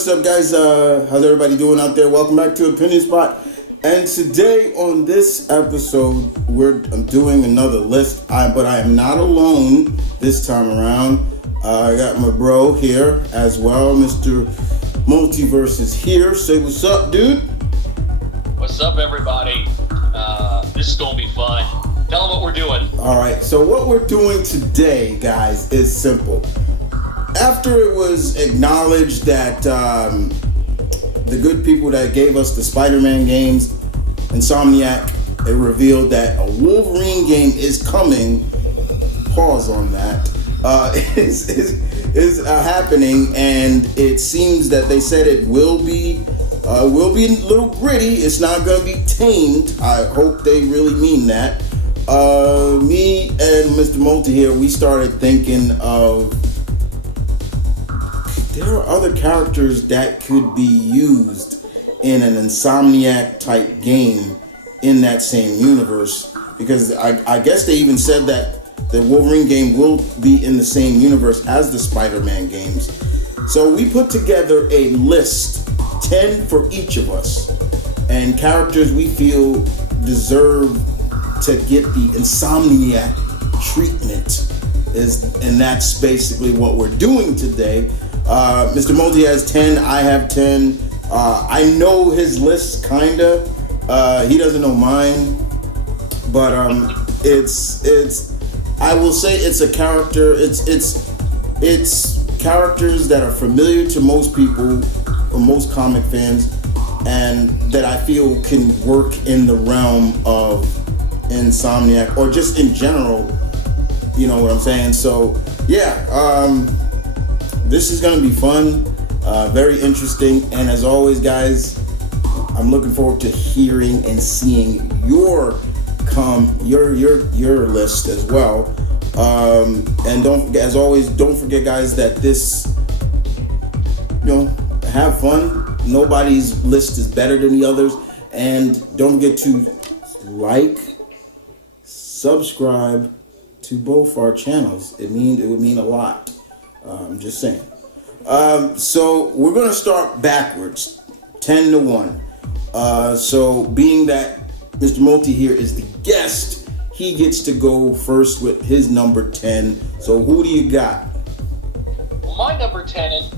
what's up, guys? How's everybody doing out there? Welcome back to Opinion Spot. And today on this episode, I'm doing another list, but I am not alone this time around. I got my bro here as well. Mr. Multiverse is here. Say what's up, dude. What's up, everybody? This is going to be fun. Tell them what we're doing. All right, so what we're doing today, guys, is simple. After it was acknowledged that the good people that gave us the Spider-Man games, Insomniac, it revealed that a Wolverine game is coming. Pause on that. Is happening, and it seems that they said it will be a little gritty. It's not going to be tamed. I hope they really mean that. Me and Mr. Multi here, we started thinking of there are other characters that could be used in an Insomniac type game in that same universe, because I guess they even said that the Wolverine game will be in the same universe as the Spider-Man games. So we put together a list, 10 for each of us, and characters we feel deserve to get the Insomniac treatment, and that's basically what we're doing today. Mr. Multi has 10, I have 10. I know his list kinda. He doesn't know mine, but it's I will say it's a character. It's characters that are familiar to most people, or most comic fans, and that I feel can work in the realm of Insomniac, or just in general. You know what I'm saying? So yeah, this is gonna be fun, very interesting, and as always, guys, I'm looking forward to hearing and seeing your list as well. And don't forget, guys, that this, have fun. Nobody's list is better than the others, and don't forget to like, subscribe to both our channels. It would mean a lot. I'm just saying. So we're gonna start backwards, 10 to 1. So being that Mr. Multi here is the guest, he gets to go first with his number 10. So who do you got? Well, my number 10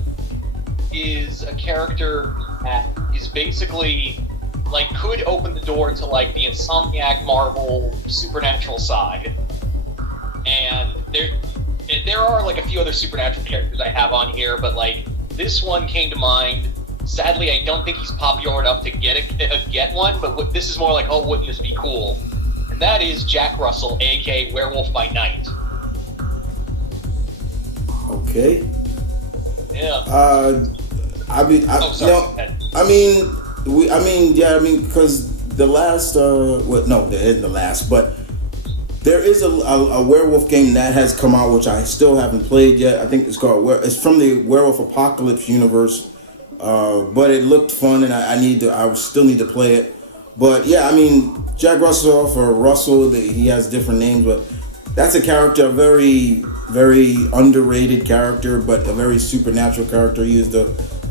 is a character that is basically could open the door to the Insomniac Marvel supernatural side. And there are a few other supernatural characters I have on here, but this one came to mind. Sadly, I don't think he's popular enough to get one, but this is more oh, wouldn't this be cool? And that is Jack Russell, aka Werewolf by Night. Okay. Yeah. Because the last, there isn't the last, but there is a werewolf game that has come out, which I still haven't played yet. I think it's from the Werewolf Apocalypse universe, but it looked fun, and I still need to play it. But yeah, Jack Russell, or Russell, he has different names, but that's a character, a very, very underrated character, but a very supernatural character. He is the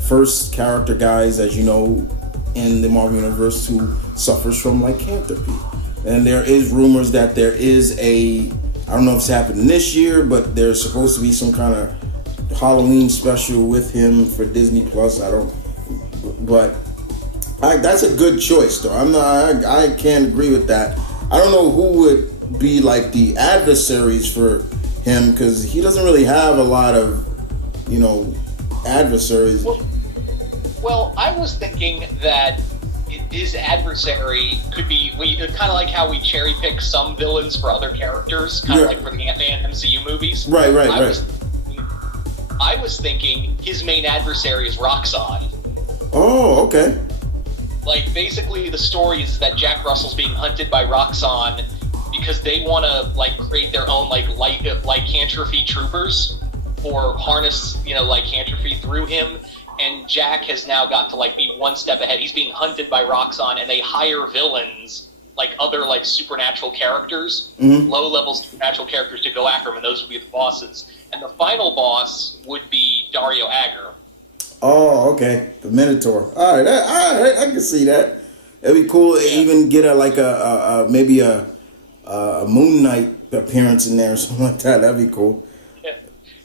first character, guys, as you know, in the Marvel Universe who suffers from lycanthropy. And there is rumors that there is I don't know if it's happened this year, but there's supposed to be some kind of Halloween special with him for Disney Plus. That's a good choice, though. I can't agree with that. I don't know who would be the adversaries for him, because he doesn't really have a lot of, adversaries. Well, I was thinking that his adversary could be kind of like how we cherry pick some villains for other characters, kind of like for the Ant-Man MCU movies. Right. I was thinking his main adversary is Roxxon. Oh, okay. Basically, the story is that Jack Russell's being hunted by Roxxon because they want to create their own lycanthropy troopers, or harness lycanthropy through him. And Jack has now got to be one step ahead. He's being hunted by Roxxon, and they hire villains, other supernatural characters, low-level supernatural characters, to go after him, and those would be the bosses. And the final boss would be Dario Agger. Oh, okay. The Minotaur. All right, I can see that. It'd be cool to even get maybe a Moon Knight appearance in there or something like that. That'd be cool. Yeah.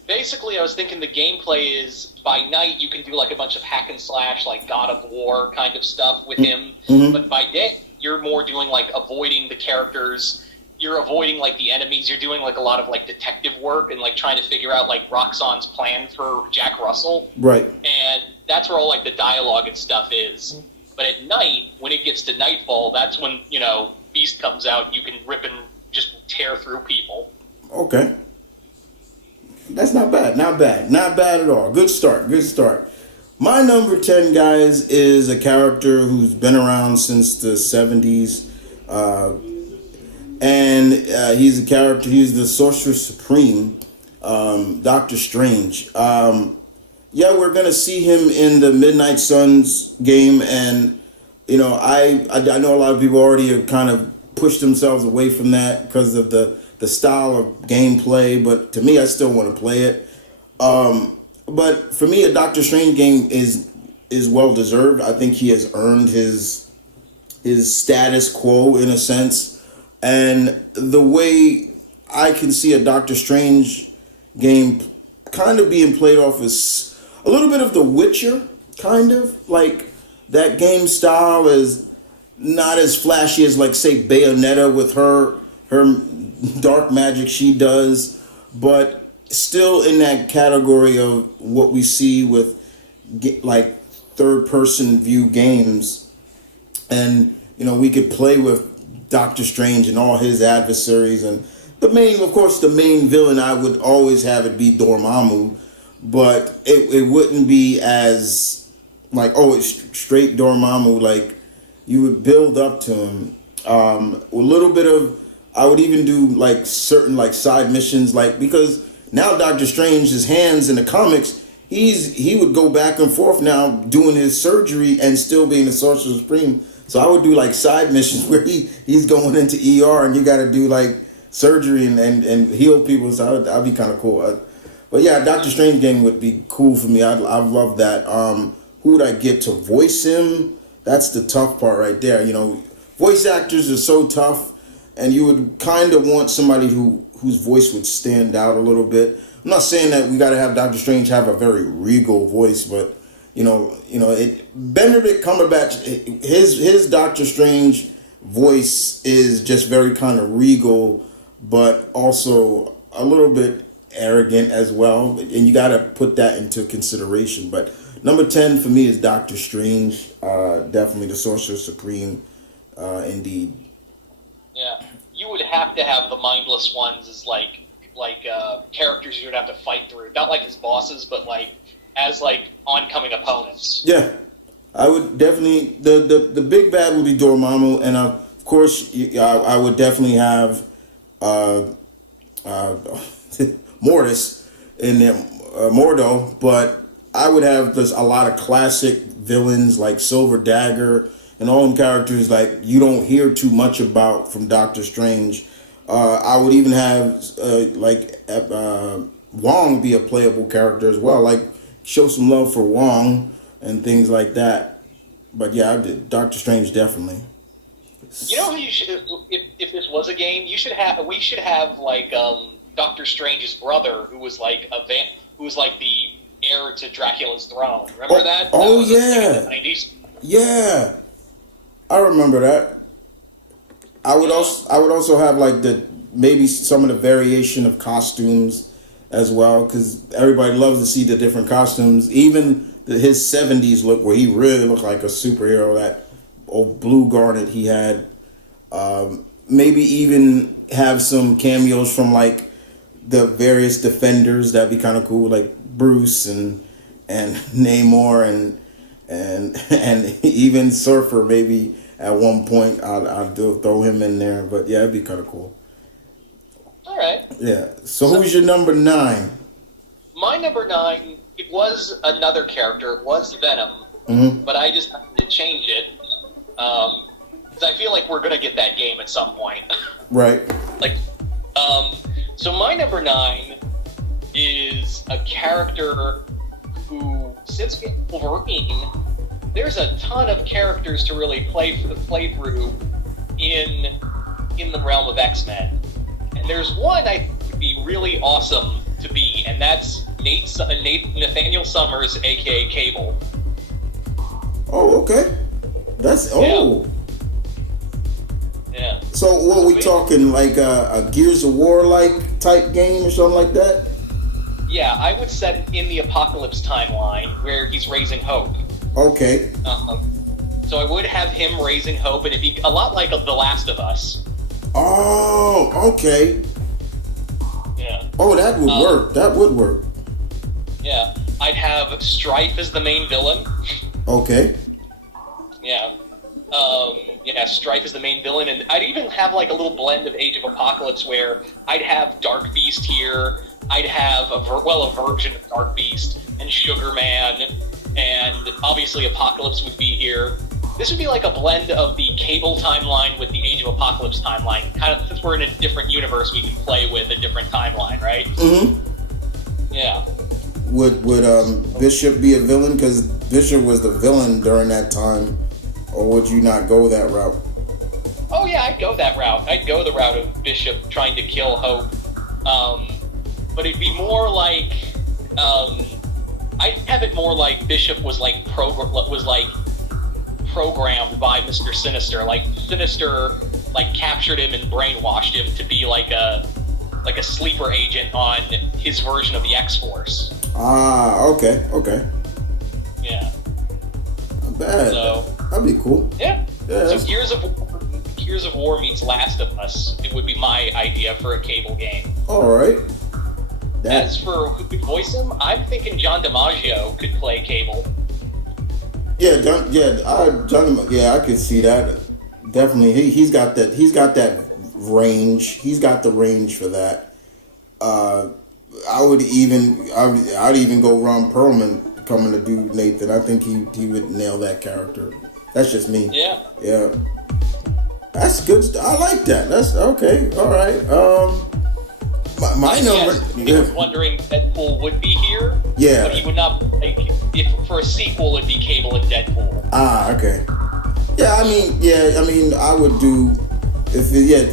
Basically, I was thinking the gameplay is by night you can do like a bunch of hack and slash, like God of War kind of stuff with him, but by day you're more doing like avoiding the characters. You're avoiding like the enemies. You're doing like a lot of like detective work and like trying to figure out like Roxxon's plan for Jack Russell. Right. And that's where all like the dialogue and stuff is. But at night, when it gets to nightfall, that's when, you know, Beast comes out and you can rip and just tear through people. Okay. That's not bad. Not bad. Not bad at all. Good start. Good start. My number 10, guys, is a character who's been around since the 70s. And he's a character, he's the Sorcerer Supreme, Doctor Strange. We're going to see him in the Midnight Suns game. And, you know, I know a lot of people already have kind of pushed themselves away from that because of the style of gameplay. But to me, I still want to play it. But for me, a Doctor Strange game is well deserved. I think he has earned his status quo in a sense. And the way I can see a Doctor Strange game kind of being played off as a little bit of The Witcher, kind of. Like, that game style is not as flashy as, like, say, Bayonetta with her dark magic she does, but still in that category of what we see with, like, third-person view games. And, you know, we could play with Doctor Strange and all his adversaries, and the main villain I would always have it be Dormammu, but it wouldn't be as like, oh, it's straight Dormammu. Like, you would build up to him. A little bit of, I would even do like certain like side missions, like, because now Doctor Strange's hands in the comics, he would go back and forth now doing his surgery and still being the Sorcerer Supreme. So I would do like side missions where he's going into ER and you got to do like surgery and heal people. So that'd be kind of cool. But yeah, Doctor Strange game would be cool for me. I'd love that. Who would I get to voice him? That's the tough part right there. You know, voice actors are so tough, and you would kind of want somebody whose voice would stand out a little bit. I'm not saying that we got to have Doctor Strange have a very regal voice, but Benedict Cumberbatch, his Doctor Strange voice is just very kind of regal, but also a little bit arrogant as well. And you got to put that into consideration. But number 10 for me is Doctor Strange. Definitely the Sorcerer Supreme, indeed. Yeah, you would have to have the mindless ones as like characters you would have to fight through. Not like his bosses, but like as like oncoming opponents. Yeah, I would definitely the big bad would be Dormammu, and of course I would definitely have Mortis in there, Mordo, but I would have a lot of classic villains like Silver Dagger and all them characters like you don't hear too much about from Doctor Strange. I would even have Wong be a playable character as well. Like, show some love for Wong and things like that. But yeah, I did Doctor Strange definitely. You know who you should, if this was a game, we should have like Doctor Strange's brother, who was like the heir to Dracula's throne. Remember that? Oh, that yeah. In the 90s? Yeah, I remember that. I would also have like maybe some of the variation of costumes as well, because everybody loves to see the different costumes. Even his 70s look, where he really looked like a superhero. That old blue garnet he had. Maybe even have some cameos from like the various Defenders. That'd be kind of cool, like Bruce and Namor and even Surfer. Maybe at one point I'll throw him in there. But yeah, it'd be kind of cool. All right. Yeah. So who's your number 9? My number 9, it was another character. It was Venom, but I just had to change it because I feel like we're gonna get that game at some point. Right. So my number 9 is a character who since we have Wolverine, there's a ton of characters to really play through in the realm of X-Men. And there's one I think would be really awesome to be, and that's Nathaniel Summers, aka Cable. Oh, okay. That's Yeah. So what we talking, like a Gears of War like type game or something like that? Yeah, I would set it in the Apocalypse timeline where he's raising hope. Okay. So I would have him raising hope, and it'd be a lot like The Last of Us. Oh, okay. Yeah. Oh, that would work. That would work. Yeah. I'd have Strife as the main villain. Okay. Yeah. Strife is the main villain, and I'd even have like a little blend of Age of Apocalypse where I'd have Dark Beast here, I'd have a version of Dark Beast, and Sugar Man, and obviously Apocalypse would be here. This would be like a blend of the Cable timeline with the Age of Apocalypse timeline. Kind of, since we're in a different universe, we can play with a different timeline, right? Mm-hmm. Yeah. Would Bishop be a villain? Because Bishop was the villain during that time. Or would you not go that route? Oh yeah, I'd go that route. I'd go the route of Bishop trying to kill Hope. But it'd be more like I'd have it more like Bishop was like programmed by Mr. Sinister. Like Sinister captured him and brainwashed him to be like a sleeper agent on his version of the X-Force. Ah, okay. Yeah. Not bad. So that'd be cool. Yeah. Yeah. So Gears of War meets Last of Us. It would be my idea for a Cable game. All right. As for who could voice him, I'm thinking John DiMaggio could play Cable. Yeah, I could see that. Definitely, he's got that. He's got that range. He's got the range for that. I'd even go Ron Perlman coming to do Nathan. I think he would nail that character. That's just me. Yeah. Yeah. That's good. I like that. That's okay. All right. My number. I was wondering if Deadpool would be here. Yeah. But he would not. If for a sequel, it'd be Cable and Deadpool. Ah, okay. Yeah, I mean, I would do.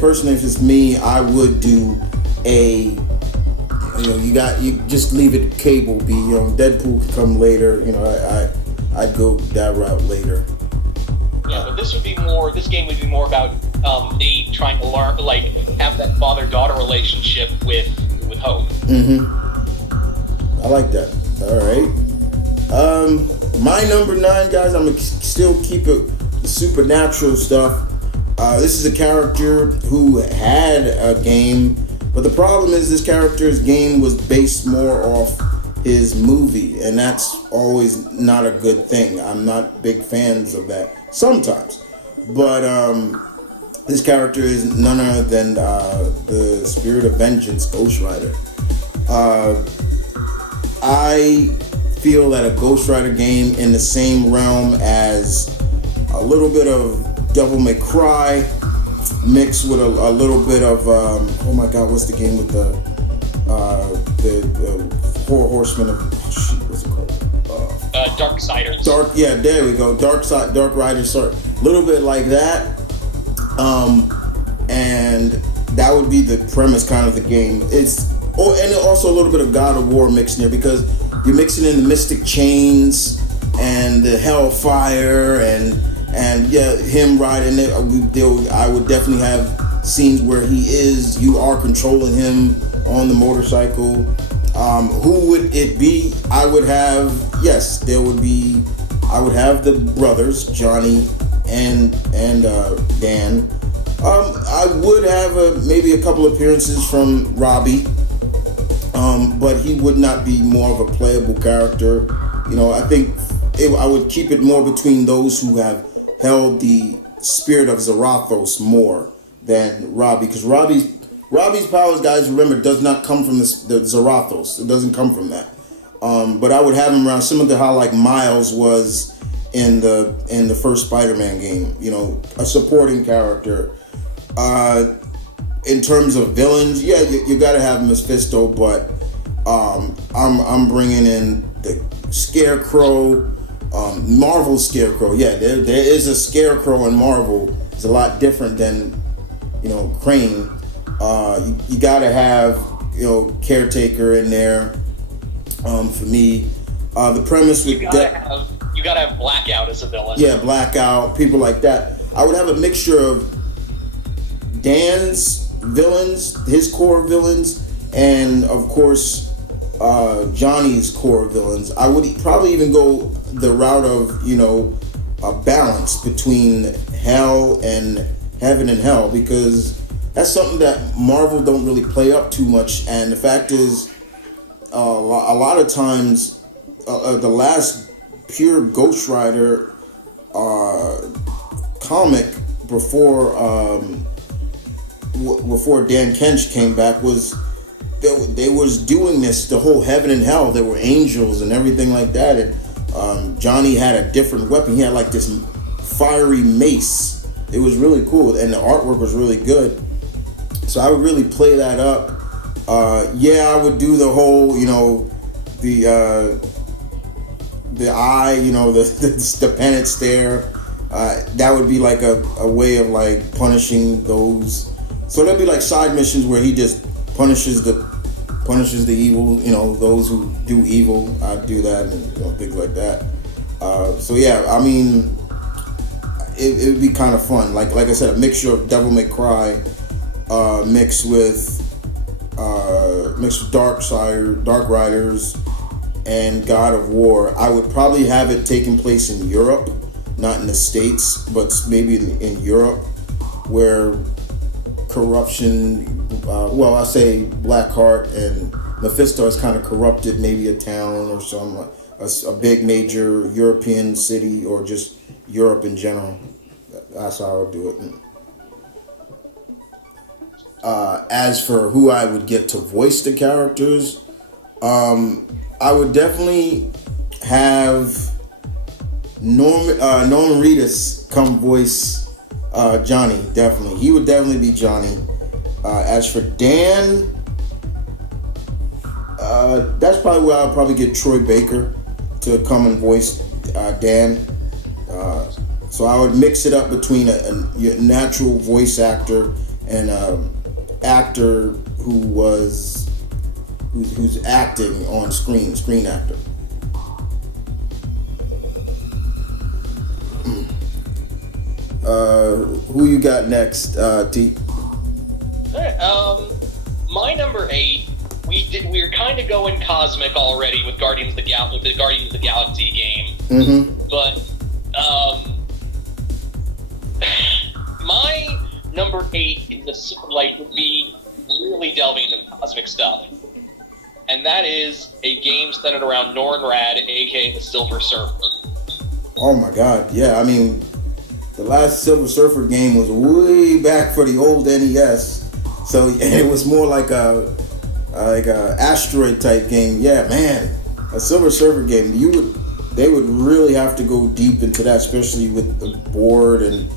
Personally, if it's me, I would do a. You just leave it Cable be. Deadpool could come later. I'd go that route later. Yeah, but this game would be more about Nate trying to learn, have that father-daughter relationship with Hope. Mm-hmm. I like that. All right. My number 9, guys, I'm gonna still keep it supernatural stuff. This is a character who had a game, but the problem is this character's game was based more off his movie, and that's always not a good thing. I'm not big fans of that sometimes, but this character is none other than the Spirit of Vengeance, Ghostwriter. I feel that a Ghostwriter game in the same realm as a little bit of Devil May Cry mixed with a little bit of oh my God, what's the game with the Four Horsemen of what's it called? Darksiders. There we go. Dark Riders, a little bit like that. And that would be the premise kind of the game. And also a little bit of God of War mixed in there because you're mixing in the Mystic Chains and the Hellfire and him riding it. I would definitely have scenes where you are controlling him on the motorcycle. Who would it be? I would have the brothers, Johnny and Dan. I would have maybe a couple appearances from Robbie, but he would not be more of a playable character. I think I would keep it more between those who have held the spirit of Zarathos more than Robbie, because Robbie's powers, guys, remember, does not come from the Zarathos. It doesn't come from that. But I would have him around similar to how Miles was in the first Spider-Man game. A supporting character. In terms of villains, you got to have Mephisto, but I'm bringing in the Scarecrow, Marvel Scarecrow. Yeah, there is a Scarecrow in Marvel. It's a lot different than, Crane. You gotta have, Caretaker in there. For me, the premise with you gotta have Blackout as a villain. Yeah, Blackout, people like that. I would have a mixture of Dan's villains, his core villains, and of course Johnny's core villains. I would probably even go the route of a balance between hell and heaven and hell, because that's something that Marvel don't really play up too much. And the fact is, a lot of times the last pure Ghostwriter comic before Dan Kench came back was they was doing this, the whole heaven and hell. There were angels and everything like that, and Johnny had a different weapon. He had like this fiery mace. It was really cool, and the artwork was really good. So I would really play that up. I would do the whole, the eye, the panic stare. That would be like a way of like punishing those. So there'd be like side missions where he just punishes the evil, those who do evil. I'd do that and things like that. It would be kind of fun. Like I said, a mixture of Devil May Cry mixed with Dark Riders and God of War. I would probably have it taking place in Europe, not in the States, but maybe in Europe, where corruption, I say Blackheart and Mephisto has kind of corrupted maybe a town or some a big major European city, or just Europe in general. That's how I would do it. As for who I would get to voice the characters, I would definitely have Norman Reedus come voice Johnny. Definitely, he would definitely be Johnny. As for Dan, that's probably where I'll probably get Troy Baker to come and voice Dan. So I would mix it up between a natural voice actor and actor who's acting on screen actor. Who you got next, T? My number 8. We were kind of going cosmic already with Guardians of the Galaxy game, but my number 8 is would be really delving into cosmic stuff, and that is a game centered around Nornrad, aka the Silver Surfer. Oh my God! Yeah, I mean, the last Silver Surfer game was way back for the old NES, so and it was more like a asteroid type game. Yeah, man, a Silver Surfer game. They would really have to go deep into that, especially with the board and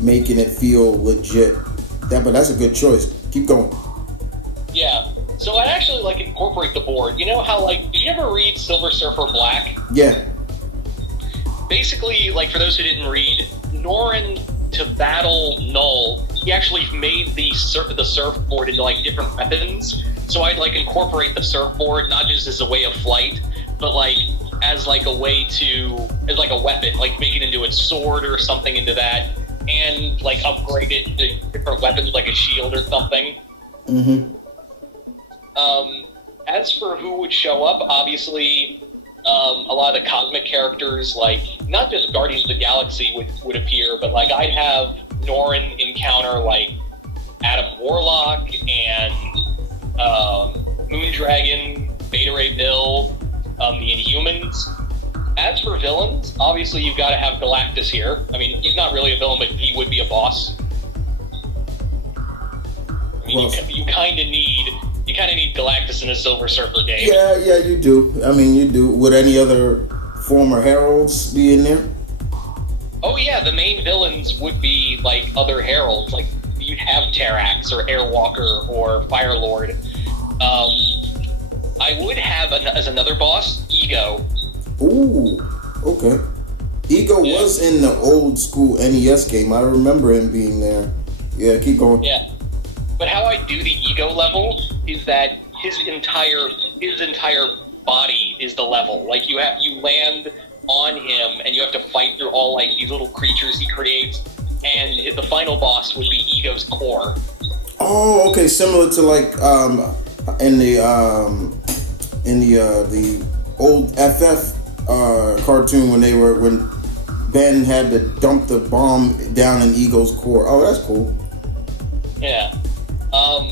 making it feel legit. But that's a good choice. Keep going. Yeah. So I'd actually incorporate the board. You know how did you ever read Silver Surfer Black? Yeah. Basically, for those who didn't read, Norrin, to battle Null, he actually made the surfboard into different weapons. So I'd incorporate the surfboard not just as a way of flight, but as a way to as a weapon, make it into a sword or something into that, and upgrade it to different weapons like a shield or something. As for who would show up, obviously a lot of the cosmic characters, not just Guardians of the Galaxy would appear, but I'd have Norrin encounter Adam Warlock and Moondragon, Beta Ray Bill, the Inhumans. As for villains, obviously you've got to have Galactus here. I mean, he's not really a villain, but he would be a boss. I mean, you kind of need Galactus in a Silver Surfer game. Yeah, you do. I mean, you do. Would any other former heralds be in there? Oh yeah, the main villains would be other heralds. You'd have Terrax or Airwalker or Firelord. I would have as another boss, Ego. Ooh, okay. Ego was in the old school NES game. I remember him being there. Yeah, keep going. Yeah. But how I do the Ego level is that his entire body is the level. Like you land on him and you have to fight through all like these little creatures he creates, and the final boss would be Ego's core. Oh, okay, similar to like in the old FF cartoon when Ben had to dump the bomb down in Ego's core. Oh, that's cool. Yeah.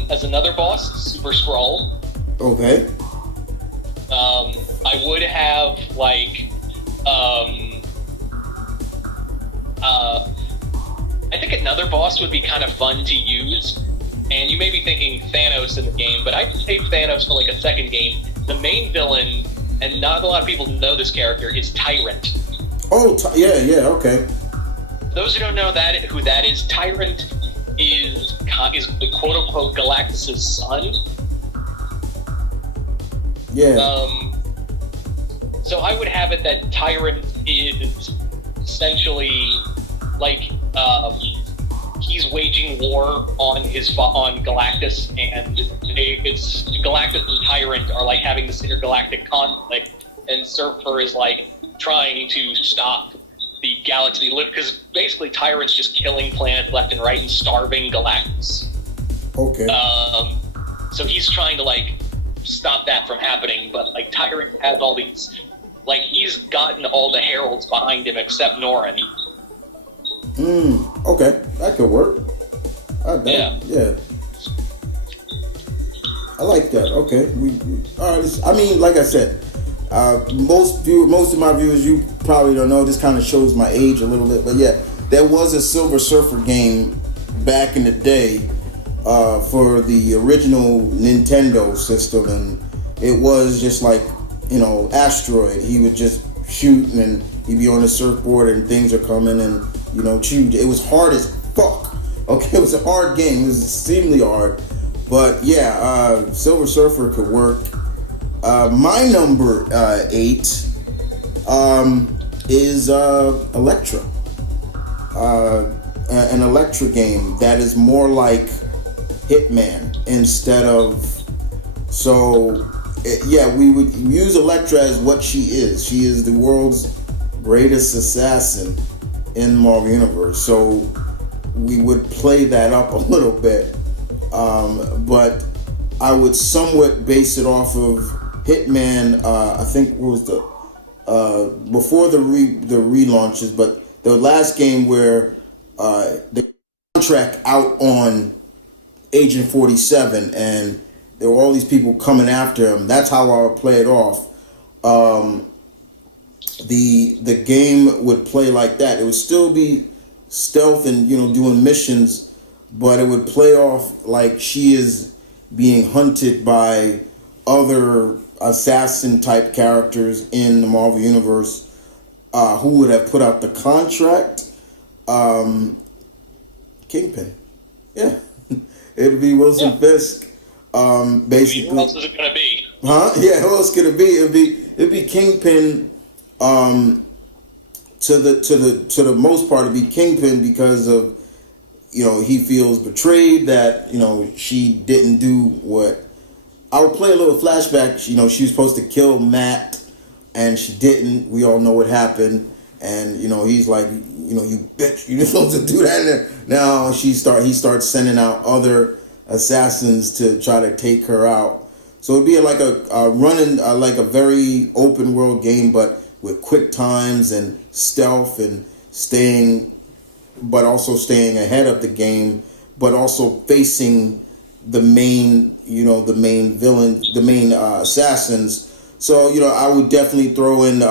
As another boss, Super Skrull. Okay. I would have like I think another boss would be kind of fun to use. And you may be thinking Thanos in the game, but I'd save Thanos for like a second game. The main villain, and not a lot of people know this character, is Tyrant. Oh, yeah, okay. Those who don't know who that is, Tyrant is quote unquote Galactus' son. Yeah. So I would have it that Tyrant is essentially like he's waging war on Galactus, and it's Galactus and Tyrant are like having this intergalactic conflict, and Serpent is like trying to stop the galaxy, because basically Tyrant's just killing planets left and right and starving Galactus. Okay. So he's trying to like stop that from happening, but like Tyrant has all these, like he's gotten all the heralds behind him except Norrin. Okay, that could work. Yeah. I like that. Okay, all right. I mean, like I said, most of my viewers, you probably don't know. This kind of shows my age a little bit, but yeah, there was a Silver Surfer game back in the day for the original Nintendo system, and it was just like, Asteroid. He would just shoot, and he'd be on the surfboard, and things are coming, and shoot. It was hard as fuck. Okay, it was a hard game. It was extremely hard, but yeah, Silver Surfer could work. My number 8 is Elektra. An Elektra game that is more like Hitman instead of. So, we would use Elektra as what she is. She is the world's greatest assassin in the Marvel Universe. So we would play that up a little bit. But I would somewhat base it off of Hitman. I think what was the before the relaunches, but the last game where the contract out on Agent 47, and there were all these people coming after him. That's how I would play it off. The game would play like that. It would still be stealth and doing missions, but it would play off like she is being hunted by other assassin type characters in the Marvel Universe who would have put out the contract. Kingpin, yeah, it would be Wilson Fisk. Basically, who else is it gonna be? Huh? Yeah, who else could it be? It'd be Kingpin. To the most part, it'd be Kingpin because of he feels betrayed that she didn't do what. I would play a little flashback. She was supposed to kill Matt, and she didn't. We all know what happened, and he's like, you bitch, you're supposed to do that. And now he starts sending out other assassins to try to take her out. So it'd be like a running like a very open world game, but with quick times and stealth and also staying ahead of the game, but also facing the main villain, the main assassins. So I would definitely throw in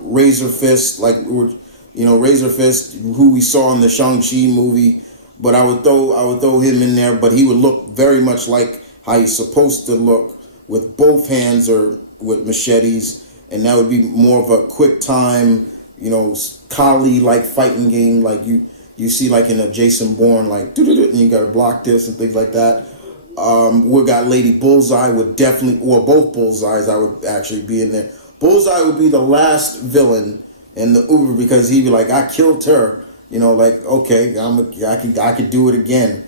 Razor Fist, Razor Fist, who we saw in the Shang-Chi movie. But I would throw him in there, but he would look very much like how he's supposed to look, with both hands or with machetes, and that would be more of a quick time, Kali like fighting game, like you see like in a Jason Bourne, like and you got to block this and things like that. We got Lady Bullseye would definitely, or both Bullseyes, I would actually be in there. Bullseye would be the last villain in the Uber because he'd be like, I killed her. You know, like, okay, I could do it again.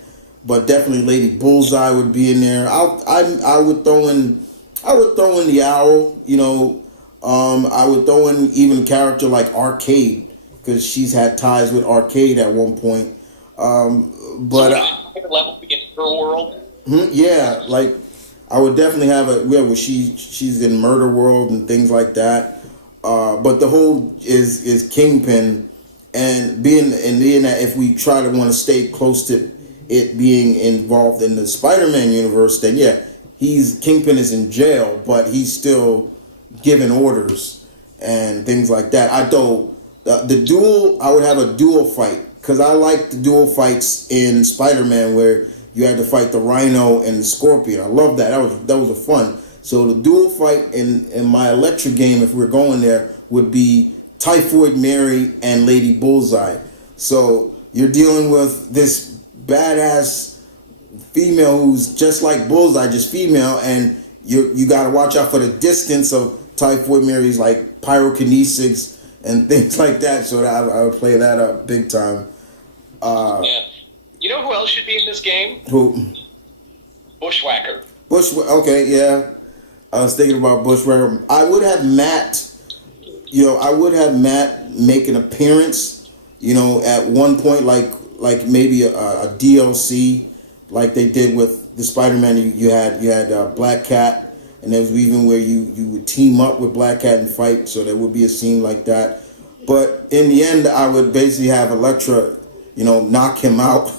But definitely Lady Bullseye would be in there. I would throw in the Owl. You know, I would throw in even a character like Arcade because she's had ties with Arcade at one point. But level to get her world. Yeah, like I would definitely have where she's in Murder World and things like that. But the whole is Kingpin, and being that if we try to want to stay close to it being involved in the Spider-Man universe, then yeah, Kingpin is in jail, but he's still giving orders and things like that. I would have a duel fight because I like the duel fights in Spider-Man where you had to fight the Rhino and the Scorpion. I love that. That was a fun. So the duel fight in my Elektra game, if we're going there, would be Typhoid Mary and Lady Bullseye. So you're dealing with this badass female who's just like Bullseye, just female, and you got to watch out for the distance of Typhoid Mary's like pyrokinesis and things like that. So I would play that up big time. Yeah. You know who else should be in this game? Who? Bushwhacker. Okay, yeah. I was thinking about Bushwhacker. I would have Matt. You know, I would have Matt make an appearance. You know, at one point, like maybe a DLC, like they did with the Spider-Man. You had Black Cat, and there was even where you would team up with Black Cat and fight. So there would be a scene like that. But in the end, I would basically have Elektra, you know, knock him out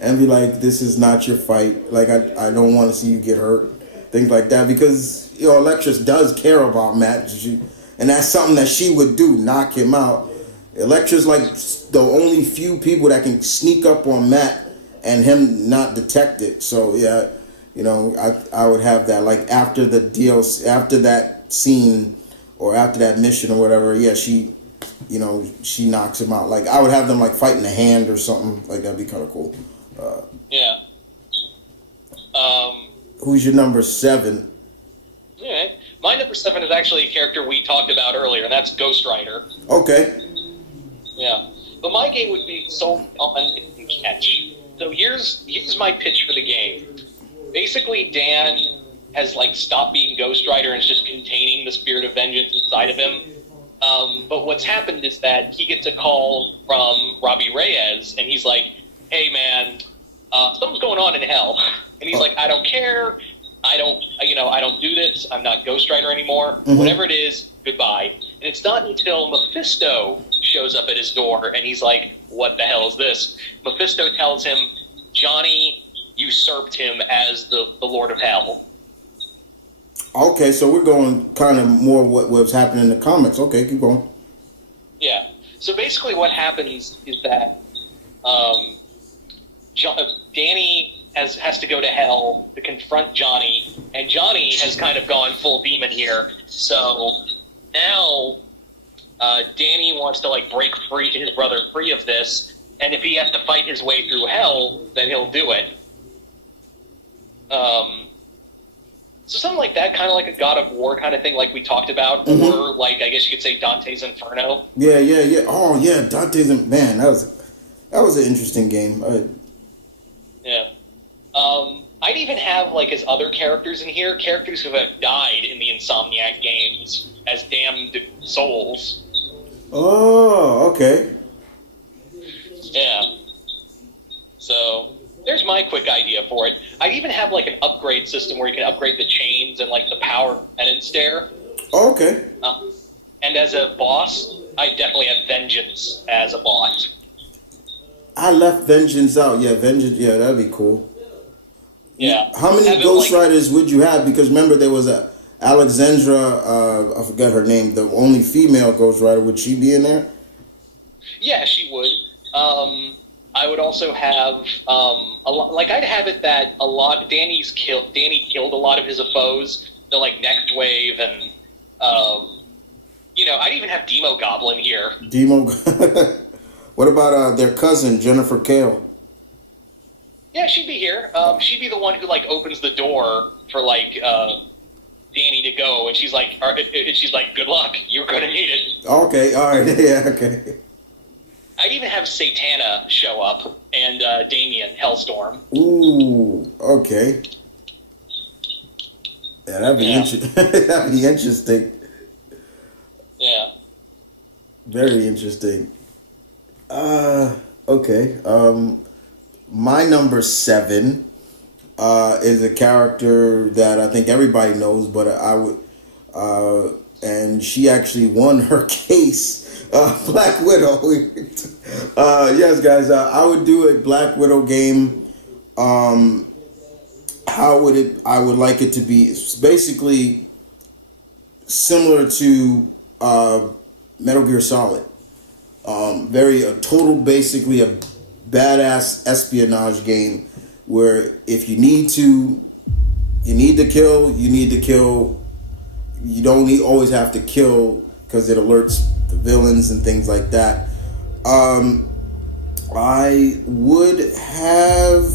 and be like, this is not your fight. Like, I don't want to see you get hurt. Things like that. Because, you know, Elektra does care about Matt. And that's something that she would do, knock him out. Elektra's like the only few people that can sneak up on Matt and him not detect it. So, yeah, you know, I would have that. Like, after the DLC, after that scene or after that mission or whatever, yeah, she knocks him out. Like, I would have them, like, fighting a hand or something. Like, that'd be kind of cool. Yeah. Who's your number 7? Yeah. My number 7 is actually a character we talked about earlier, and that's Ghostwriter. Okay. Yeah. But my game would be sold on catch. So here's my pitch for the game. Basically, Dan has, like, stopped being Ghostwriter and is just containing the spirit of vengeance inside of him. But what's happened is that he gets a call from Robbie Reyes, and he's like, hey, man, something's going on in hell. And he's like, I don't care. I don't do this. I'm not Ghostwriter anymore. Mm-hmm. Whatever it is, goodbye. And it's not until Mephisto shows up at his door, and he's like, what the hell is this? Mephisto tells him Johnny usurped him as the Lord of Hell. Okay, so we're going kind of more what was happening in the comics. Okay, keep going. Yeah. So basically what happens is that Danny has to go to hell to confront Johnny, and Johnny has kind of gone full demon here. So now Danny wants to, like, break his brother free of this, and if he has to fight his way through hell, then he'll do it. So something like that, kind of like a God of War kind of thing, like we talked about, mm-hmm. or like I guess you could say Dante's Inferno. Yeah. Oh yeah, Dante's man, that was an interesting game. Yeah. I'd even have, like, as other characters in here, characters who have died in the Insomniac Games as damned souls. Oh, okay. Yeah. So there's my quick idea for it. I'd even have, like, an upgrade system where you can upgrade the chains and, like, the power penance stare. Oh, okay. And as a boss, I definitely have Vengeance as a boss. I left Vengeance out. Yeah, Vengeance. Yeah, that'd be cool. Yeah. How many Ghostwriters would you have? Because remember, there was a Alexandra. I forgot her name. The only female Ghostwriter. Would she be in there? Yeah, she would. I would also have a lot. Like, I'd have it that a lot. Danny killed a lot of his foes. The, like, Next Wave and I'd even have Demo Goblin here. Demo. What about their cousin Jennifer Kale? Yeah, she'd be here. She'd be the one who, like, opens the door for, like, Danny to go, and she's like, "Good luck. You're going to need it." Okay, all right, yeah, okay. I'd even have Satana show up and Damien Hellstorm. Ooh, okay. Yeah, that'd be that'd be interesting. Yeah. Very interesting. Okay. My number 7 is a character that I think everybody knows, but I would, and she actually won her case. Black Widow. Yes, guys, I would do a Black Widow game. How would it? I would like it to be. It's basically similar to Metal Gear Solid. Basically a badass espionage game where if you need to kill. You don't always have to kill because it alerts the villains and things like that. I would have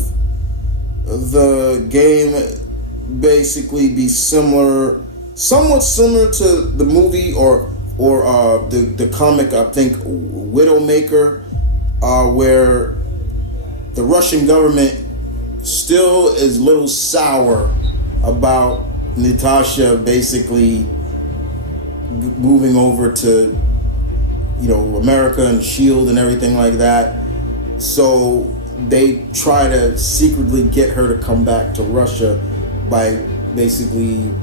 the game basically be somewhat similar to the movie or the comic, I think, Widowmaker, where the Russian government still is a little sour about Natasha basically moving over to, America and S.H.I.E.L.D. and everything like that. So they try to secretly get her to come back to Russia by basically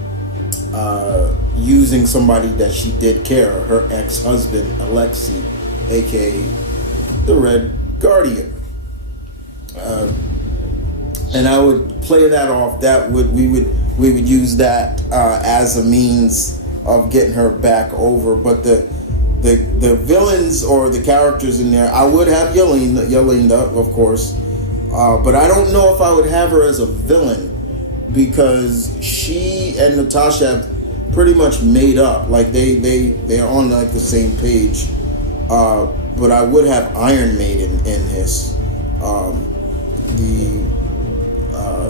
using somebody that she did care, her ex-husband, Alexei, aka the Red Guardian. And I would play that off. We would use that as a means of getting her back over. But the villains or the characters in there, I would have Yelena, of course. But I don't know if I would have her as a villain because she and Natasha have pretty much made up. Like they're on like the same page. But I would have Iron Maiden in this.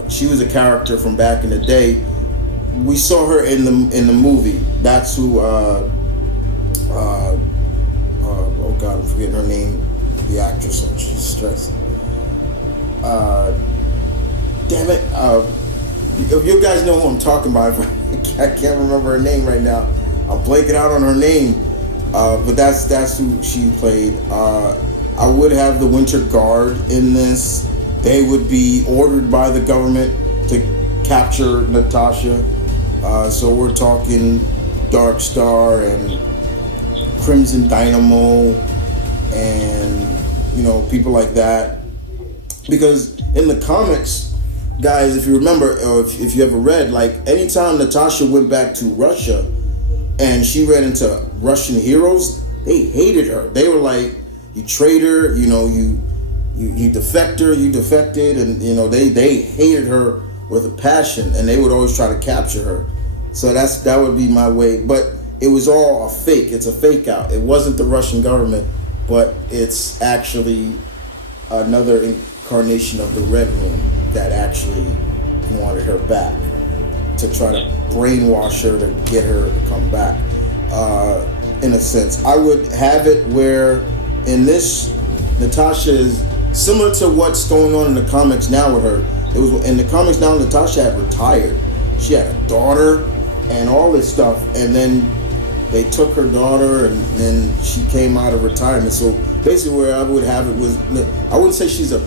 She was a character from back in the day. We saw her in the movie. That's who. Oh God, I'm forgetting her name. The actress. She's stressed. Damn it. If you guys know who I'm talking about, I can't remember her name right now. I'm blanking out on her name. But that's who she played. I would have the Winter Guard in this. They would be ordered by the government to capture Natasha. So we're talking Dark Star and Crimson Dynamo and, people like that. Because in the comics, guys, if you remember, or if you ever read, like anytime Natasha went back to Russia and she ran into Russian heroes, they hated her. They were like, you traitor, you defected, and they hated her with a passion, and they would always try to capture her. So that would be my way. But it was all a fake. It's a fake out. It wasn't the Russian government, but it's actually another incarnation of the Red Room that actually wanted her back to try to brainwash her to get her to come back. In a sense, I would have it where in this, Natasha is similar to what's going on in the comics now with her. It was in the comics now. Natasha had retired. She had a daughter and all this stuff, and then they took her daughter, and then she came out of retirement. So basically, where I would have it was, I wouldn't say she's a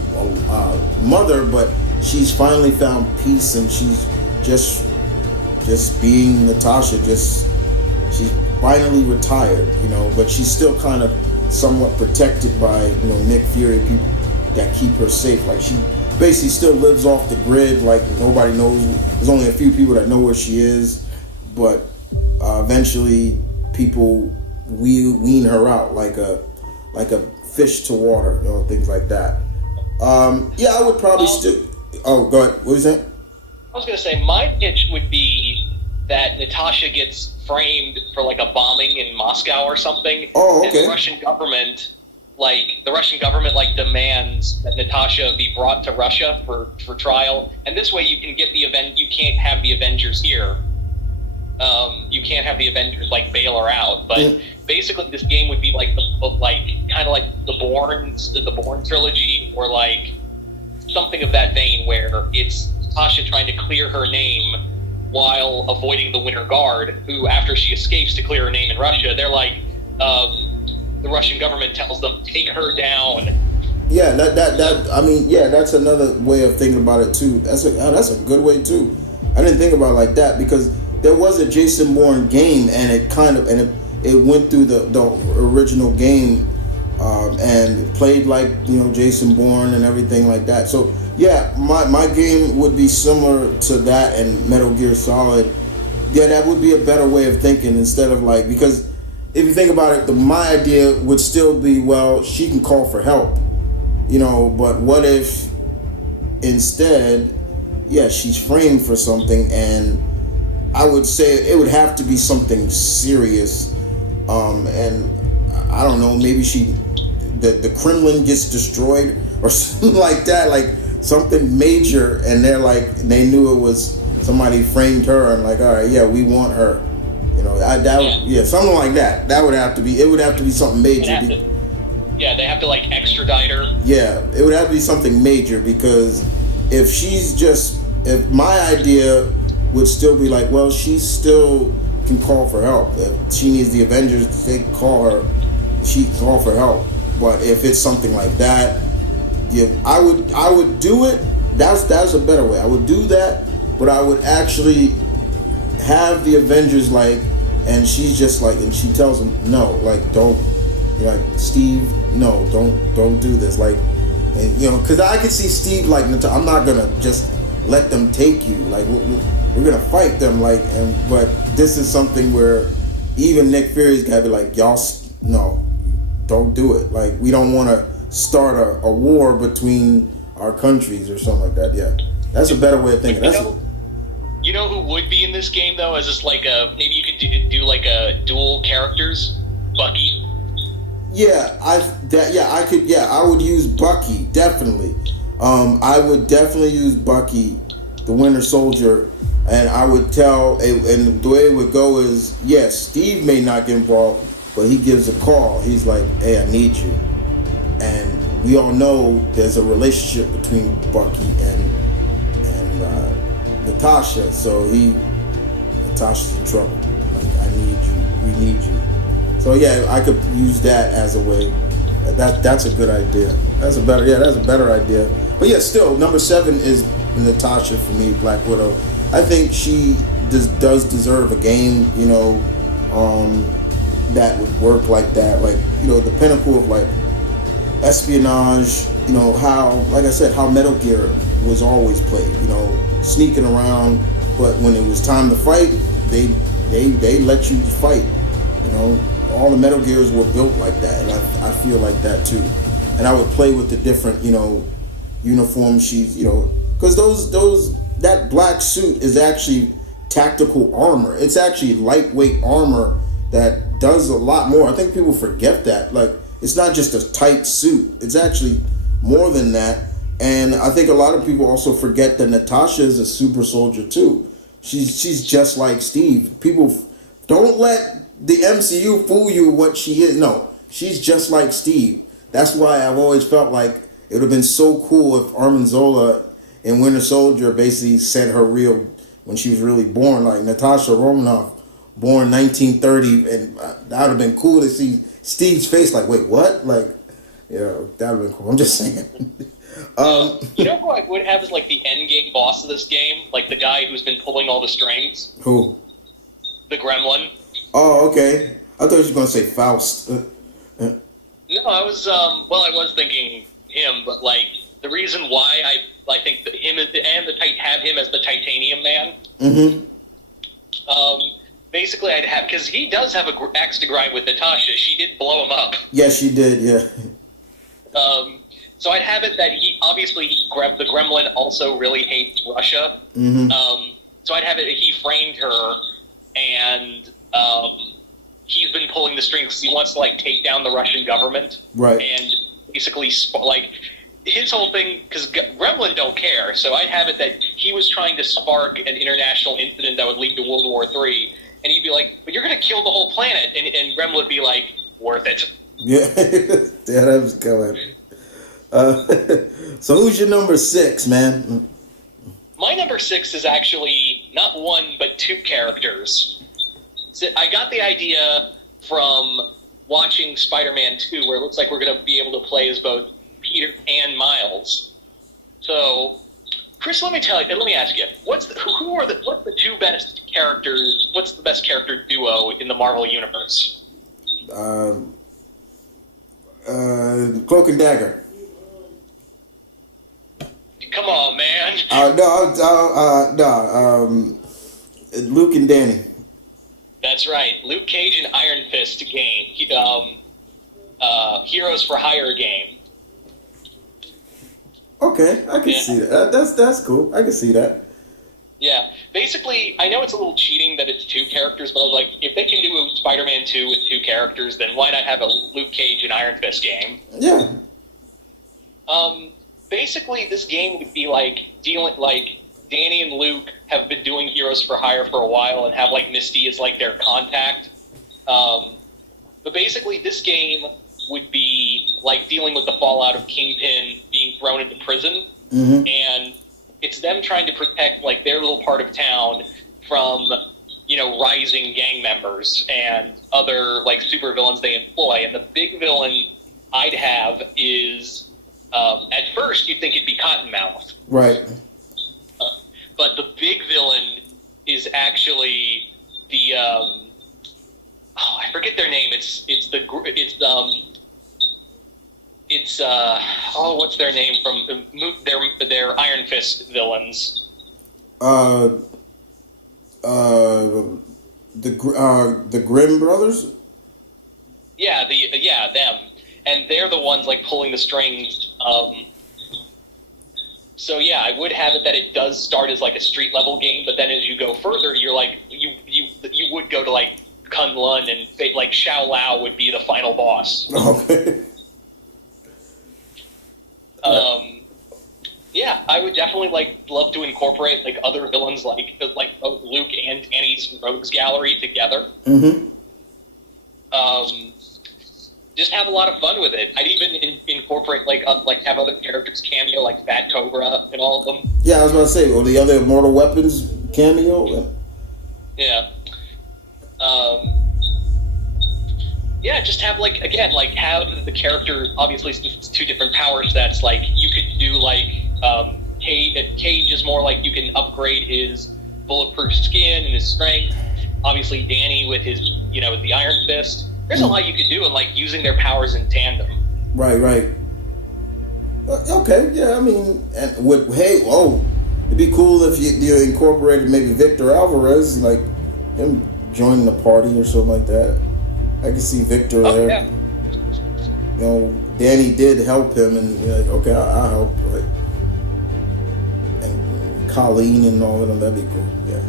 mother, but she's finally found peace, and she's just being Natasha. She's finally retired, but she's still kind of somewhat protected by Nick Fury, people that keep her safe. Like she basically still lives off the grid. Like nobody knows. There's only a few people that know where she is, but eventually people wean her out like a fish to water, things like that. I would probably still. Oh, go ahead. What was that? I was going to say my pitch would be that Natasha gets framed for like a bombing in Moscow or something. Oh, okay. And the Russian government demands that Natasha be brought to Russia for trial, and this way you can get you can't have the Avengers here. you can't have the Avengers like bail her out. But basically, this game would be like kind of like the Bourne trilogy, or like something of that vein, where it's Tasha trying to clear her name while avoiding the Winter Guard, who, after she escapes to clear her name in Russia, they're like, the Russian government tells them, take her down. Yeah, that's another way of thinking about it too. That's a good way too. I didn't think about it like that, because there was a Jason Bourne game, and it went through the original game, and it played like, Jason Bourne and everything like that. So yeah, my game would be similar to that and Metal Gear Solid. Yeah, that would be a better way of thinking, instead of like, because if you think about it, my idea would still be, well, she can call for help, but what if instead, she's framed for something, and I would say it would have to be something serious, and I don't know, maybe the Kremlin gets destroyed or something like that, like something major, and they knew it was somebody framed her, and like, all right, yeah, we want her, something like that. It would have to be something major. They have to like extradite her. Yeah, it would have to be something major, because if my idea would still be like, well, she still can call for help. If she needs the Avengers, they call her, she can call for help. But if it's something like that, I would do it. That's a better way. I would do that, but I would actually have the Avengers and she's just like, and she tells them, no, like, don't, Steve, no, don't do this, and because I could see Steve like, I'm not gonna just let them take you, like, we're gonna fight them, but this is something where even Nick Fury's gotta be like, y'all, no, don't do it, like, we don't want to start a war between our countries or something like that. Yeah, that's a better way of thinking. You know who would be in this game though, as just like maybe you could do like a dual characters, Bucky. I would use Bucky, definitely. I would definitely use Bucky, the Winter Soldier, and I would and the way it would go is, yes, Steve may not get involved, but he gives a call. He's like, hey, I need you. And we all know there's a relationship between Bucky and Natasha, so Natasha's in trouble. Like, I need you, we need you. So yeah, I could use that as a way. That's a good idea. That's a better idea. But yeah, still, number 7 is Natasha for me, Black Widow. I think she does deserve a game, that would work like that. Like, the pinnacle of like espionage, how, like I said, how Metal Gear was always played, sneaking around, but when it was time to fight, they let you fight, all the Metal Gears were built like that, and I feel like that too. And I would play with the different, uniforms she's, because that black suit is actually tactical armor. It's actually lightweight armor that does a lot more. I think people forget that. Like, it's not just a tight suit. It's actually more than that. And I think a lot of people also forget that Natasha is a super soldier too. She's just like Steve. People don't let the MCU fool you what she is. No, she's just like Steve. That's why I've always felt like it would have been so cool if Armanzola in Winter Soldier basically said her real, when she was really born, like Natasha Romanoff, born 1930, and that would have been cool to see Steve's face like, wait, what? Like, that would have been cool. I'm just saying. You know who I would have as like the end game boss of this game? Like the guy who's been pulling all the strings? Who? The Gremlin. Oh, okay. I thought you were going to say Faust. No, I was thinking him, but like the reason why I think that him have him as the Titanium Man. Mm-hmm. Basically, I'd have, because he does have a axe to grind with Natasha. She did blow him up. Yeah, she did. Yeah. So I'd have it that the Gremlin also really hates Russia. Mm-hmm. So I'd have it that he framed her, and he's been pulling the strings because he wants to like take down the Russian government, right? And basically like his whole thing, because Gremlin don't care. So I'd have it that he was trying to spark an international incident that would lead to World War III, and he'd be like, "But you're gonna kill the whole planet," and Gremlin would be like, "Worth it." Yeah, yeah, that was going. So who's your number 6, man? My number 6 is actually not one but 2 characters. So I got the idea from watching Spider-Man 2, where it looks like we're going to be able to play as both Peter and Miles. So, Chris, let me ask you, what's the 2 best characters? What's the best character duo in the Marvel universe? Cloak and Dagger. Come on, man. Luke and Danny. That's right. Luke Cage and Iron Fist game. Heroes for Hire game. Okay, I can see that. That's cool. I can see that. Yeah. Basically, I know it's a little cheating that it's 2 characters, but I was like, if they can do a Spider-Man 2 with 2 characters, then why not have a Luke Cage and Iron Fist game? Yeah. Basically, this game would be Danny and Luke have been doing Heroes for Hire for a while and have Misty as their contact. But basically, this game would be dealing with the fallout of Kingpin being thrown into prison, and it's them trying to protect their little part of town from rising gang members and other supervillains they employ. And the big villain I'd have is. At first, you'd think it'd be Cottonmouth. Right. But the big villain is actually the I forget their name. What's their name from their Iron Fist villains? The Grimm brothers. Yeah, them. And they're the ones pulling the strings. So yeah, I would have it that it does start as a street level game, but then as you go further, you're you would go to Kunlun and Xiao Lao would be the final boss. Okay. Yeah, I would definitely love to incorporate other villains like both Luke and Danny's Rogues Gallery together. Mm-hmm. Just have a lot of fun with it. I'd even incorporate have other characters cameo like Fat Cobra and all of them. Yeah, I was about to say, the other Mortal Weapons cameo. Yeah. Yeah, just have have the character, obviously since it's 2 different power sets, you could do Cage is more you can upgrade his bulletproof skin and his strength. Obviously Danny with his with the Iron Fist. There's a lot you could do in using their powers in tandem. Right. Okay, yeah, I mean, and it'd be cool if you incorporated maybe Victor Alvarez, him joining the party or something like that. I can see Victor there. Yeah. Danny did help him, and okay, I'll help. And Colleen and all of them, that'd be cool. Yeah.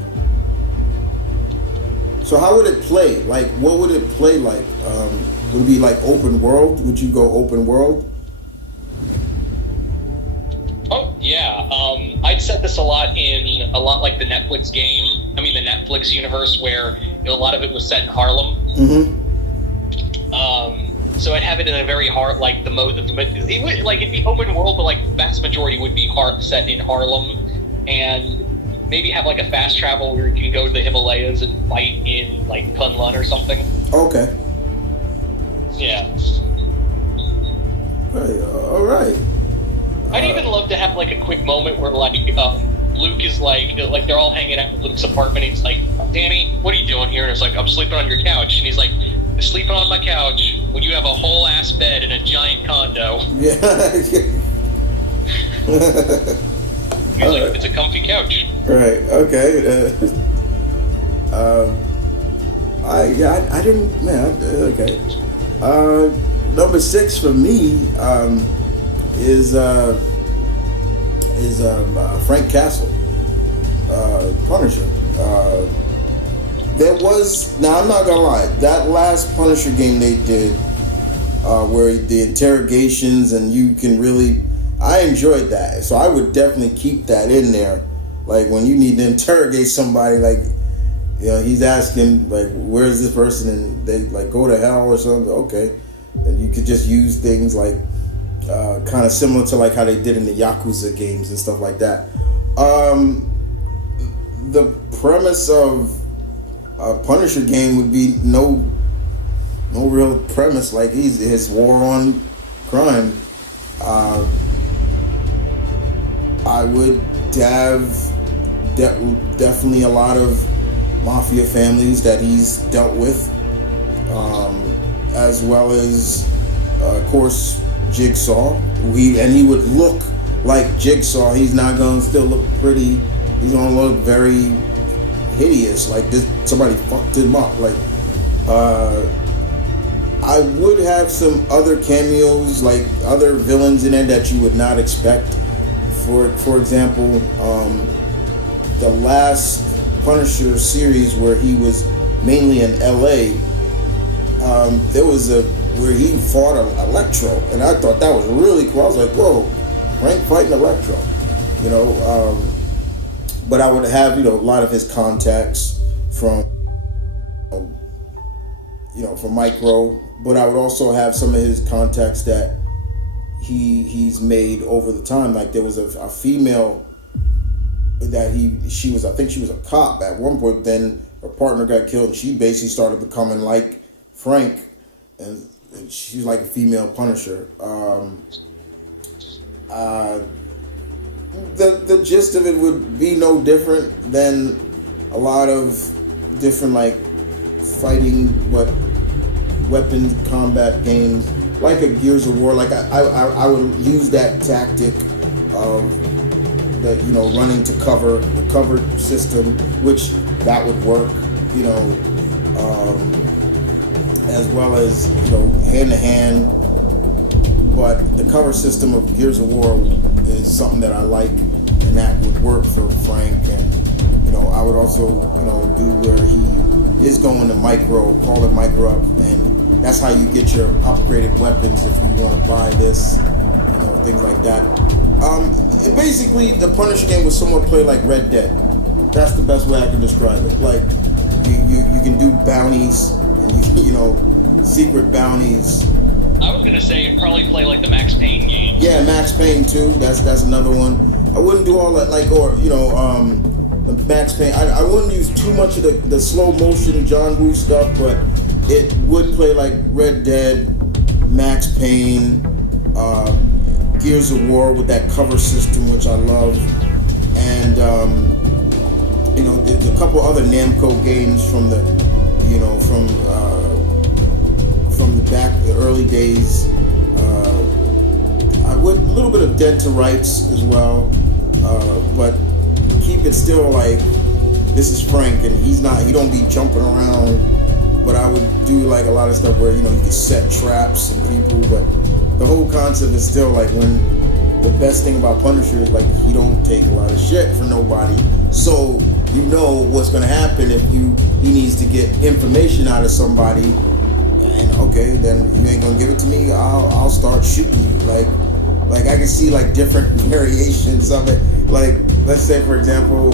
So how would it play? What would it play like? Would it be open world? Would you go open world? Oh yeah, I'd set this a lot like the Netflix game. I mean the Netflix universe, where a lot of it was set in Harlem. Mm-hmm. So I'd have it in a very hard it would it'd be open world, but vast majority would be set in Harlem, and maybe have a fast travel where you can go to the Himalayas and fight in Kunlun or something. Okay. Yeah. All right. I'd even love to have a quick moment where Luke is they're all hanging out with Luke's apartment. He's like, "Danny, what are you doing here?" And it's I'm sleeping on your couch. And he's like, "Sleeping on my couch when you have a whole ass bed in a giant condo." Yeah. He's "It's a comfy couch." Right. Okay. I didn't. Man. Okay. Number 6 for me is Frank Castle, Punisher. There was, now I'm not gonna lie, that last Punisher game they did, where the interrogations and you can really, I enjoyed that. So I would definitely keep that in there. When you need to interrogate somebody, he's asking like, where's this person, and they like go to hell or something. Okay, and you could just use things like kind of similar to like how they did in the Yakuza games and stuff like that. The premise of a Punisher game would be no real premise. Like his war on crime. I would have definitely a lot of mafia families that he's dealt with, as well as, of course, Jigsaw. He would look like Jigsaw. He's not gonna still look pretty. He's gonna look very hideous. Like somebody fucked him up. Like, I would have some other cameos, like other villains in there that you would not expect. For example, the last Punisher series where he was mainly in LA, there was where he fought Elektra, and I thought that was really cool. I was like, whoa, Frank fighting Elektra, but I would have, a lot of his contacts from from Micro, but I would also have some of his contacts that he's made over the time. Like there was a female that she was a cop at one point. Then her partner got killed, and she basically started becoming like Frank, and she's like a female Punisher. The gist of it would be no different than a lot of different like fighting, but weapon combat games, like a Gears of War. Like I would use that tactic of the running to cover, the cover system, which that would work, as well as hand to hand. But the cover system of Gears of War is something that I like, and that would work for Frank. And I would also do where he is going to Micro, call it Micro up, and that's how you get your upgraded weapons if you want to buy this, things like that. Basically, the Punisher game was somewhat played like Red Dead. That's the best way I can describe it. Like you can do bounties, and secret bounties. I was gonna say you'd probably play like the Max Payne games. Yeah, Max Payne too. That's another one. I wouldn't do all that the Max Payne. I wouldn't use too much of the slow motion John Woo stuff, but it would play like Red Dead, Max Payne, Gears of War with that cover system, which I love, and there's a couple other Namco games from the the early days. I would a little bit of Dead to Rights as well, but keep it still like this is Frank, and he don't be jumping around. But I would do like a lot of stuff where you can set traps and people, but the whole concept is still like when the best thing about Punisher is like he don't take a lot of shit for nobody, so what's gonna happen if he needs to get information out of somebody, and okay, then you ain't gonna give it to me, I'll start shooting you. Like I can see like different variations of it. Like let's say for example,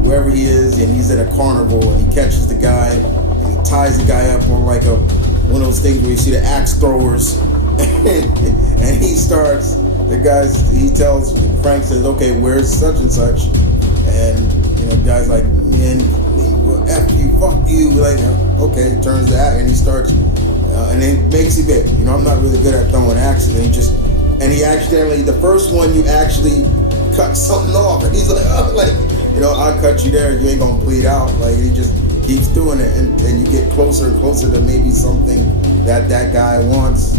wherever he is and he's at a carnival and he catches the guy and he ties the guy up on like one of those things where you see the axe throwers, and he tells Frank, says, okay, where's such and such, and the guy's like, man, F you, fuck you, like, okay, turns to act, and he starts, and then makes it big. I'm not really good at throwing axes, and he accidentally, the first one you actually cut something off, and he's like, oh, like, I'll cut you there, you ain't gonna bleed out, like, he just keeps doing it, and you get closer and closer to maybe something that guy wants.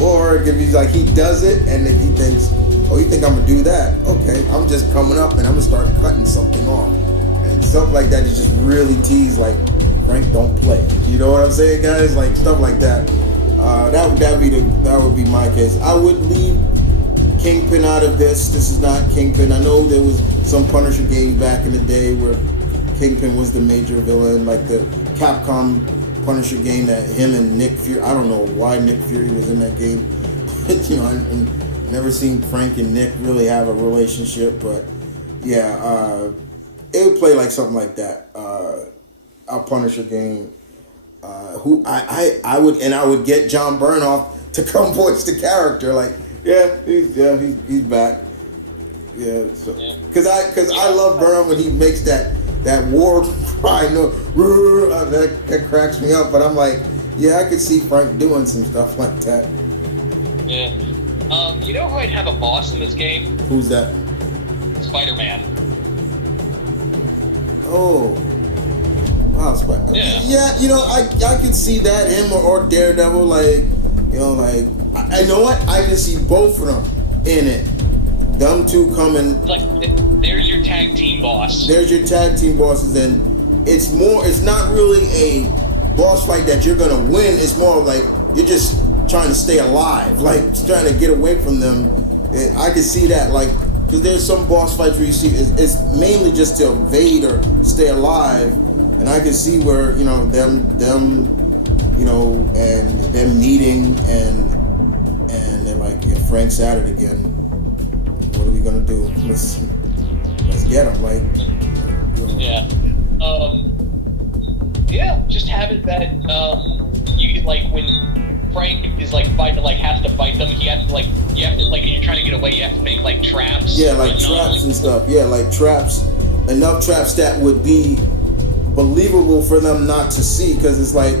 Or if he's like, he does it, and then he thinks, oh, you think I'm gonna do that? Okay, I'm just coming up and I'm gonna start cutting something off. And stuff like that is just really teased, like, Frank, don't play. You know what I'm saying, guys? Like, stuff like that. That would be my case. I would leave Kingpin out of this. This is not Kingpin. I know there was some Punisher games back in the day where Kingpin was the major villain, like the Capcom Punisher game that him and Nick Fury. I don't know why Nick Fury was in that game. I've never seen Frank and Nick really have a relationship, but yeah, it would play like something like that. a Punisher game. Who I would get John Burnoff to come voice the character. Like, he's back. Yeah, so because I love Burnoff when he makes that war cry. No, that cracks me up. But I'm like, yeah, I could see Frank doing some stuff like that. Yeah. You know who I'd have a boss in this game? Who's that? Spider-Man. Oh. Wow, Spider-Man. Yeah, I could see that, him or Daredevil, like, I know what? I can see both of them in it. Them two coming. Like, there's your tag team boss. There's your tag team bosses, and it's not really a boss fight that you're gonna win. It's more like you're just trying to stay alive, like trying to get away from them. I can see that, like, because there's some boss fights where you see it's mainly just to evade or stay alive, and I can see where them and them meeting and they're like, yeah, Frank's at it again. What are we gonna do? Let's get him, like. Just have it that you get, like, when Frank is like has to fight them, you have to when you're trying to get away, you have to make like traps. Yeah, like traps and stuff. Yeah, like traps, enough traps that would be believable for them not to see, because it's like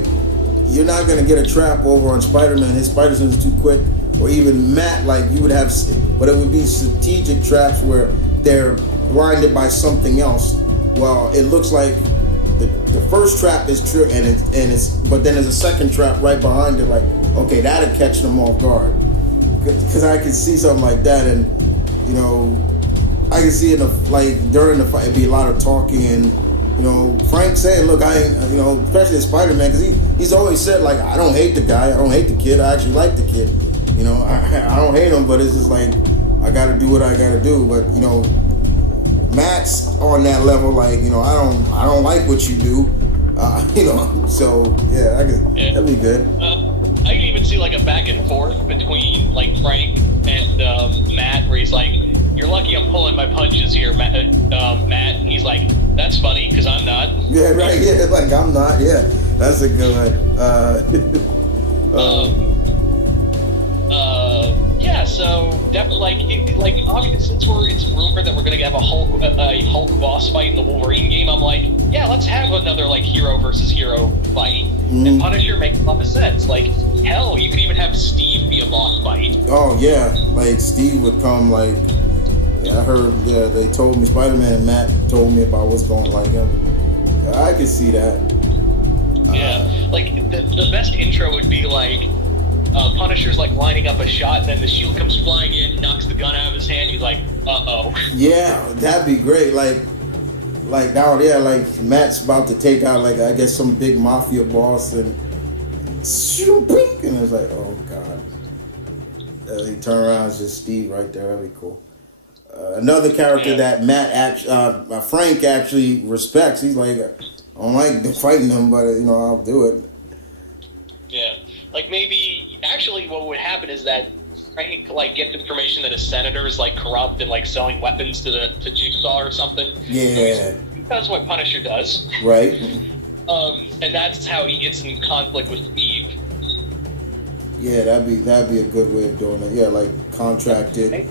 you're not gonna get a trap over on Spider-Man. His spider sense is too quick, or even Matt. Like you would have, but it would be strategic traps where they're blinded by something else. Well, it looks like the first trap is true, but then there's a second trap right behind it. Like, okay, that'll catch them off guard. Because I can see something like that, and I can see during the fight, it'd be a lot of talking, and Frank saying, "Look, I ain't," especially Spider-Man, because he's always said, like, I don't hate the guy, I don't hate the kid, I actually like the kid. I don't hate him, but it's just like I got to do what I got to do. But Matt's on that level, like, I don't like what you do, so yeah, that'd be good. I can even see like a back and forth between like Frank and Matt, where he's like, "You're lucky I'm pulling my punches here, Matt." And he's like, "That's funny, because I'm not." Yeah, right. Yeah, like I'm not. Yeah, that's a good one. So definitely, obviously, since it's rumored that we're gonna have a Hulk boss fight in the Wolverine game, I'm like, yeah, let's have another like hero versus hero fight. Mm-hmm. And Punisher makes a lot of sense. Like, hell, you could even have Steve be a boss fight. Oh yeah, like Steve would come. Like, yeah, I heard. Yeah, they told me, Spider-Man and Matt told me about what's going like him. I could see that. Yeah, like the best intro would be like. Punisher's like lining up a shot, and then the shield comes flying in, knocks the gun out of his hand. He's like, "Uh-oh." Yeah, that'd be great. Like now, yeah, like Matt's about to take out, like, I guess some big mafia boss, and it's like, oh god. He turn around, it's just Steve right there. That'd be cool. Another character that Frank actually respects. He's like, I don't like fighting him, but I'll do it. Yeah, like maybe. Actually, what would happen is that Frank like gets information that a senator is like corrupt and like selling weapons to Jigsaw or something. Yeah, so he does what Punisher does. Right. And that's how he gets in conflict with Steve. Yeah, that'd be a good way of doing it. Yeah, like contracted.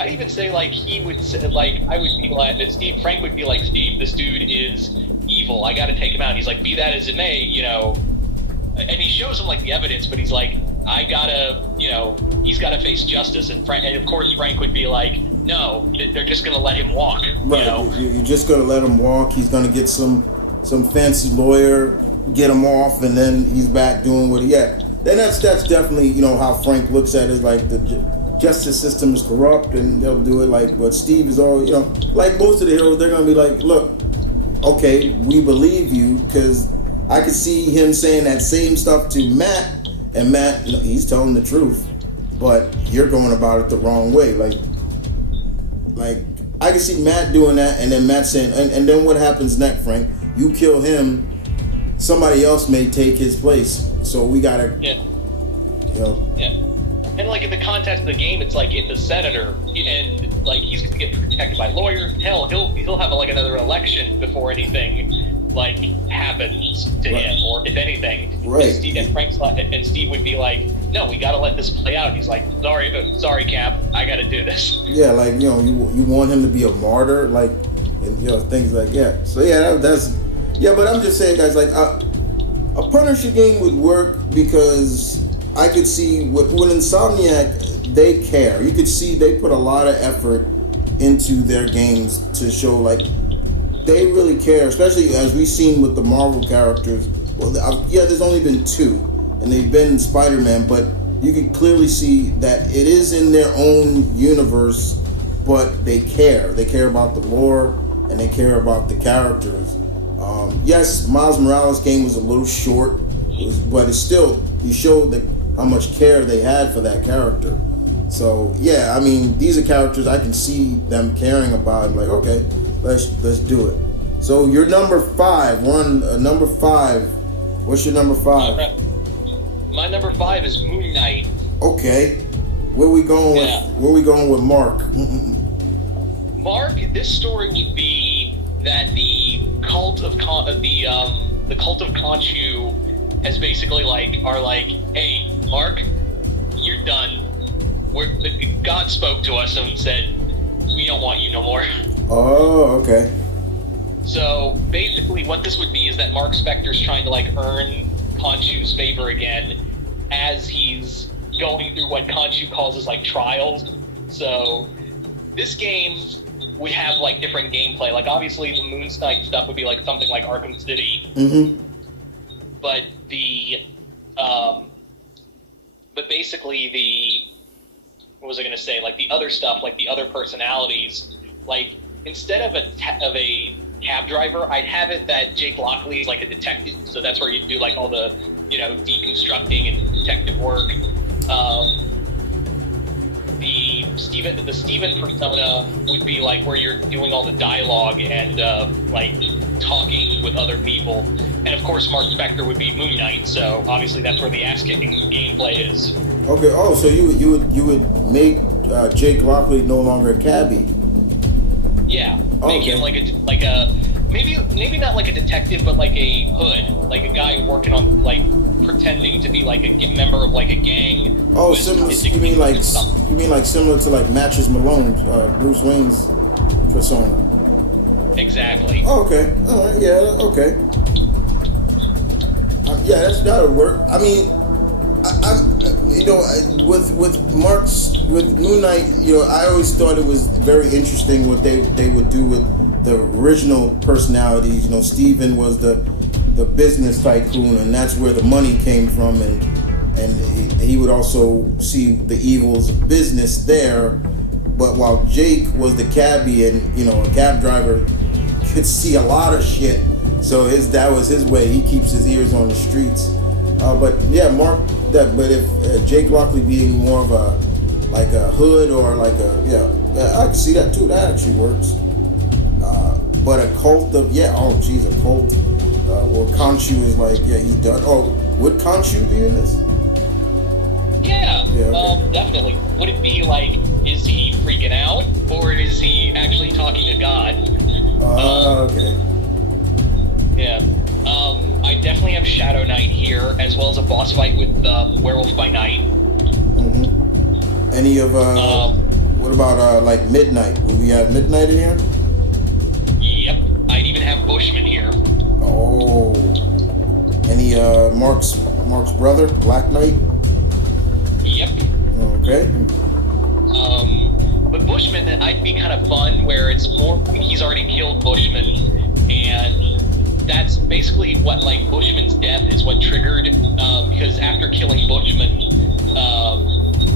I'd even say like he would say, like I would be like Steve. Frank would be like, Steve, this dude is evil. I got to take him out. He's like, be that as it may, And he shows him like the evidence, but he's like, I gotta, he's gotta face justice. And of course Frank would be like, no, they're just gonna let him walk. Right, you're just gonna let him walk. He's gonna get some fancy lawyer, get him off, and then he's back doing what he had. Then that's definitely how Frank looks at it. Like the justice system is corrupt, and they'll do it like. But Steve is always, like most of the heroes, they're gonna be like, look, okay, we believe you, because. I could see him saying that same stuff to Matt, and Matt, he's telling the truth, but you're going about it the wrong way. Like I could see Matt doing that, and then Matt saying, and then what happens next, Frank? You kill him, somebody else may take his place. So we gotta, Yeah. And like in the context of the game, it's like it's a senator, and like he's gonna get protected by lawyers. Hell, he'll have like another election before anything. like happens to him, or if anything, right? And Steve would be like, "No, we got to let this play out." He's like, "Sorry, Cap, I got to do this." Yeah, like you want him to be a martyr, like, and things like that. So yeah, that's but I'm just saying, guys, like a Punisher game would work because I could see with Insomniac, they care. You could see they put a lot of effort into their games to show like they really care, especially as we've seen with the Marvel characters. Well, there's only been 2, and they've been Spider-Man, but you can clearly see that it is in their own universe, but they care. They care about the lore, and they care about the characters. Yes, Miles Morales' game was a little short, but it's still, you showed how much care they had for that character. So yeah, I mean, these are characters I can see them caring about. Like, okay, let's do it. So your number 5, we're on number 5. What's your number 5? My number 5 is Moon Knight. Okay, where we going with Mark? Mark, this story would be that the cult of Khonshu has basically hey, Mark, you're done. God spoke to us and said, we don't want you no more. Oh, okay. So basically what this would be is that Mark Spector's trying to earn Khonshu's favor again as he's going through what Khonshu calls as trials. So this game would have different gameplay. Obviously the Moon Knight stuff would be something like Arkham City. Mm-hmm. But basically what was I going to say? The other stuff, the other personalities, instead of a cab driver, I'd have it that Jake Lockley is a detective. So that's where you do all the deconstructing and detective work. The Steven persona would be where you're doing all the dialogue and talking with other people. And of course, Mark Spector would be Moon Knight. So obviously, that's where the ass-kicking gameplay is. Okay. Oh, so you would make Jake Lockley no longer a cabbie. Yeah. Make him maybe not like a detective, but a hood, a guy working on pretending to be a member of a gang. Oh, similar. You mean similar to Mattress Malone, Bruce Wayne's persona. Exactly. Oh, okay. All right. Yeah. Okay. That'll work. I mean, with Moon Knight, I always thought it was very interesting what they would do with the original personalities. Steven was the business tycoon, and that's where the money came from, and he would also see the evils of business there. But while Jake was the cabbie, and a cab driver could see a lot of shit, so that was his way. He keeps his ears on the streets. But yeah, but if Jake Lockley being more of a hood or I can see that too. That actually works. But a cult of a cult. Well, Khonshu is he's done. Oh, would Khonshu be in this? Yeah, okay. Definitely. Would it be is he freaking out, or is he actually talking to God? Okay. Yeah. I definitely have Shadow Knight here, as well as a boss fight with Werewolf by Night. Mm-hmm. Any of what about Midnight? Will we have Midnight in here? Yep. I'd even have Bushman here. Oh. Any Mark's brother, Black Knight? Yep. Okay. But Bushman, I'd be kind of fun, where it's more he's already killed Bushman, and that's basically what Bushman's death is what triggered, because after killing Bushman,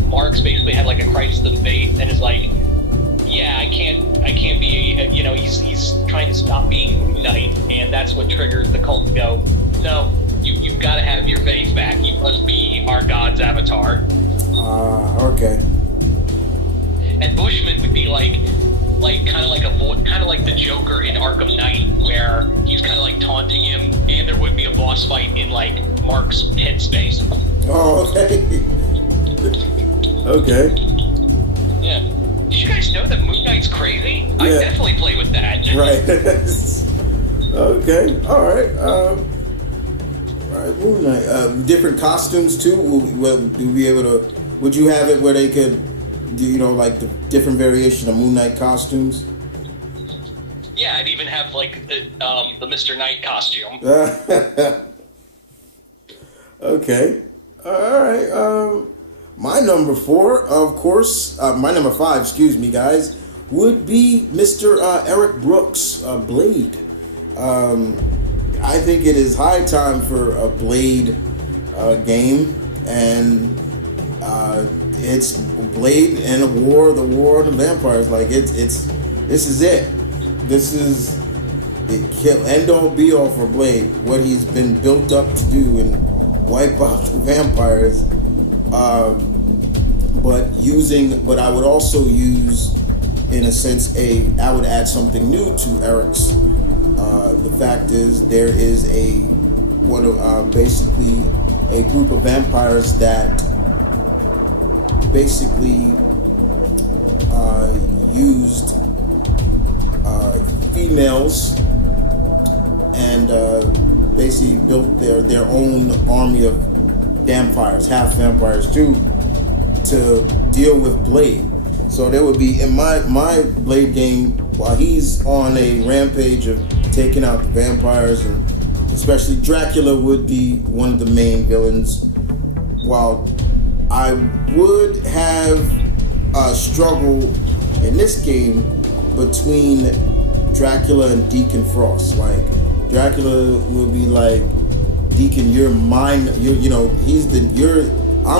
Mark's basically had a crisis of faith and is I can't be he's trying to stop being Moon Knight, and that's what triggers the cult to go, no, you've got to have your faith back, you must be our god's avatar. Okay. And Bushman would be kind of like the Joker in Arkham Knight, where he's kind of taunting him, and there would be a boss fight in Mark's headspace. Oh, okay. Okay. Yeah. Did you guys know that Moon Knight's crazy? Yeah. I definitely play with that. Right. Okay, all right. All right, Moon Knight. Different costumes too. Would you be able to? Would you have it where they could, do like the different variation of Moon Knight costumes? Yeah, I'd even have like the Mr. Knight costume. Okay, all right. My number 4, of course. My number 5, excuse me, guys, would be Mr. Eric Brooks, Blade. I think it is high time for a Blade game, and it's Blade and the war of the vampires. Like this is it. This is the end all be all for Blade. What he's been built up to do and wipe out the vampires. But I would also use, in a sense, I would add something new to Eric's. The fact is, there is basically a group of vampires that basically used females and basically built their own army of vampires, half vampires too, to deal with Blade. So there would be, in my Blade game, while he's on a rampage of taking out the vampires, and especially Dracula would be one of the main villains, while I would have a struggle in this game between Dracula and Deacon Frost. Like, Dracula would be like, Deacon, you're mine. I'm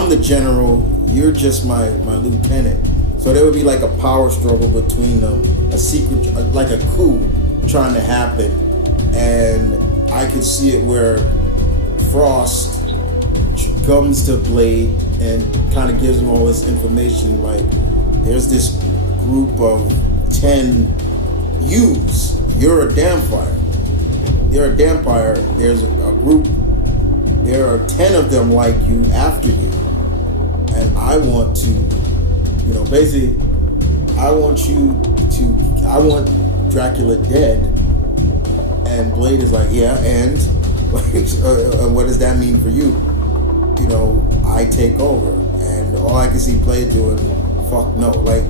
the general. You're just my lieutenant. So there would be like a power struggle between them, a secret, like a coup trying to happen. And I could see it where Frost comes to Blade and kind of gives him all this information. Like, there's this group of 10 yous. You're a Dampire. They're a Dampire. There's a group. There are 10 of them like you after you. And I want to, basically, I want Dracula dead. And Blade is like, yeah, and what does that mean for you? I take over. And all I can see Blade doing, fuck no, like,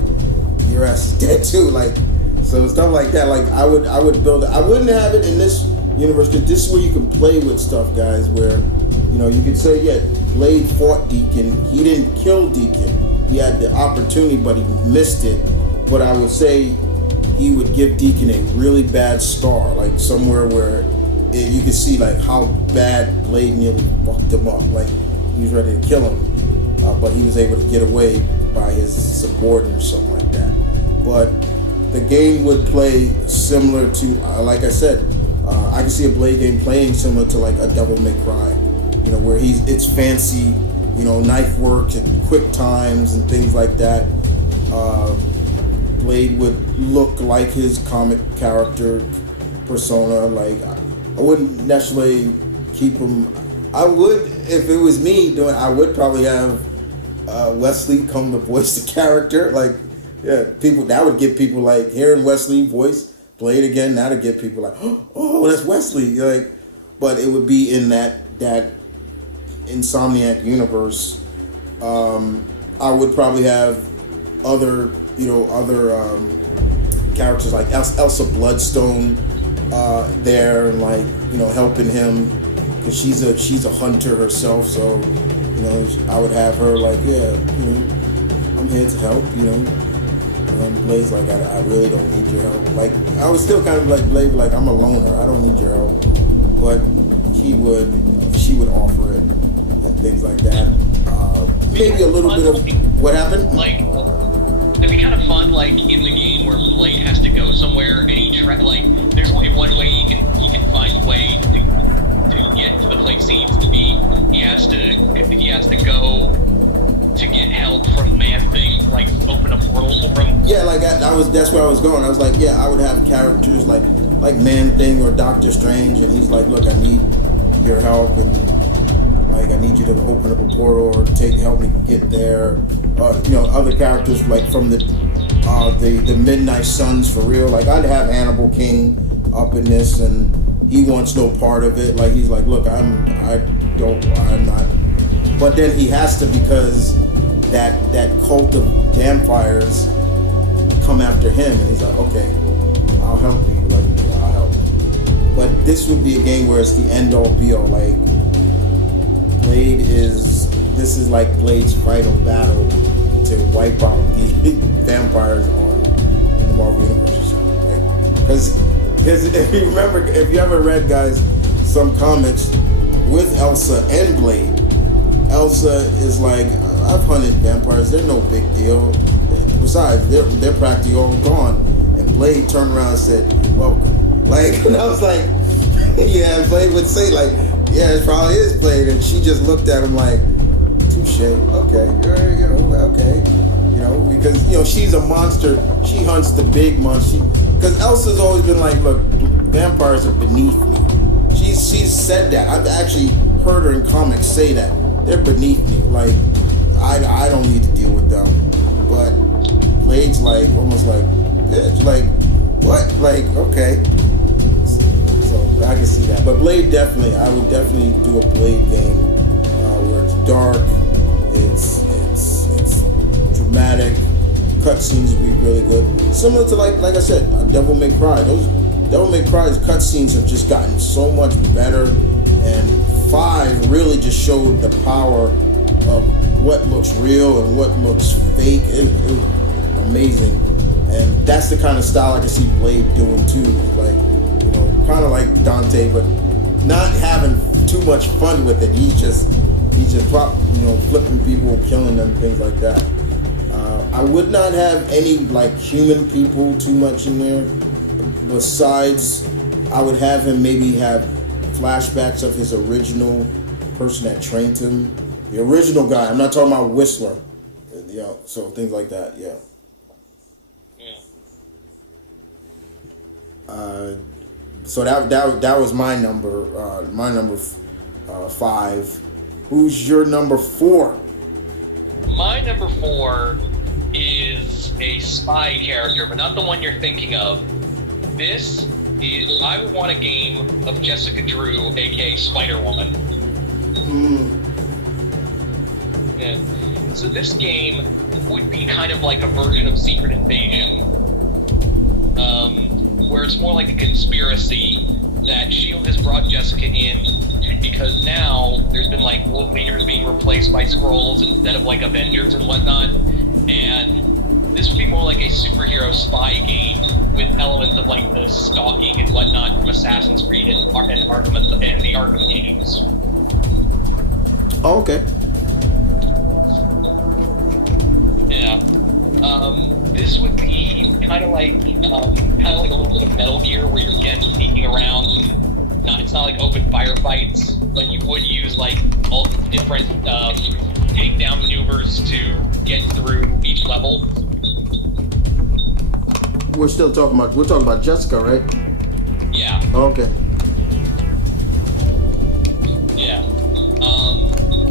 your ass is dead too. Like, so stuff like that. Like, I would build it. I wouldn't have it in this universe, because this is where you can play with stuff, guys, where, you could say, yeah, Blade fought Deacon. He didn't kill Deacon. He had the opportunity, but he missed it. But I would say he would give Deacon a really bad scar, like somewhere where you could see like how bad Blade nearly fucked him up. Like, he was ready to kill him, but he was able to get away by his subordinate or something like that. But the game would play similar to, like I said, I can see a Blade game playing similar to like a Devil May Cry, where it's fancy, knife work and quick times and things like that. Blade would look like his comic character persona. Like, I wouldn't necessarily keep him. I would, if it was me doing, I would probably have Wesley come to voice the character. Like, yeah, that would get people like hearing Wesley voice Blade again. That'd get people like, oh, that's Wesley. Like, but it would be in that Insomniac universe. I would probably have other characters like Elsa Bloodstone there, and like helping him, because she's a hunter herself. So I would have her like, yeah, I'm here to help. Blade's like, I really don't need your help. Like, I was still kind of like Blade, like, I'm a loner. I don't need your help. But she would offer it and things like that. Maybe a little bit of what happened. Like, it'd be kind of fun, like in the game where Blade has to go somewhere and there's only one way he can find a way to get to the place he needs to be. He has to go to get help from Man-Thing, like open a portal for him. Yeah, like that's where I was going. I was like, yeah, I would have characters like Man-Thing or Doctor Strange, and he's like, look, I need your help, and like, I need you to open up a portal or help me get there. Other characters like from the Midnight Suns, for real. Like, I'd have Hannibal King up in this, and he wants no part of it. Like he's like, look, I'm not. But then he has to, because that cult of vampires come after him, and he's like, okay, I'll help you. Like, yeah, I'll help you. But this would be a game where it's the end all be all. Like this is like Blade's final battle to wipe out the vampires in the Marvel Universe. Like, because if you remember, if you ever read, guys, some comics with Elsa and Blade, Elsa is like, I've hunted vampires, they're no big deal. Besides, they're practically all gone. And Blade turned around and said, "You're welcome." Like, and I was like, yeah, Blade would say like, yeah, it probably is Blade. And she just looked at him like, touche, okay, okay. Because, she's a monster. She hunts the big monster. Because Elsa's always been like, look, vampires are beneath me. She's said that. I've actually heard her in comics say that. They're beneath me. Like, I don't need to deal with them. But Blade's like, almost like, bitch, like, what? Like, okay. So I can see that. But Blade I would definitely do a Blade game where it's dark, it's dramatic, cutscenes would be really good. Similar to like I said, Devil May Cry. Those Devil May Cry's cutscenes have just gotten so much better, and 5 really just showed the power of what looks real and what looks fake. It was amazing, and that's the kind of style I can see Blade doing too. Like, kind of like Dante, but not having too much fun with it. He's just flipping people, killing them, things like that. I would not have any like human people too much in there. Besides, I would have him maybe have flashbacks of his original person that trained him, the original guy. I'm not talking about Whistler. So things like that. Yeah. So that was my number. My number 5. Who's your number 4? My number 4 is a spy character, but not the one you're thinking of. This is, I would want a game of Jessica Drew, aka Spider-Woman. Yeah. So this game would be kind of like a version of Secret Invasion, where it's more like a conspiracy that S.H.I.E.L.D. has brought Jessica in because now there's been like world leaders being replaced by Skrulls instead of like Avengers and whatnot, and this would be more like a superhero spy game with elements of like the stalking and whatnot from Assassin's Creed and Arkham and the Arkham games. Oh, okay. Yeah. This would be kind of like a little bit of Metal Gear, where you're again sneaking around. And it's not like open firefights, but you would use like all different takedown maneuvers to get through each level. We're talking about Jessica, right? Yeah. Oh, okay. Yeah.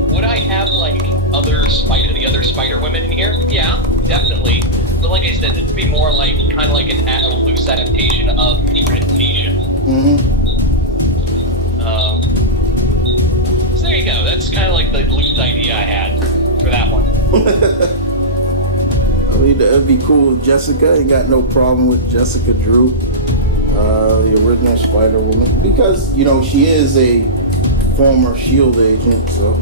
Would I have like the other Spider Women in here? Yeah, definitely. But like I said, this would be more like kind of like a loose adaptation of Secret Invasion. So there you go. That's kind of like the loose idea I had for that one. I mean, that'd be cool with Jessica. You got no problem with Jessica Drew, the original Spider-Woman, because she is a former S.H.I.E.L.D. agent, so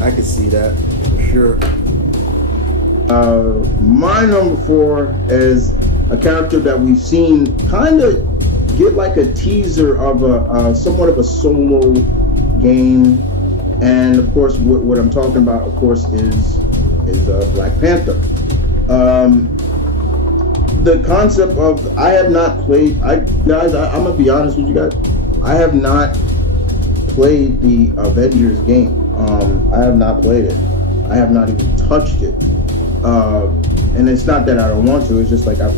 I could see that for sure. My number 4 is a character that we've seen kind of get like a teaser of a somewhat of a solo game, and of course what I'm talking about, of course, is Black Panther. The concept of, I have not played, I'm gonna be honest with you guys, I have not played the Avengers game. I have not played it. I have not even touched it. And it's not that I don't want to, it's just like I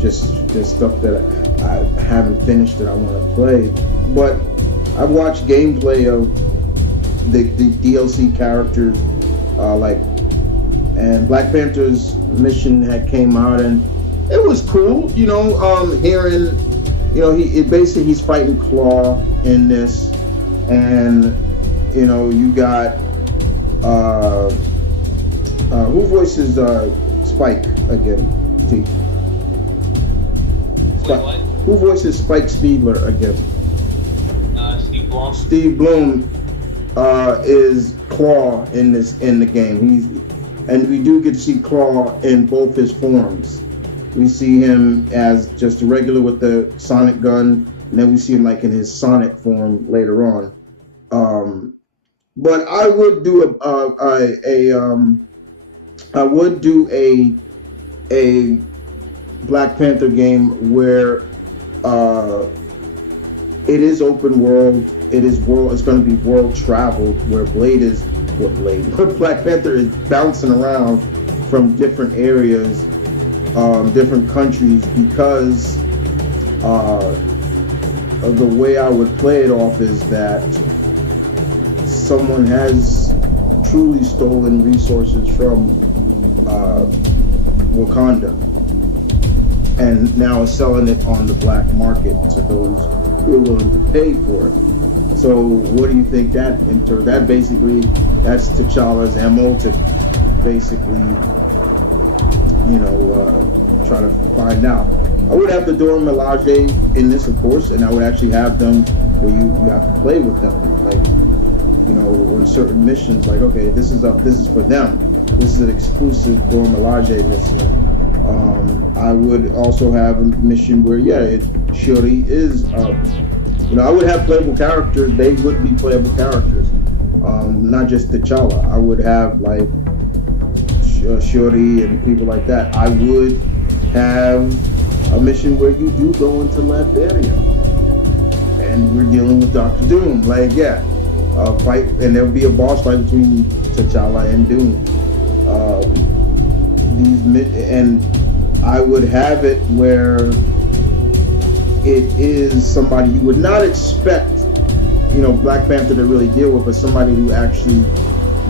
just there's stuff that I haven't finished that I want to play. But I've watched gameplay of the DLC characters, and Black Panther's mission had came out, and it was cool, hearing basically he's fighting Claw in this, and you got who voices Spike again? T. Wait, what? Who voices Spike Spiegler again? Steve Blum. Steve Bloom is Claw in the game. And we do get to see Claw in both his forms. We see him as just a regular with the sonic gun, and then we see him like in his sonic form later on. But I would do a Black Panther game where it is open world. It's going to be world traveled, where Black Panther is bouncing around from different areas, different countries, because of the way I would play it off is that someone has truly stolen resources from Wakanda and now is selling it on the black market to those who are willing to pay for it. So what do you think that's T'Challa's MO to basically, try to find out. I would have the Dora Milaje in this, of course, and I would actually have them where you have to play with them, like, on certain missions, like, okay, this is for them. This is an exclusive Dora Milaje mission. I would also have a mission where, Shuri is, I would have playable characters. They would be playable characters, not just T'Challa. I would have like Shuri and people like that. I would have a mission where you do go into Latveria and we're dealing with Doctor Doom. Fight, and there would be a boss fight between T'Challa and Doom. And I would have it where it is somebody you would not expect, Black Panther to really deal with, but somebody who actually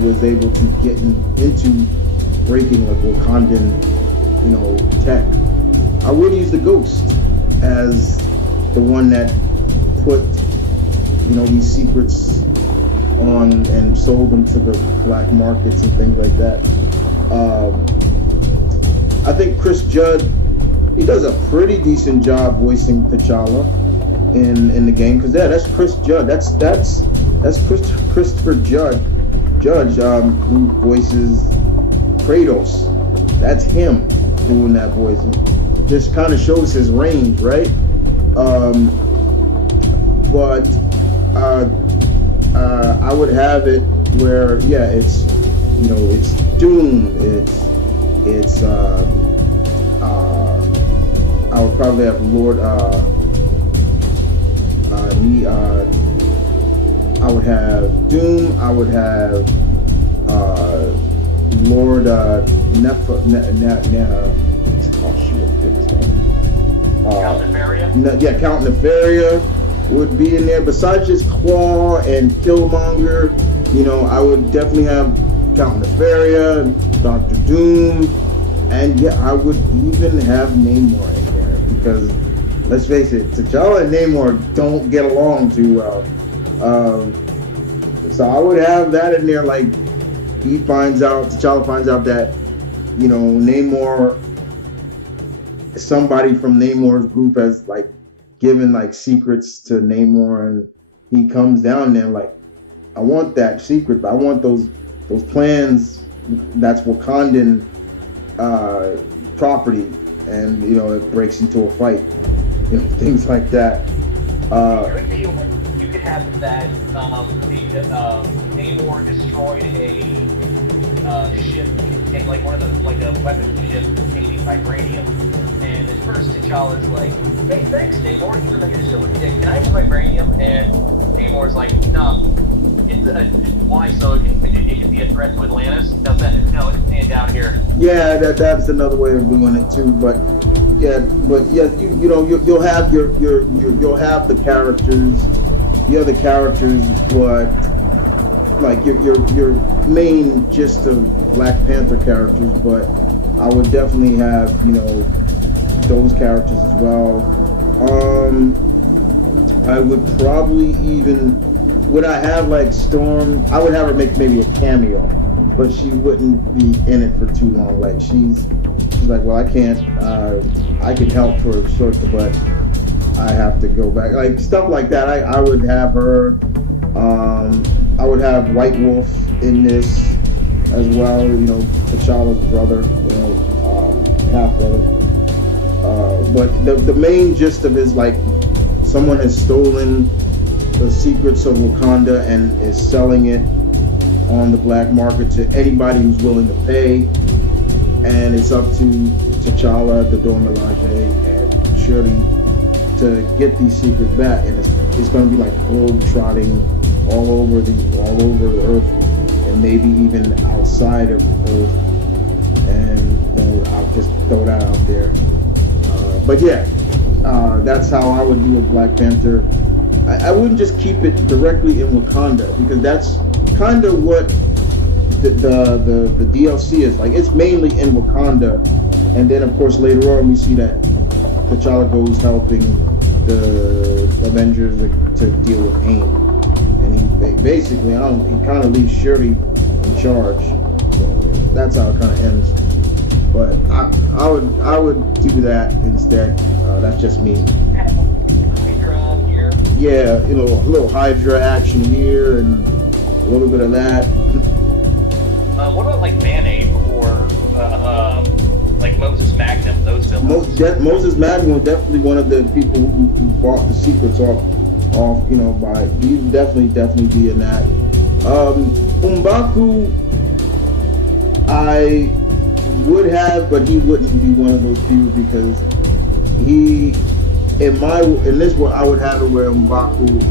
was able to get into breaking like Wakandan, tech. I would use the Ghost as the one that put, these secrets on and sold them to the black markets and things like that. I think Chris Judd, he does a pretty decent job voicing T'Challa in the game, because that's Chris Judd. That's Christopher Judge who voices Kratos. That's him doing that voice. It just kind of shows his range, right? But I would have it where it's it's Doom. It's I would probably have Lord. I would have Doom. I would have Lord Count Nefaria? Count Nefaria would be in there. Besides just Claw and Killmonger, I would definitely have Count Nefaria, Doctor Doom, and I would even have Namor in there, because let's face it, T'Challa and Namor don't get along too well. So I would have that in there, like T'Challa finds out that, Namor, somebody from Namor's group has like given like secrets to Namor, and he comes down there like, I want that secret, but I want those plans that's Wakandan property, and it breaks into a fight, things like that. You could have it that Namor destroyed a ship, like one of the a weapon ship containing vibranium, and at first T'Challa's like, "Hey, thanks, Namor, even though you're still a dick. Can I have vibranium?" And Namor's like, "No, why? So it could be a threat to Atlantis? Does that? No, it's stand down here." Yeah, that's another way of doing it too. But you'll have you'll have the other characters, but like your main gist of Black Panther characters. But I would definitely have those characters as well. I would probably even, would I have like Storm? I would have her make maybe a cameo, but she wouldn't be in it for too long. Like she's like, well, I can't. I can help for a short, but I have to go back. Like stuff like that. I would have her. I would have White Wolf in this as well. You know, T'Challa's brother, you know, half brother. But the main gist of it is like someone has stolen the secrets of Wakanda and is selling it on the black market to anybody who's willing to pay. And it's up to T'Challa, the Dora Milaje, and Shuri to get these secrets back. And it's going to be like globe trotting all over the earth, and maybe even outside of Earth. And you know, I'll just throw that out there. But yeah, that's how I would do a Black Panther. I wouldn't just keep it directly in Wakanda, because that's kind of what the DLC is like. It's mainly in Wakanda, and then of course later on we see that T'Challa goes helping the Avengers to deal with AIM, and he basically he kind of leaves Shuri in charge. So that's how it kind of ends. But I would do that instead. That's just me. Hydra here. Yeah, you know, a little Hydra action here and a little bit of that. What about like Mayonnaise or like Moses Magnum? Those villains. Moses Magnum was definitely one of the people who bought the secrets off. You know, he would definitely be in that. M'Baku, I would have, but he wouldn't be one of those people, because in this one I would have it where M'Baku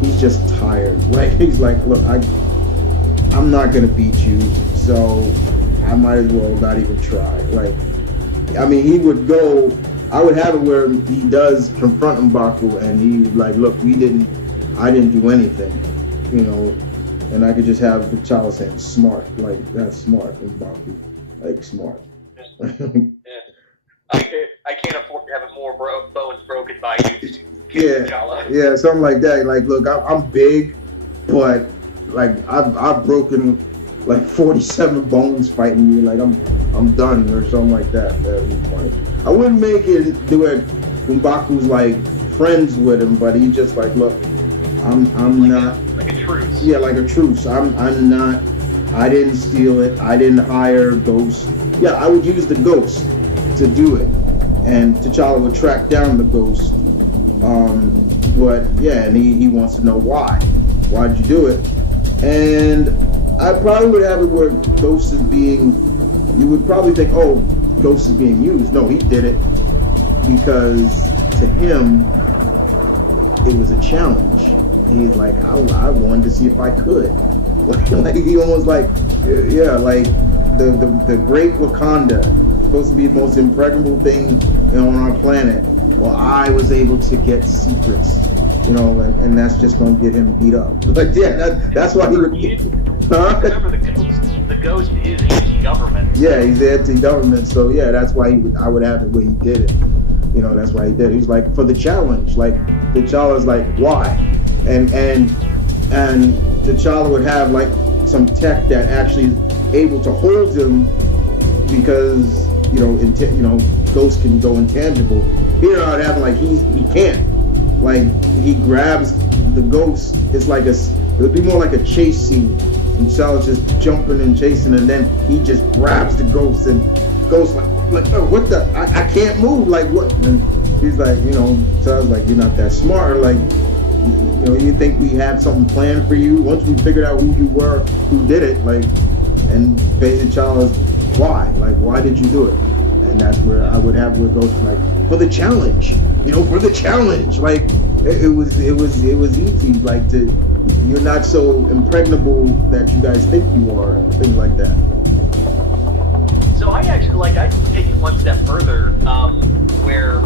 he's just tired. Like he's like, look, I'm not gonna beat you, so I might as well not even try. Like, I mean, he would go. I would have it where he does confront M'Baku, and he was like, look, I didn't do anything, you know, and I could just have T'Challa saying smart, like that's smart, M'Baku. Like smart. Yeah. I can't afford to have more bones broken by you. Yeah, something like that. Like, look, I'm big, but like I've broken like 47 bones fighting you. Like I'm done or something like that. That'd be funny. I wouldn't make it do it. M'Baku's like friends with him, but he's just like, look, I'm not like a truce. Yeah, like a truce. I'm not. I didn't steal it. I didn't hire Ghost. Yeah, I would use the Ghost to do it, and T'Challa would track down the Ghost. But yeah, and he wants to know why. Why'd you do it? And I probably would have it where Ghost is being. You would probably think, oh, Ghost is being used. No, he did it because to him it was a challenge. He's like, I wanted to see if I could. Like he almost like, yeah, like the great Wakanda, supposed to be the most impregnable thing on our planet. Well, I was able to get secrets, you know, and that's just gonna get him beat up. Like, yeah, that's why he would. Remember, the ghost is anti-government. Yeah, he's anti-government, so yeah, that's why I would have it where he did it. You know, that's why he did it. He's like, for the challenge, like T'Challa's like, why? And T'Challa would have like some tech that actually is able to hold him, because Ghost can go intangible. Here I would have like he can't. Like he grabs the Ghost. It's like it would be more like a chase scene. And T'Challa's just jumping and chasing, and then he just grabs the Ghost, and Ghost like oh, what the? I can't move. Like what? And he's like, T'Challa's like, you're not that smart. Or like, you think we had something planned for you? Once we figured out who you were, who did it, like, and basically T'Challa's why? Like, why did you do it? And that's where I would have with Ghost like, for the challenge, for the challenge. Like it was easy. Like you're not so impregnable that you guys think you are, and things like that. So I actually I'd take it one step further, where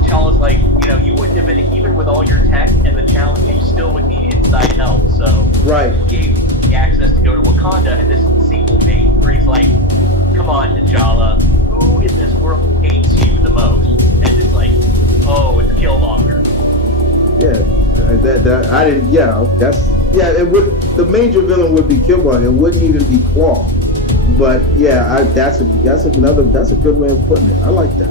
T'Challa's like, you wouldn't have been, even with all your tech and the challenge, you still would need inside help. So right, he gave the access to go to Wakanda, and this is the sequel page where he's like, come on, T'Challa, who in this world hates you the most? And it's like, oh, it's that I didn't. Yeah, it would. The major villain would be Killmonger. It wouldn't even be Claw. But yeah, that's a good way of putting it. I like that.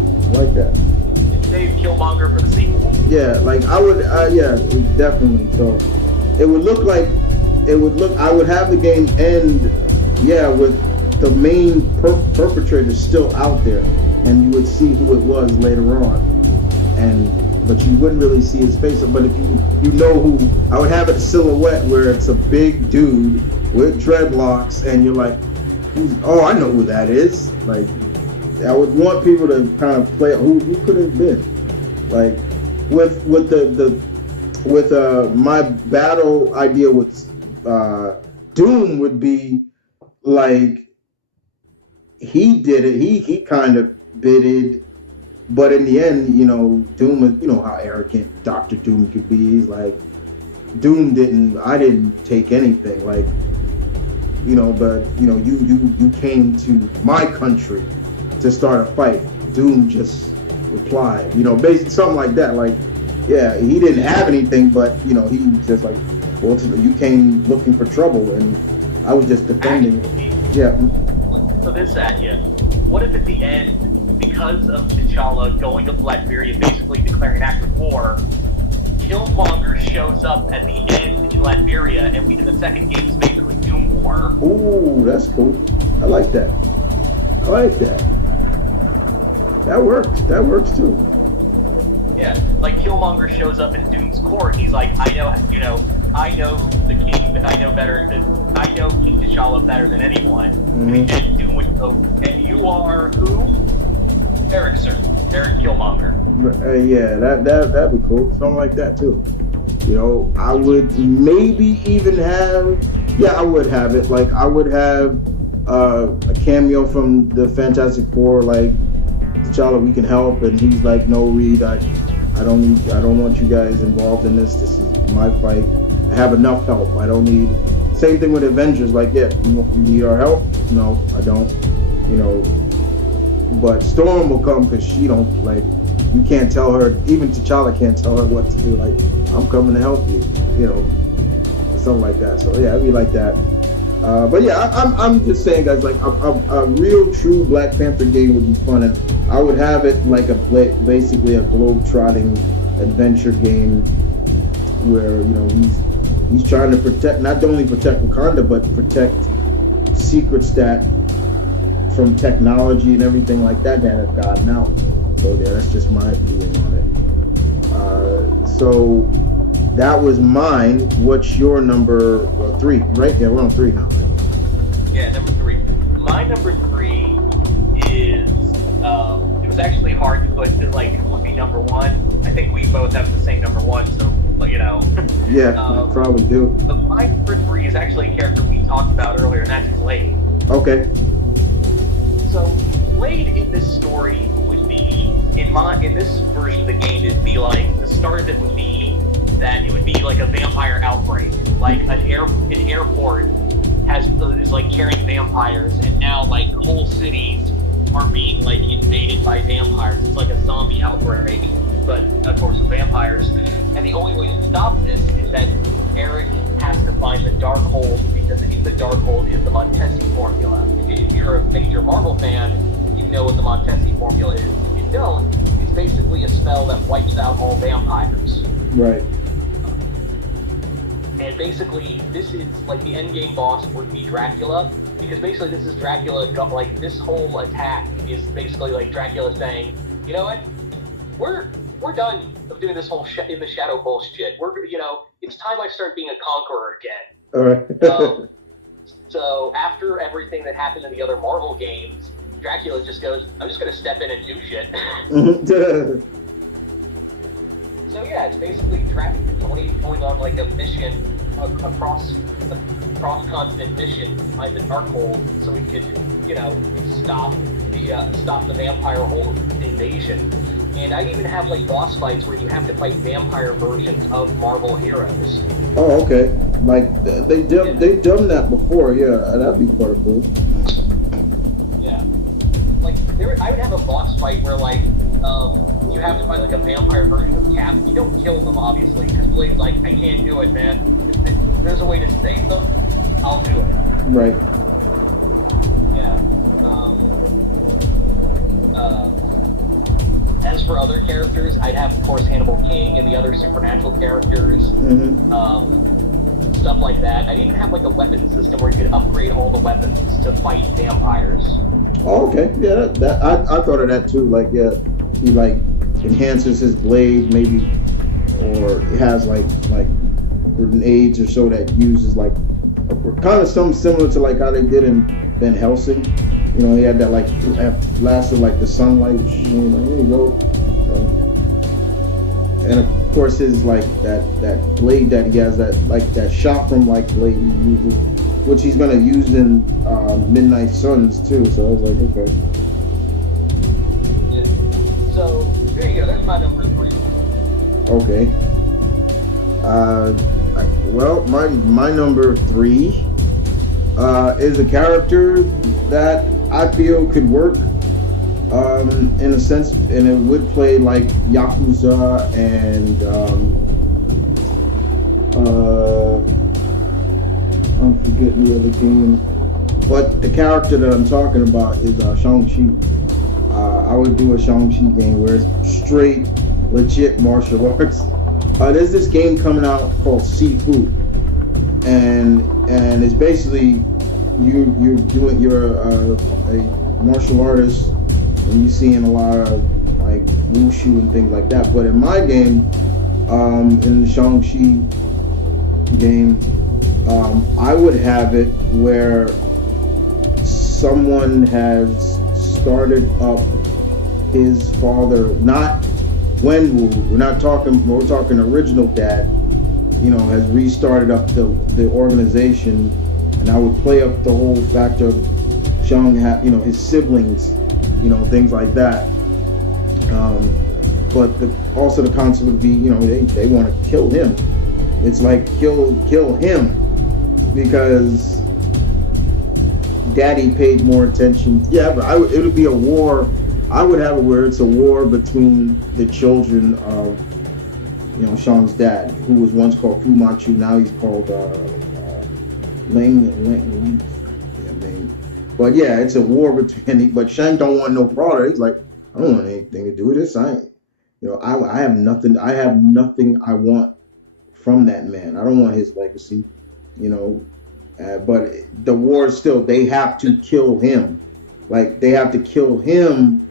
Save Killmonger for the sequel. Yeah, like I would. Yeah, definitely. So it would look. I would have the game end. Yeah, with the main perpetrator still out there, and you would see who it was later on, but you wouldn't really see his face. But if you know who, I would have it a silhouette where it's a big dude with dreadlocks, and you're like, oh, I know who that is. Like, I would want people to kind of play who could have been. Like, with my battle idea with Doom would be like, he did it. He kind of bidded, but in the end, Doom is, how arrogant Dr. Doom could be. He's like, I didn't take anything. Like, but you came to my country to start a fight. Doom just replied, basically something like that. Like, yeah, he didn't have anything, but he just like, well, you came looking for trouble, and I was just defending. Actually, yeah. So this at you. What if at the end, because of T'Challa going to Latveria, basically declaring an act of war, Killmonger shows up at the end in Latveria, and in the second game is basically Doom War. Ooh, that's cool. I like that. That works. That works too. Yeah, like Killmonger shows up in Doom's court. He's like, I know the king. I know King T'Challa better than anyone. Mm-hmm. And Doom would go, and you are who? Eric Killmonger. Yeah, that'd be cool. Something like that too. I would maybe even have. Yeah, I would have it. Like, I would have a cameo from the Fantastic Four, like, T'Challa, we can help, and he's like, no, Reed, I don't want you guys involved in this. This is my fight. I have enough help. I don't need. Same thing with Avengers. Like, yeah, you need our help? No, I don't. But Storm will come because she don't like. You can't tell her. Even T'Challa can't tell her what to do. Like, I'm coming to help you. Something like that. So yeah, I'd be like that. But yeah, I'm just saying, guys, like a real true Black Panther game would be fun, and I would have it like basically a globe-trotting adventure game where he's trying to not only protect Wakanda but protect secrets that from technology and everything like that have gotten out. So yeah, that's just my opinion on it. So that was mine. What's your number 3? Right? Yeah, we're on 3 now. Right? Yeah, number 3. My number 3 is, it was actually hard to put to, like, would be number 1. I think we both have the same number 1, so, Yeah, probably do. But my number 3 is actually a character we talked about earlier, and that's Blade. Okay. So, Blade in this story would be, in this version of the game, it'd be like, the start of it would be that it would be like a vampire outbreak. Like an airport is like carrying vampires, and now like whole cities are being like invaded by vampires. It's like a zombie outbreak, but of course with vampires. And the only way to stop this is that Eric has to find the Darkhold, because in the Darkhold is the Montesi formula. If you're a major Marvel fan, you know what the Montesi formula is. If you don't, it's basically a spell that wipes out all vampires. Right. And basically, this is like the endgame boss would be Dracula, because basically this is Dracula. Like, this whole attack is basically like Dracula saying, you know what, we're done of doing this whole in the shadow bullshit. It's time I start being a conqueror again. All right. So after everything that happened in the other Marvel games, Dracula just goes, I'm just gonna step in and do shit. So yeah, it's basically going on like a mission, a cross-continent mission to find the Darkhold, so we could, stop the vampire whole invasion. And I even have like boss fights where you have to fight vampire versions of Marvel heroes. Oh, okay. Like they've done that before. Yeah, that'd be quite cool. Yeah. Like I would have a boss fight where like you have to fight like a vampire version of Cap, you don't kill them obviously, because Blade's like, I can't do it, man. If there's a way to save them, I'll do it. Right. Yeah. As for other characters, I'd have, of course, Hannibal King and the other supernatural characters. Stuff like that. I'd even have like a weapon system where you could upgrade all the weapons to fight vampires. Oh, okay. Yeah, that I thought of that too. Like, yeah, he like enhances his blade, maybe, or he has like grenades or so that uses like kind of something similar to like how they did in Van Helsing. You know, he had that like blasted like the sunlight. You know, like, here you go. And of course, his like that blade that he has, that shot from like blade he uses, which he's gonna use in Midnight Suns too. So I was like, okay. Yeah. So there you go. That's my number 3. Okay. Well, my number 3 is a character that I feel could work in a sense, and it would play like Yakuza and I'm forgetting the other game, but the character that I'm talking about is Shang-Chi. I would do a Shang-Chi game where it's straight, legit martial arts. There's this game coming out called Sifu, and it's basically you're a martial artist, and you're seeing a lot of like wushu and things like that. But in my game, in the Shang-Chi game, I would have it where someone has started up his father, not Wenwu, we're talking original dad, you know, has restarted up the organization, and I would play up the whole factor of showing how, you know, his siblings, you know, things like that. But also the concept would be, you know, they want to kill him. It's like kill him because daddy paid more attention. Yeah, but it would be a war. I would have it where it's a war between the children of, you know, Shang's dad, who was once called Fu Manchu, now he's called Ling. Yeah, Ling. But yeah, it's a war between. But Shang don't want no brother. He's like, I don't want anything to do with this. I have nothing. I have nothing I want from that man. I don't want his legacy, you know. But the war is still. They have to kill him. Like they have to kill him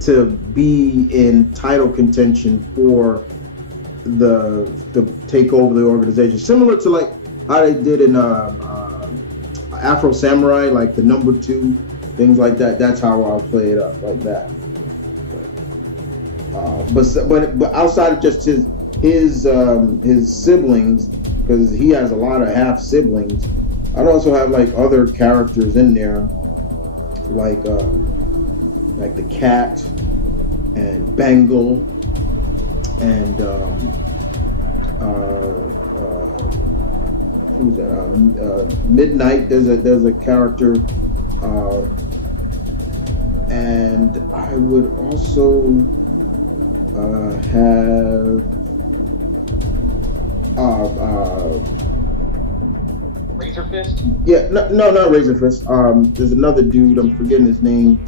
to be in title contention for the take over the organization, similar to like how they did in Afro Samurai, like the number 2, things like that. That's how I'll play it up, like that. But outside of just his siblings, because he has a lot of half siblings, I'd also have like other characters in there, like the cat and Bengal and who's that? Midnight. There's a character, and I would also have Razor Fist? Yeah, no, not Razor Fist. There's another dude. I'm forgetting his name.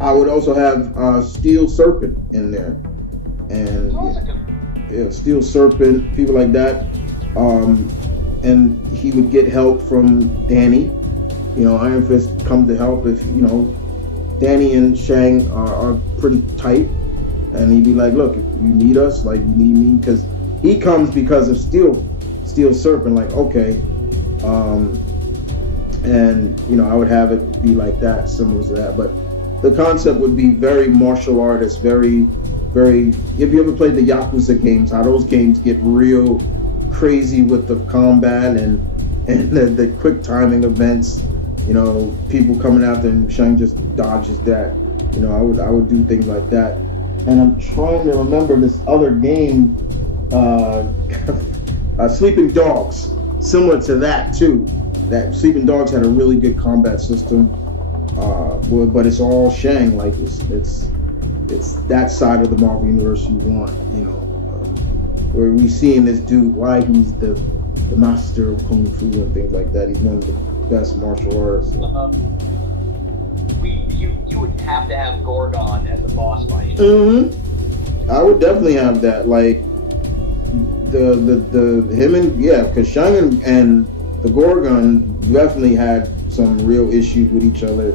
I would also have Steel Serpent in there, and Steel Serpent, people like that. And he would get help from Danny. You know, Iron Fist come to help if, you know, Danny and Shang are pretty tight, and he'd be like, look, if you need us, like you need me, because he comes because of Steel Serpent, like, okay. And, you know, I would have it be like that, similar to that. But the concept would be very martial artist, very, very, if you ever played the Yakuza games, how those games get real crazy with the combat and the quick timing events, you know, people coming after and Shang just dodges that. You know, I would do things like that. And I'm trying to remember this other game, Sleeping Dogs, similar to that too. That Sleeping Dogs had a really good combat system. but it's all Shang. Like it's that side of the Marvel universe you want, where we seeing this dude, why he's the master of kung fu and things like that. He's one of the best martial artists. You would have to have Gorgon as a boss fight. Mm-hmm. I would definitely have that. Like the him and because Shang and the Gorgon definitely had some real issues with each other,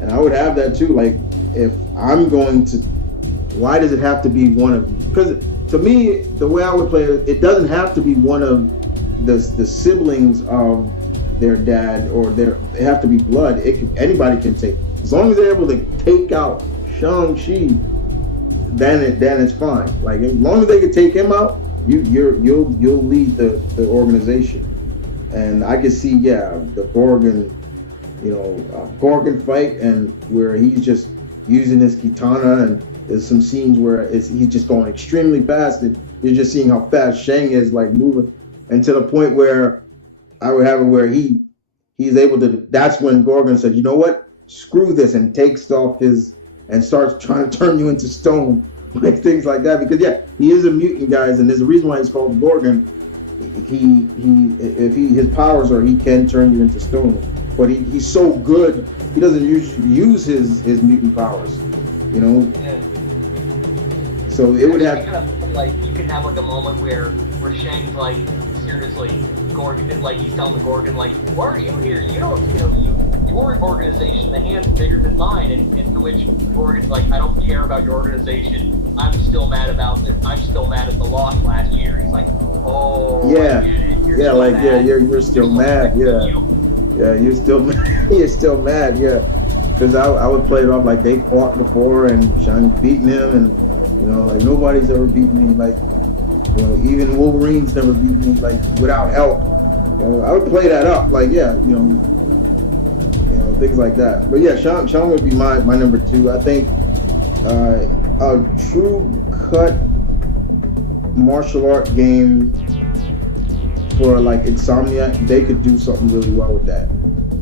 and I would have that too. Like if I'm going to, why does it have to be one of? Because to me, the way I would play it doesn't have to be one of the siblings of their dad, or they have to be blood. Anybody can take, as long as they're able to take out Shang-Chi, then it's fine. Like as long as they can take him out, you'll lead the organization. And I can see the Gorgon, Gorgon fight, and where he's just using his katana, and there's some scenes where he's just going extremely fast, and you're just seeing how fast Shang is, like moving, and to the point where I would have it where he's able to. That's when Gorgon said, "You know what? Screw this," and takes off and starts trying to turn you into stone, like things like that. Because he is a mutant, guys, and there's a reason why he's called Gorgon. His powers are he can turn you into stone, but he's so good he doesn't usually use his mutant powers, Yeah. So it would have you could have like a moment where Shang's like, seriously, Gorgon, like he's telling the Gorgon, like, why are you here? You don't, your organization, the hand's bigger than mine, and to which Gorgon's like, I don't care about your organization. I'm still mad about this. I'm still mad at the loss last year. He's like, oh, you're still mad, you're still mad, you're still mad, because I would play it off like they fought before and Shang beating him, and like nobody's ever beaten me, like even Wolverine's never beaten me like without help. I would play that up, like things like that. But Shang would be my number 2. I think a true cut martial art game for like Insomniac, they could do something really well with that.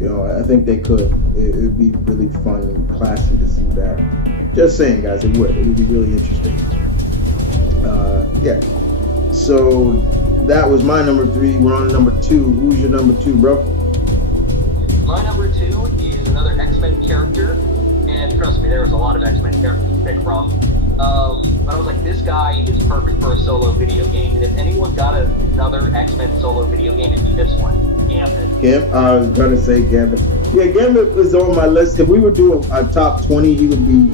I think they could. It would be really fun and classy to see that. Just saying, guys, it would be really interesting. So that was my number 3. We're on number 2. Who's your number 2, bro? My number 2 is another X-Men character, and trust me, there was a lot of X-Men characters to pick from. But I was like, this guy is perfect for a solo video game, and if anyone got another X-Men solo video game, it'd be this one, Gambit. I was gonna say Gambit. Yeah, Gambit was on my list. If we would do a top 20, he would be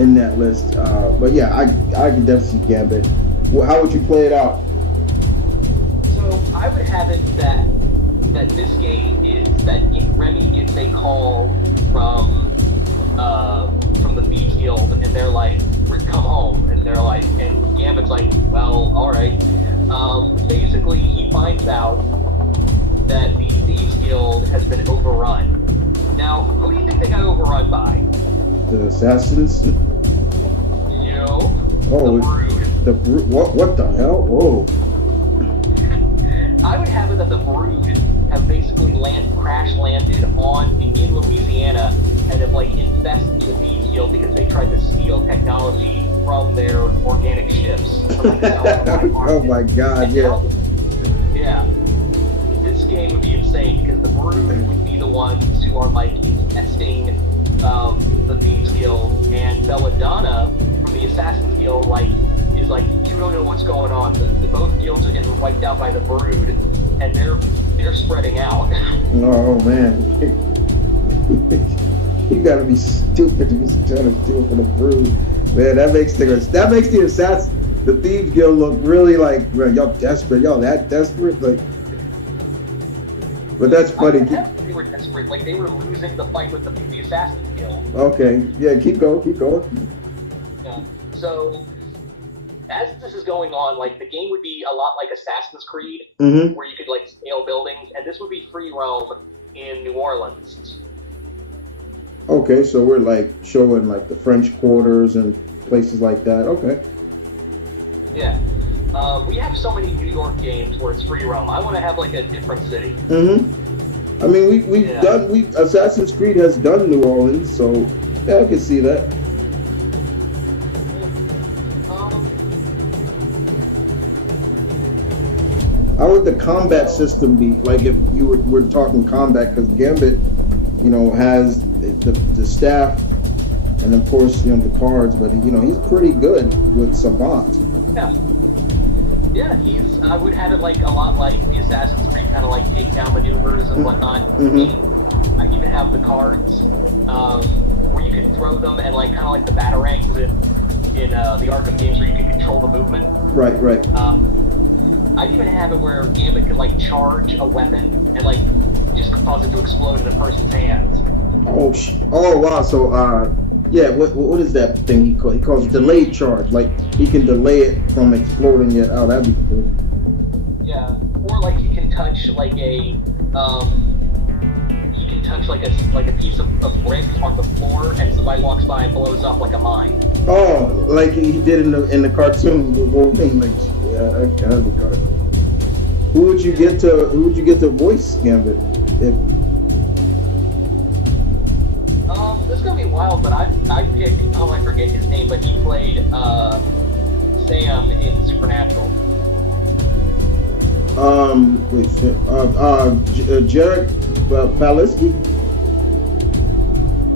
in that list. But I could definitely see Gambit. Well, how would you play it out? So I would have it that this game is that Remy gets a call from the Thieves Guild, and they're like, come home, and they're like, and Gambit's like, well, all right. Basically, he finds out that the Thieves Guild has been overrun. Now, who do you think they got overrun by? The Assassins? The Brood. The Brood? What the hell? Whoa. I would have it that the Brood have basically crash landed in Louisiana and have like infested the Thieves Guild because they tried to steal technology from their organic ships. Oh my god, yeah. This game would be insane because the Brood would be the ones who are like infesting the Thieves Guild, and Belladonna from the Assassin's Guild is like, you don't know what's going on. The both guilds are getting wiped out by the Brood, and they're spreading out. Oh man. You gotta be stupid to be trying to steal from the Brood. Man, that makes the Thieves Guild look really like, y'all desperate, y'all that desperate, like. But that's funny. They were desperate, like they were losing the fight with the Assassin's Guild. Okay, keep going. Yeah. So, as this is going on, like the game would be a lot like Assassin's Creed, where you could like scale buildings, and this would be free roam in New Orleans. Okay, so we're like showing like the French Quarters and places like that. Okay. Yeah. We have so many New York games where it's free roam. I want to have like a different city. I mean, Assassin's Creed has done New Orleans, so yeah, I can see that. How would the combat system be? Like if you were talking combat, because Gambit, has the staff, and of course, the cards, but he's pretty good with Savant. Yeah. Yeah, I would have it like a lot like the Assassin's Creed kind of like takedown maneuvers and whatnot. I even have the cards where you can throw them, and like kind of like the batarangs in the Arkham games where you can control the movement. Right. I even have it where Gambit could like charge a weapon and like just cause it to explode in a person's hands. Oh wow! So yeah, what is that thing he calls? He calls it delayed charge. Like he can delay it from exploding yet. Oh, that'd be cool. Yeah, or like he can touch like a piece of brick on the floor, and somebody walks by and blows up like a mine. Oh, like he did in the cartoon, the whole thing. Like, yeah, that'd be kind of cool. Who would you get to voice Gambit? This is gonna be wild, but I pick. Oh, I forget his name, but he played Sam in Supernatural. Jared Palisky?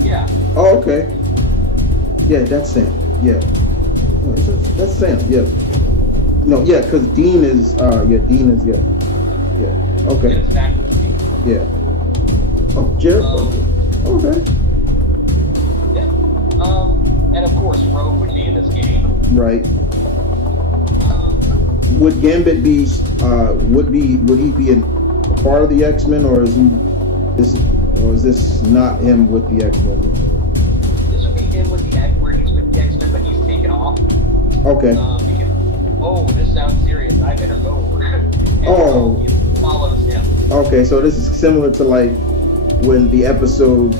Yeah. Oh, okay. Yeah, that's Sam. Yeah. Oh, that's Sam. Yeah. No, yeah, because Dean is. Dean is. Yeah. Okay. Yeah. Oh, Jared. Okay. Yeah. And of course, Rogue would be in this game. Right. Would Gambit be? Would he be a part of the X-Men, or is this not him with the X-Men? This would be him with the X, where he's with the X-Men, but he's taken off. Okay. This sounds serious. I better go. Oh. So he follows him. Okay, so this is similar to like when the episode,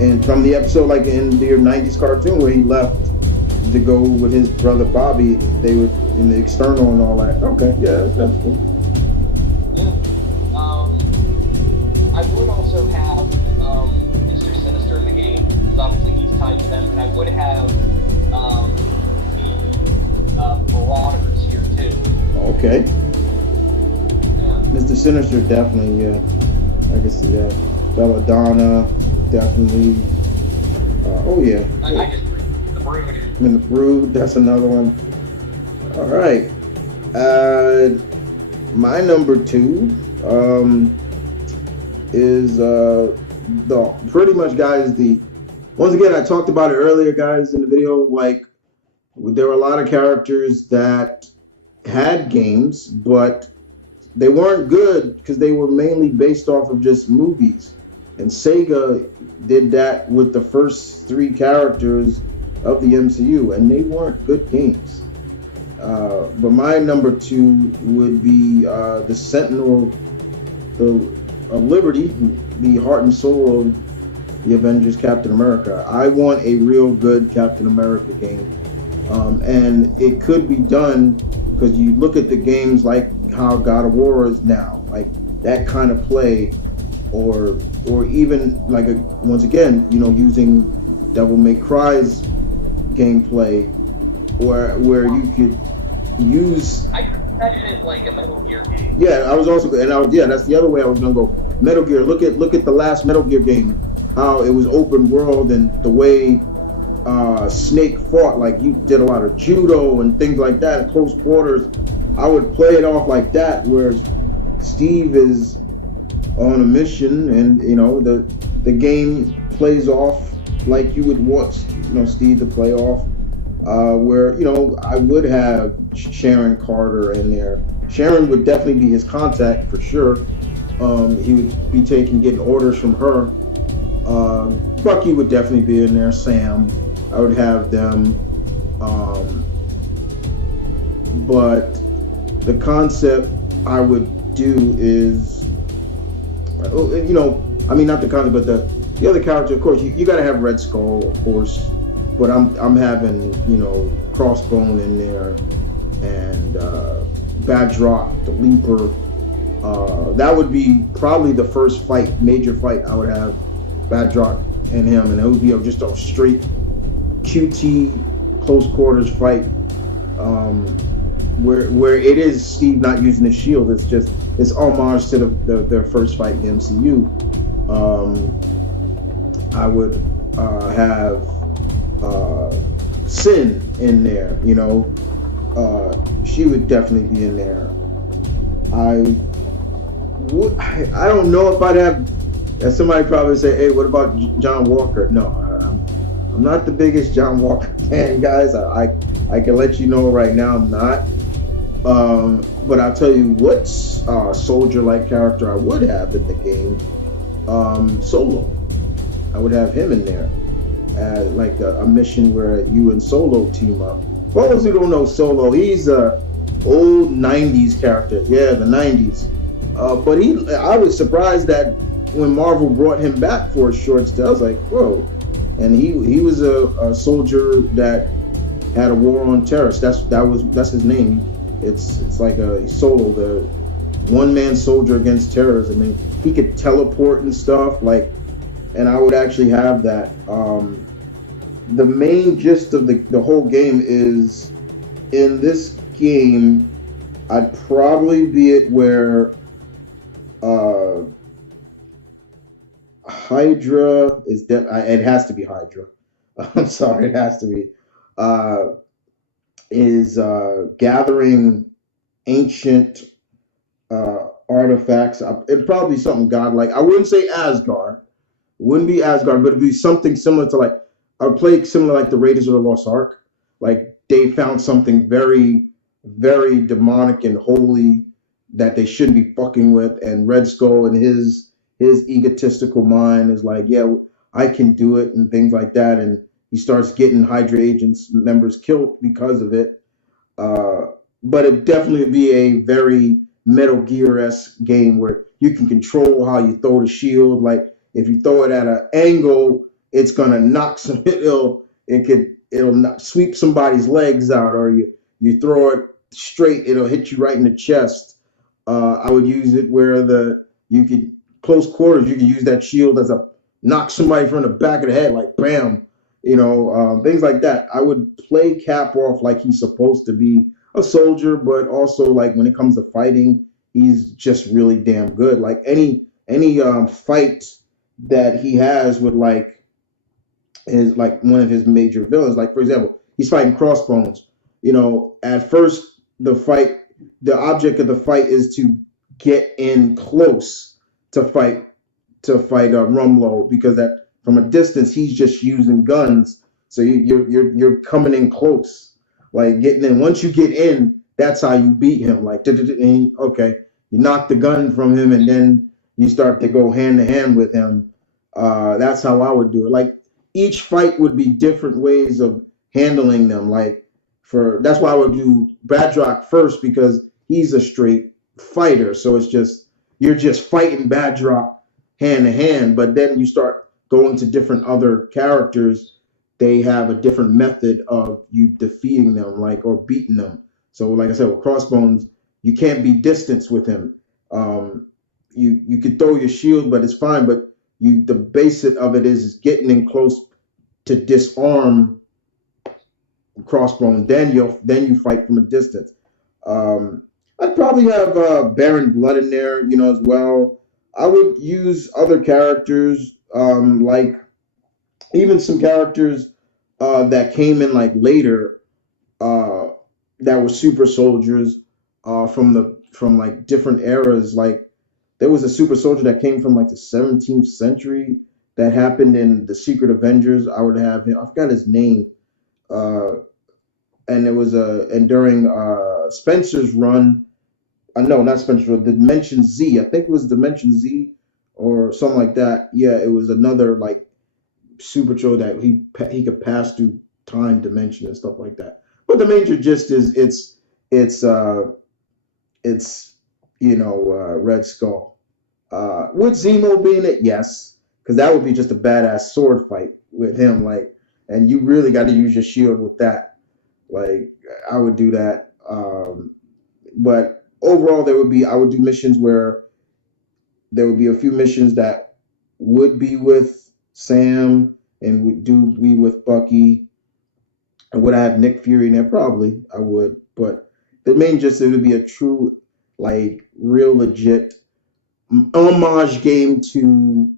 and from the episode like in the 90s cartoon where he left to go with his brother Bobby, they were in the external and all that. Okay, yeah, that's cool. Yeah. I would also have Mr. Sinister in the game, because obviously he's tied to them, and I would have the Marauders here too. Okay. Yeah. Mr. Sinister, definitely, yeah. I can see that. Belladonna, definitely. Oh yeah. I just the Brood. And the Brood, that's another one. All right. My number 2 is pretty much, guys, once again, I talked about it earlier, guys, in the video. Like, there were a lot of characters that had games, but they weren't good because they were mainly based off of just movies. And Sega did that with the first 3 characters of the MCU, and they weren't good games. But my number 2 would be the Sentinel of Liberty, the heart and soul of the Avengers Captain America. I want a real good Captain America game. And it could be done because you look at the games like how God of War is now, like that kind of play, or even like once again, using Devil May Cry's gameplay, where you could use. I imagine it like a Metal Gear game. Yeah, I was also, that's the other way I was gonna go. Metal Gear. Look at the last Metal Gear game, how it was open world and the way Snake fought. Like you did a lot of judo and things like that at close quarters. I would play it off like that, whereas Steve is on a mission, and the game plays off like you would want Steve to play off. Where I would have Sharon Carter in there. Sharon would definitely be his contact for sure. He would be getting orders from her. Bucky would definitely be in there. Sam, I would have them. But the concept I would do is, not the concept, but the other character. Of course, you got to have Red Skull, of course. But I'm having Crossbone in there, and Badrock, the Leaper. That would be probably the first fight, major fight I would have Badrock and him, and it would be just a straight QT close quarters fight, where it is Steve not using his shield. It's homage to their first fight in the MCU. I would have Sin in there. She would definitely be in there. I don't know if I'd have. As somebody probably say, "Hey, what about John Walker?" No, I'm not the biggest John Walker fan, guys. I can let you know right now I'm not. But I'll tell you what soldier-like character I would have in the game. Solo. I would have him in there. Like a mission where you and Solo team up. For those who don't know Solo, he's a old 90s character. Yeah, the 90s. But I was surprised that when Marvel brought him back for a short stint, I was like, whoa. And he was a soldier that had a war on terrorists. That's his name. It's like a Solo, the one-man soldier against terrorism. I mean, he could teleport and stuff, and I would actually have that. The main gist of the whole game is, in this game, I'd probably be it where Hydra is it has to be Hydra. I'm sorry, it has to be. Is gathering ancient artifacts. It'd probably be something godlike. I wouldn't say Asgard. It wouldn't be Asgard, but it'd be something similar to I would play similar like the Raiders of the Lost Ark. Like they found something very, very demonic and holy that they shouldn't be fucking with, and Red Skull and his egotistical mind is like, yeah, I can do it and things like that, and he starts getting Hydra agents members killed because of it. But it definitely would be a very Metal Gear-esque game where you can control how you throw the shield. Like if you throw it at an angle, it's gonna knock it'll sweep somebody's legs out, or you throw it straight, it'll hit you right in the chest. I would use it where you could close quarters, you can use that shield as knock somebody from the back of the head, like bam, things like that. I would play Cap off like he's supposed to be a soldier, but also like when it comes to fighting, he's just really damn good. Like any fight that he has with is like one of his major villains. Like for example, he's fighting Crossbones. At first the object of the fight is to get in close to fight Rumlow, because that from a distance he's just using guns. So you're coming in close, like getting in. Once you get in, that's how you beat him. Like okay, you knock the gun from him, and then you start to go hand to hand with him. That's how I would do it. Like each fight would be different ways of handling them. That's why I would do Badrock first, because he's a straight fighter. So you're just fighting Badrock hand to hand, but then you start going to different other characters. They have a different method of you defeating them, or beating them. So like I said, with Crossbones, you can't be distance with him. You could throw your shield, but it's fine. But the basic of it is getting in close to disarm Crossbones. Then you fight from a distance. I'd probably have Baron Blood in there, as well. I would use other characters, like even some characters that came in later, that were super soldiers from different eras. Like there was a super soldier that came from the 17th century that happened in the Secret Avengers. I would have him. I forgot his name. And it was during Spencer's run. No, not Spencer's run. Dimension Z. I think it was Dimension Z or something like that. Yeah, it was another super soldier that he could pass through time dimension and stuff like that. But the major gist is it's Red Skull. Would Zemo be in it? Yes, because that would be just a badass sword fight with him. And you really got to use your shield with that. I would do that. But overall, I would do missions where there would be a few missions that would be with Sam and would be with Bucky. And would I have Nick Fury in there? Probably I would. But the main gist, it would be a true, like, real legit homage game to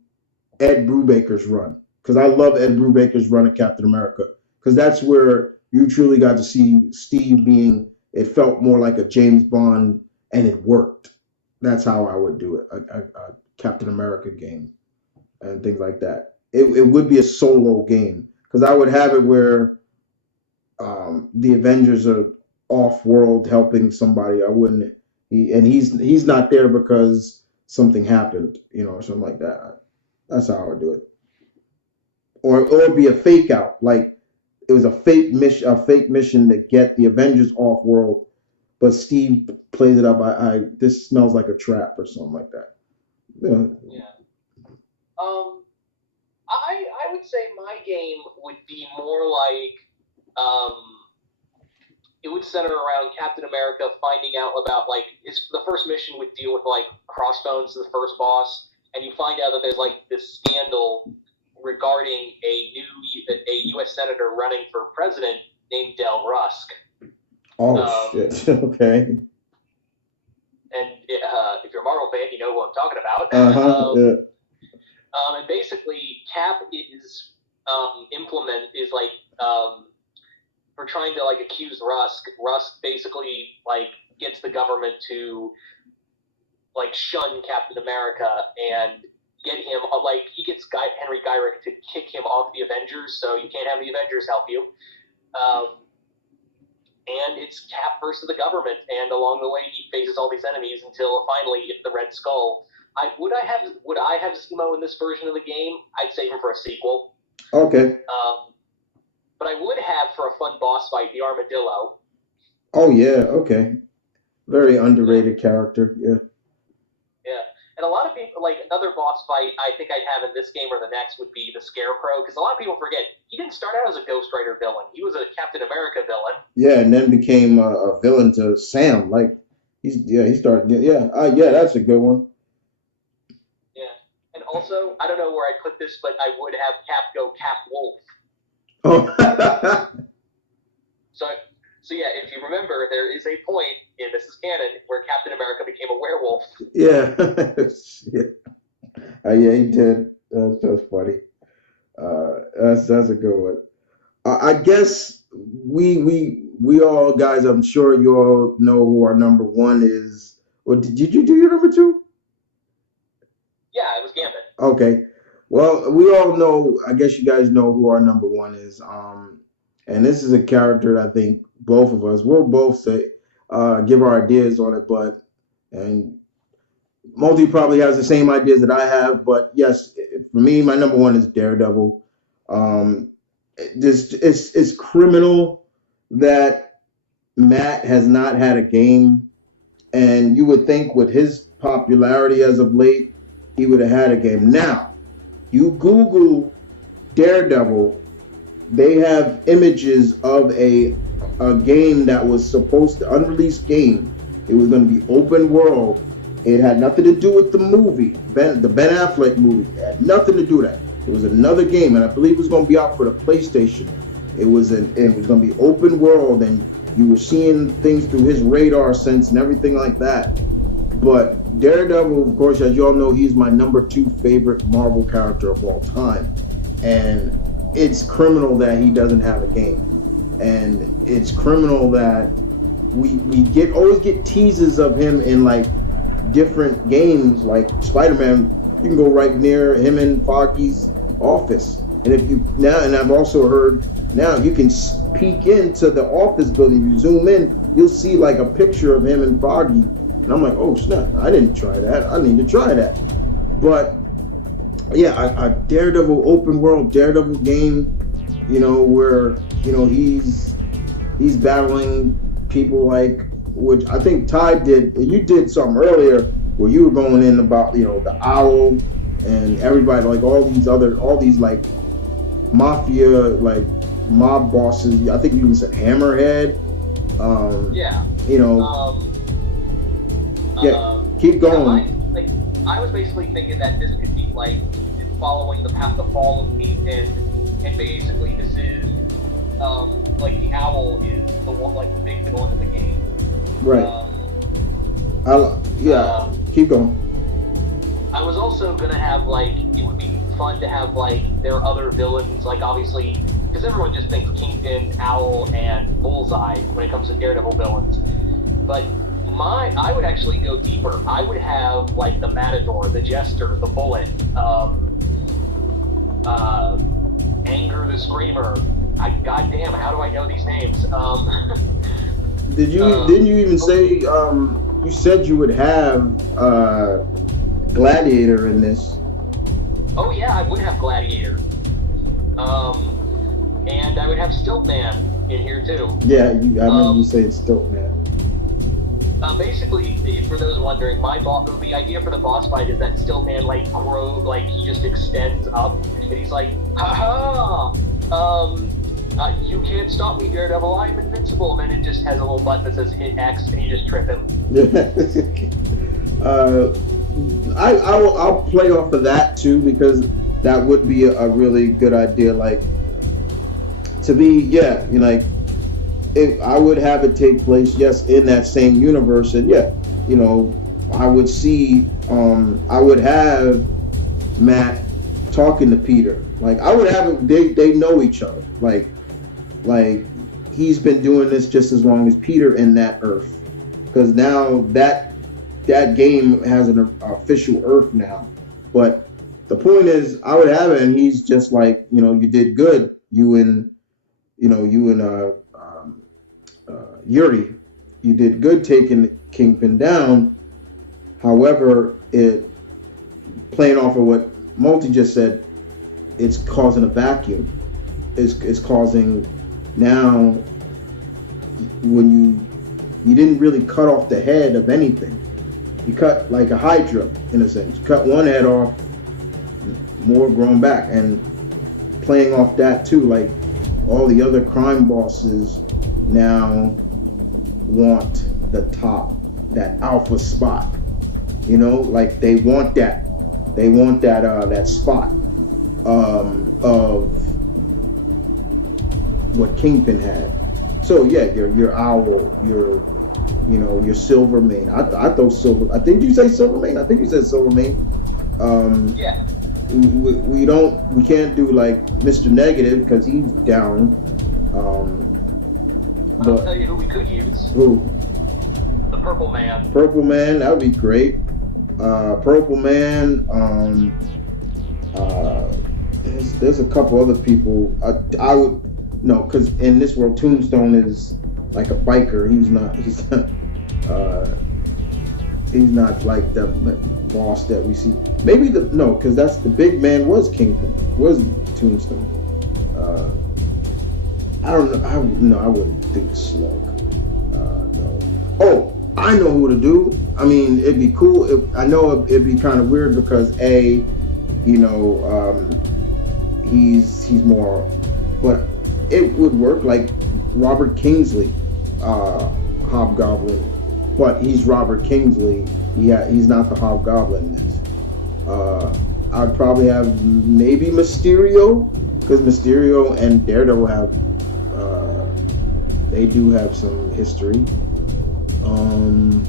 Ed Brubaker's run. Because I love Ed Brubaker's run of Captain America. Because that's where you truly got to see Steve being, it felt more like a James Bond, and it worked. That's how I would do it. A Captain America game and things like that. It would be a solo game. Because I would have it where the Avengers are off-world helping somebody. I wouldn't. He's not there because something happened, or something like that. That's how I would do it. Or it'd be a fake out, like it was a fake mission to get the Avengers off-world, but Steve plays it up. This smells like a trap or something like that. Yeah. I would say my game would be more like. It would center around Captain America finding out about, like, the first mission would deal with, like, Crossbones, the first boss, and you find out that there's, like, this scandal regarding a U.S. senator running for president named Del Rusk. Oh, shit. Okay. And if you're a Marvel fan, you know who I'm talking about. Yeah. And basically, Cap is for trying to, like, accuse Rusk. Rusk basically, like, gets the government to, like, shun Captain America and get him, like, he gets Henry Gyrick to kick him off the Avengers, so you can't have the Avengers help you. And it's Cap versus the government, and along the way he faces all these enemies until finally it's the Red Skull. Would I have Zemo in this version of the game? I'd save him for a sequel. Okay. But I would have, for a fun boss fight, the Armadillo. Oh, yeah, okay. Very underrated character, yeah. Yeah, and a lot of people, like, another boss fight I think I'd have in this game or the next would be the Scarecrow, because a lot of people forget, he didn't start out as a Ghostwriter villain. He was a Captain America villain. Yeah, and then became a villain to Sam. Like, he started, that's a good one. Yeah, and also, I don't know where I'd put this, but I would have Cap go Cap Wolf. Oh. So yeah, if you remember, there is a point in This Is Canon where Captain America became a werewolf. Yeah. Yeah, he did. That's funny. That's a good one. I guess we all, guys, I'm sure you all know who our number one is. Or did you do your number two? Yeah, it was Gambit. Okay. Well, we all know, I guess you guys know who our number one is. And this is a character that I think both of us, we'll both say, give our ideas on it, and Multi probably has the same ideas that I have, but yes, for me, my number one is Daredevil. It's criminal that Matt has not had a game, and you would think with his popularity as of late, he would have had a game. Now, you Google Daredevil, they have images of a game that was supposed to, unreleased game. It was going to be open world. It had nothing to do with the movie, the Ben Affleck movie. It had nothing to do with that. It was another game, and I believe it was going to be out for the PlayStation. It was going to be open world, and you were seeing things through his radar sense and everything like that. But Daredevil, of course, as you all know, he's my number 2 favorite Marvel character of all time. And it's criminal that he doesn't have a game. And it's criminal that we always get teases of him in, like, different games. Like Spider-Man, you can go right near him in Foggy's office. And I've also heard now you can peek into the office building. If you zoom in, you'll see like a picture of him and Foggy. And I'm like, oh snap, I didn't try that. I need to try that. But yeah, a Daredevil open world Daredevil game, where he's battling people, like, which I think Ty did. You did something earlier where you were going in about the Owl and everybody, like all these like mafia, like mob bosses. I think you even said Hammerhead. Yeah. Yeah, keep going. I was basically thinking that this could be like following the fall of Kingpin, and basically this is like the owl is the one, like the big villain in the game. Right. Keep going. I was also gonna have like, it would be fun to have like their other villains, like obviously, because everyone just thinks Kingpin, Owl, and Bullseye when it comes to Daredevil villains. But I would actually go deeper. I would have like the Matador, the Jester, the Bullet, Anger the Screamer. Goddamn, how do I know these names? Didn't you even say you said you would have Gladiator in this? Oh yeah, I would have Gladiator. And I would have Stiltman in here too. Yeah, I remember you saying Stiltman. Basically, for those wondering, the idea for the boss fight is that Stiltman he just extends up, and he's like, "Ha ha! You can't stop me, Daredevil. I'm invincible." And then it just has a little button that says "Hit X," and you just trip him. I'll play off of that too, because that would be a really good idea. Like, to be, I would have it take place, yes, in that same universe, and I would see, I would have Matt talking to Peter. Like, I would have it, they know each other. Like he's been doing this just as long as Peter in that Earth, because now that game has an official Earth now. But the point is, I would have it, and he's just like, you did good, you and Yuri, you did good taking Kingpin down. However, it, playing off of what Multi just said, it's causing a vacuum. It's causing, now, when you didn't really cut off the head of anything. You cut like a Hydra, in a sense. You cut one head off, more grown back. And playing off that too, like all the other crime bosses now want the top, that alpha spot. Like they want that that spot of what Kingpin had. So yeah, your Owl, your Silvermane. I thought Silver. I think you say Silvermane. I think you said Silvermane. Yeah. We can't do like Mr. Negative because he's down. I'll tell you who we could use. Who? The Purple Man. Purple Man, that would be great. Purple Man. There's a couple other people. I would no, because in this world, Tombstone is like a biker. He's not like the boss that we see. Maybe because that's the big man was Kingpin, was Tombstone. I don't know. I wouldn't do the Slug. No. Oh, I know who to do. I mean, it'd be cool. I know it'd be kind of weird because he's more, but it would work like Robert Kingsley, Hobgoblin. But he's Robert Kingsley. He's not the Hobgoblin in this. I'd probably have maybe Mysterio, because Mysterio and Daredevil have, they do have some history. You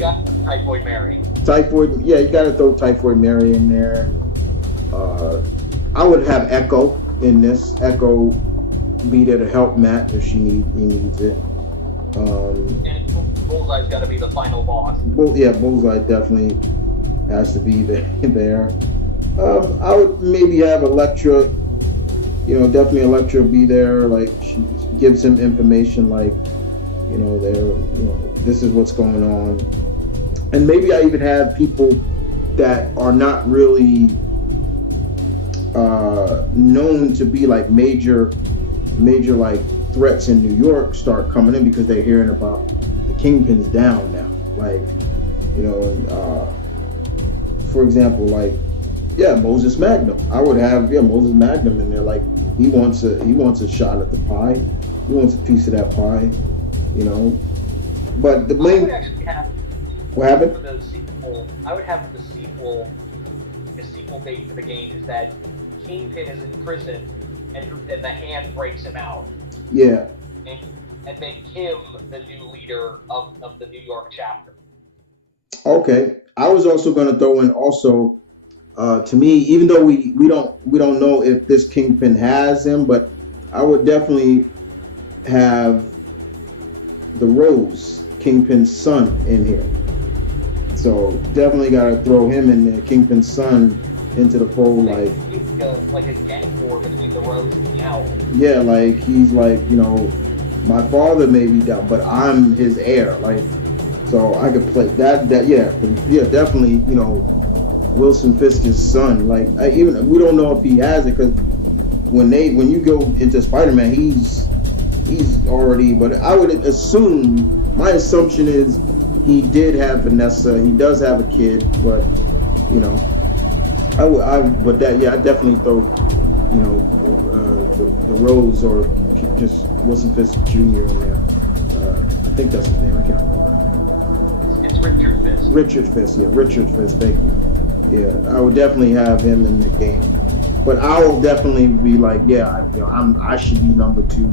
got Typhoid Mary. Yeah, you gotta throw Typhoid Mary in there. I would have Echo in this. Echo be there to help Matt if he needs it. And Bullseye's got to be the final boss. Bullseye definitely has to be there. I would maybe have Elektra. Definitely Elektra be there. Like, she gives him information, like, this is what's going on. And maybe I even have people that are not really known to be like major like threats in New York start coming in because they're hearing about the Kingpin's down now. Like, for example, like, Moses Magnum. I would have Moses Magnum in there. Like, he wants a shot at the pie. He wants a piece of that pie. But the I would main actually have what happened? for the sequel. I would have the sequel. The sequel date for the game is that Kingpin is in prison, and the Hand breaks him out, Yeah. and make him the new leader of the New York chapter. Okay. I was also going to throw in also. To me, even though we don't know if this Kingpin has him, but I would definitely have the Rose, Kingpin's son, in here. So definitely got to throw him in there, Kingpin's son, into the fold. Like a gang war between the Rose and the Owl. Yeah, like he's like, my father may be down, but I'm his heir. Like, so I could play that. Yeah, definitely. Wilson Fisk's son. Like, we don't know if he has it because when you go into Spider-Man, he's already. But I would assume, my assumption is he did have Vanessa. He does have a kid, but I definitely throw the Rose or just Wilson Fisk Jr. in there. I think that's his name. I can't remember. It's Richard Fisk. Richard Fisk, yeah, Richard Fisk. Thank you. Yeah, I would definitely have him in the game, but I will definitely be like, I should be number 2,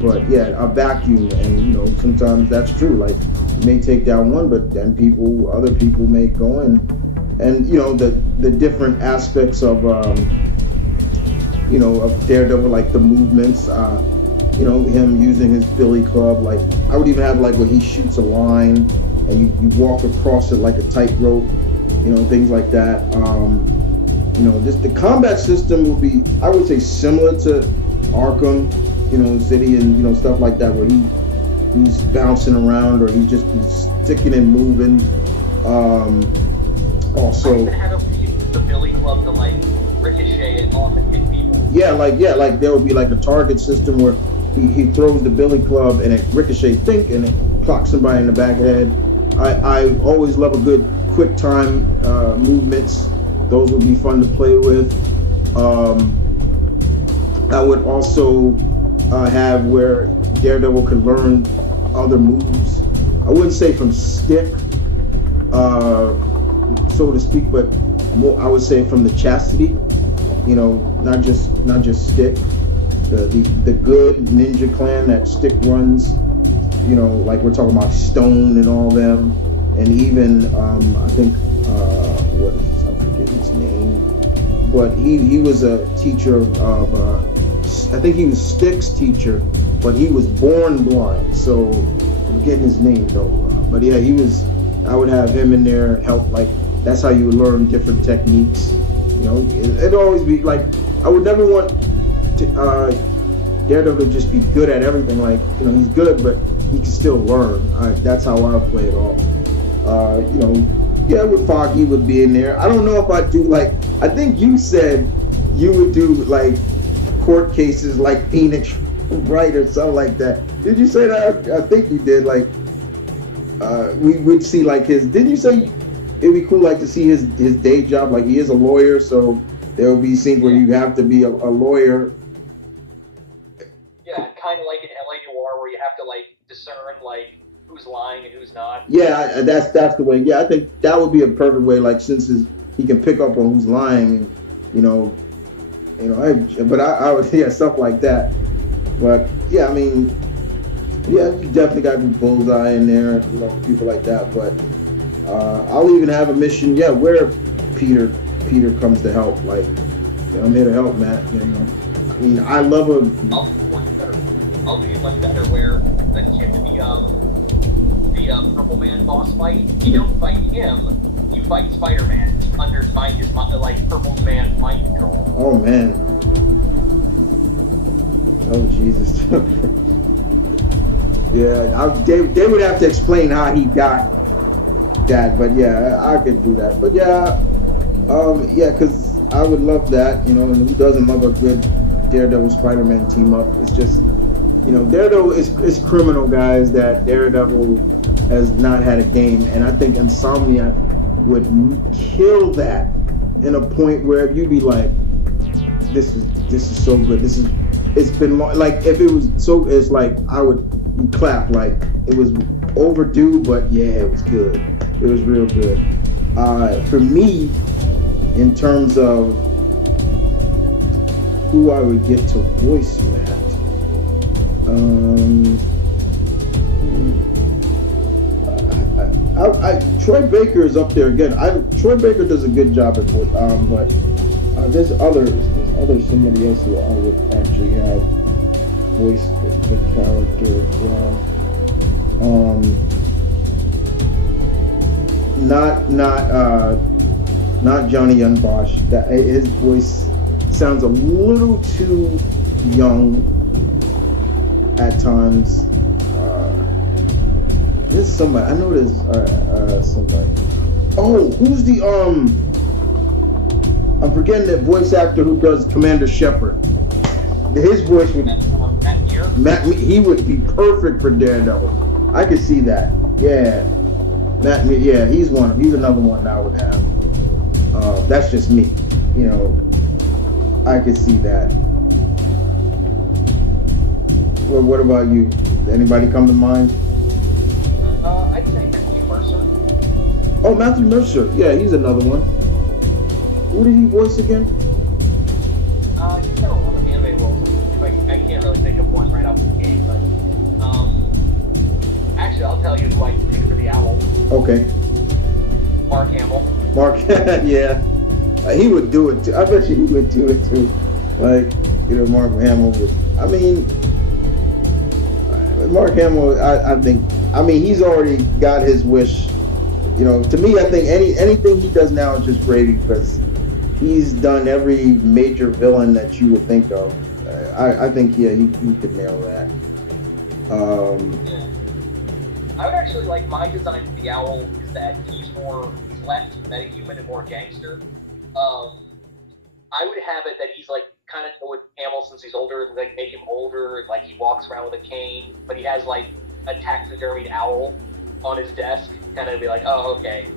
But yeah, a vacuum, and sometimes that's true. Like, you may take down one, but then other people may go in, and the different aspects of of Daredevil, like the movements, him using his billy club. Like, I would even have like when he shoots a line and you walk across it like a tightrope, things like that. Just the combat system will be, I would say, similar to Arkham, City and stuff like that, where he's bouncing around or he's sticking and moving. Also, I even have him use the billy club to like ricochet it off and hit people. Like there would be like a target system where he throws the billy club and it ricochets, and it clocks somebody in the back of the head. I always love a good quick time movements. Those would be fun to play with. I would also have where Daredevil could learn other moves. I wouldn't say from stick, so to speak, but more, I would say from the chastity. Not just stick. The good ninja clan that stick runs. Like we're talking about Stone and all them, and even I think what is this? I'm forgetting his name, but he was a teacher of I think he was Stick's teacher, but he was born blind. So I'm forgetting his name though. But yeah, he was. I would have him in there help. Like, that's how you learn different techniques. It'd always be like, I would never want Daredevil to just be good at everything. Like, he's good, but he can still learn. That's how I would play it off. With Foggy would be in there. I don't know if I'd do like, I think you said you would do like court cases like Phoenix Wright or something like that. Did you say that? I think you did. Like, we would see like didn't you say it'd be cool like to see his day job? Like, he is a lawyer, so there will be scenes where you have to be a lawyer. Yeah, kind of like in LA Noire where you have to like discern like who's lying and who's not. Yeah, that's the way. Yeah, I think that would be a perfect way. Like, since he can pick up on who's lying, and but I would, stuff like that. But yeah, I mean, yeah, you definitely got to do Bullseye in there, people like that. But I'll even have a mission, where Peter comes to help. Like, I'm here to help, Matt. I mean, I love a. I'll do one better where the Purple Man boss fight. You don't fight him. You fight Spider-Man under his Purple Man mind control. Oh man. Oh Jesus. Yeah, they would have to explain how he got that, but yeah, I could do that. But yeah, because I would love that, and who doesn't love a good Daredevil Spider-Man team up? It's just, Daredevil is criminal, guys, that Daredevil has not had a game, and I think Insomniac would kill that in a point where you'd be like, this is so good. It's been long, like, if it was so, it's like I would you clap like it was overdue, but yeah, it was good. It was real good. For me, in terms of who I would get to voice Matt, Troy Baker is up there again. Troy Baker does a good job at voice, but there's somebody else who I would actually have voice the character as well. Not Johnny Young Bosch. That his voice sounds a little too young at times. There's somebody. I know there's somebody. Oh, who's the I'm forgetting that voice actor who does Commander Shepard. His voice would he would be perfect for Daredevil. I could see that. Yeah, he's another one that I would have. That's just me. You know, I could see that. Well, what about you? Anybody come to mind? I'd say Matthew Mercer. Oh, Matthew Mercer. Yeah, he's another one. Who did he voice again? He's got a lot of anime roles. I can't really think of one right off the gate, but actually, I'll tell you who I picked for the Owl. Okay. Mark Hamill. Yeah. He would do it too. I bet you he would do it too. Like, you know, Mark Hamill would. I mean, Mark Hamill, I think, he's already got his wish. You know, to me, I think anything he does now is just gravy because he's done every major villain that you would think of. I think, yeah, he could nail that. Yeah. I would actually like my design for the Owl is that he's less metahuman and more gangster. I would have it that he's like kind of with Hamill since he's older, like make him older, like he walks around with a cane, but he has like a taxidermied owl on his desk, kind of be like, oh, okay.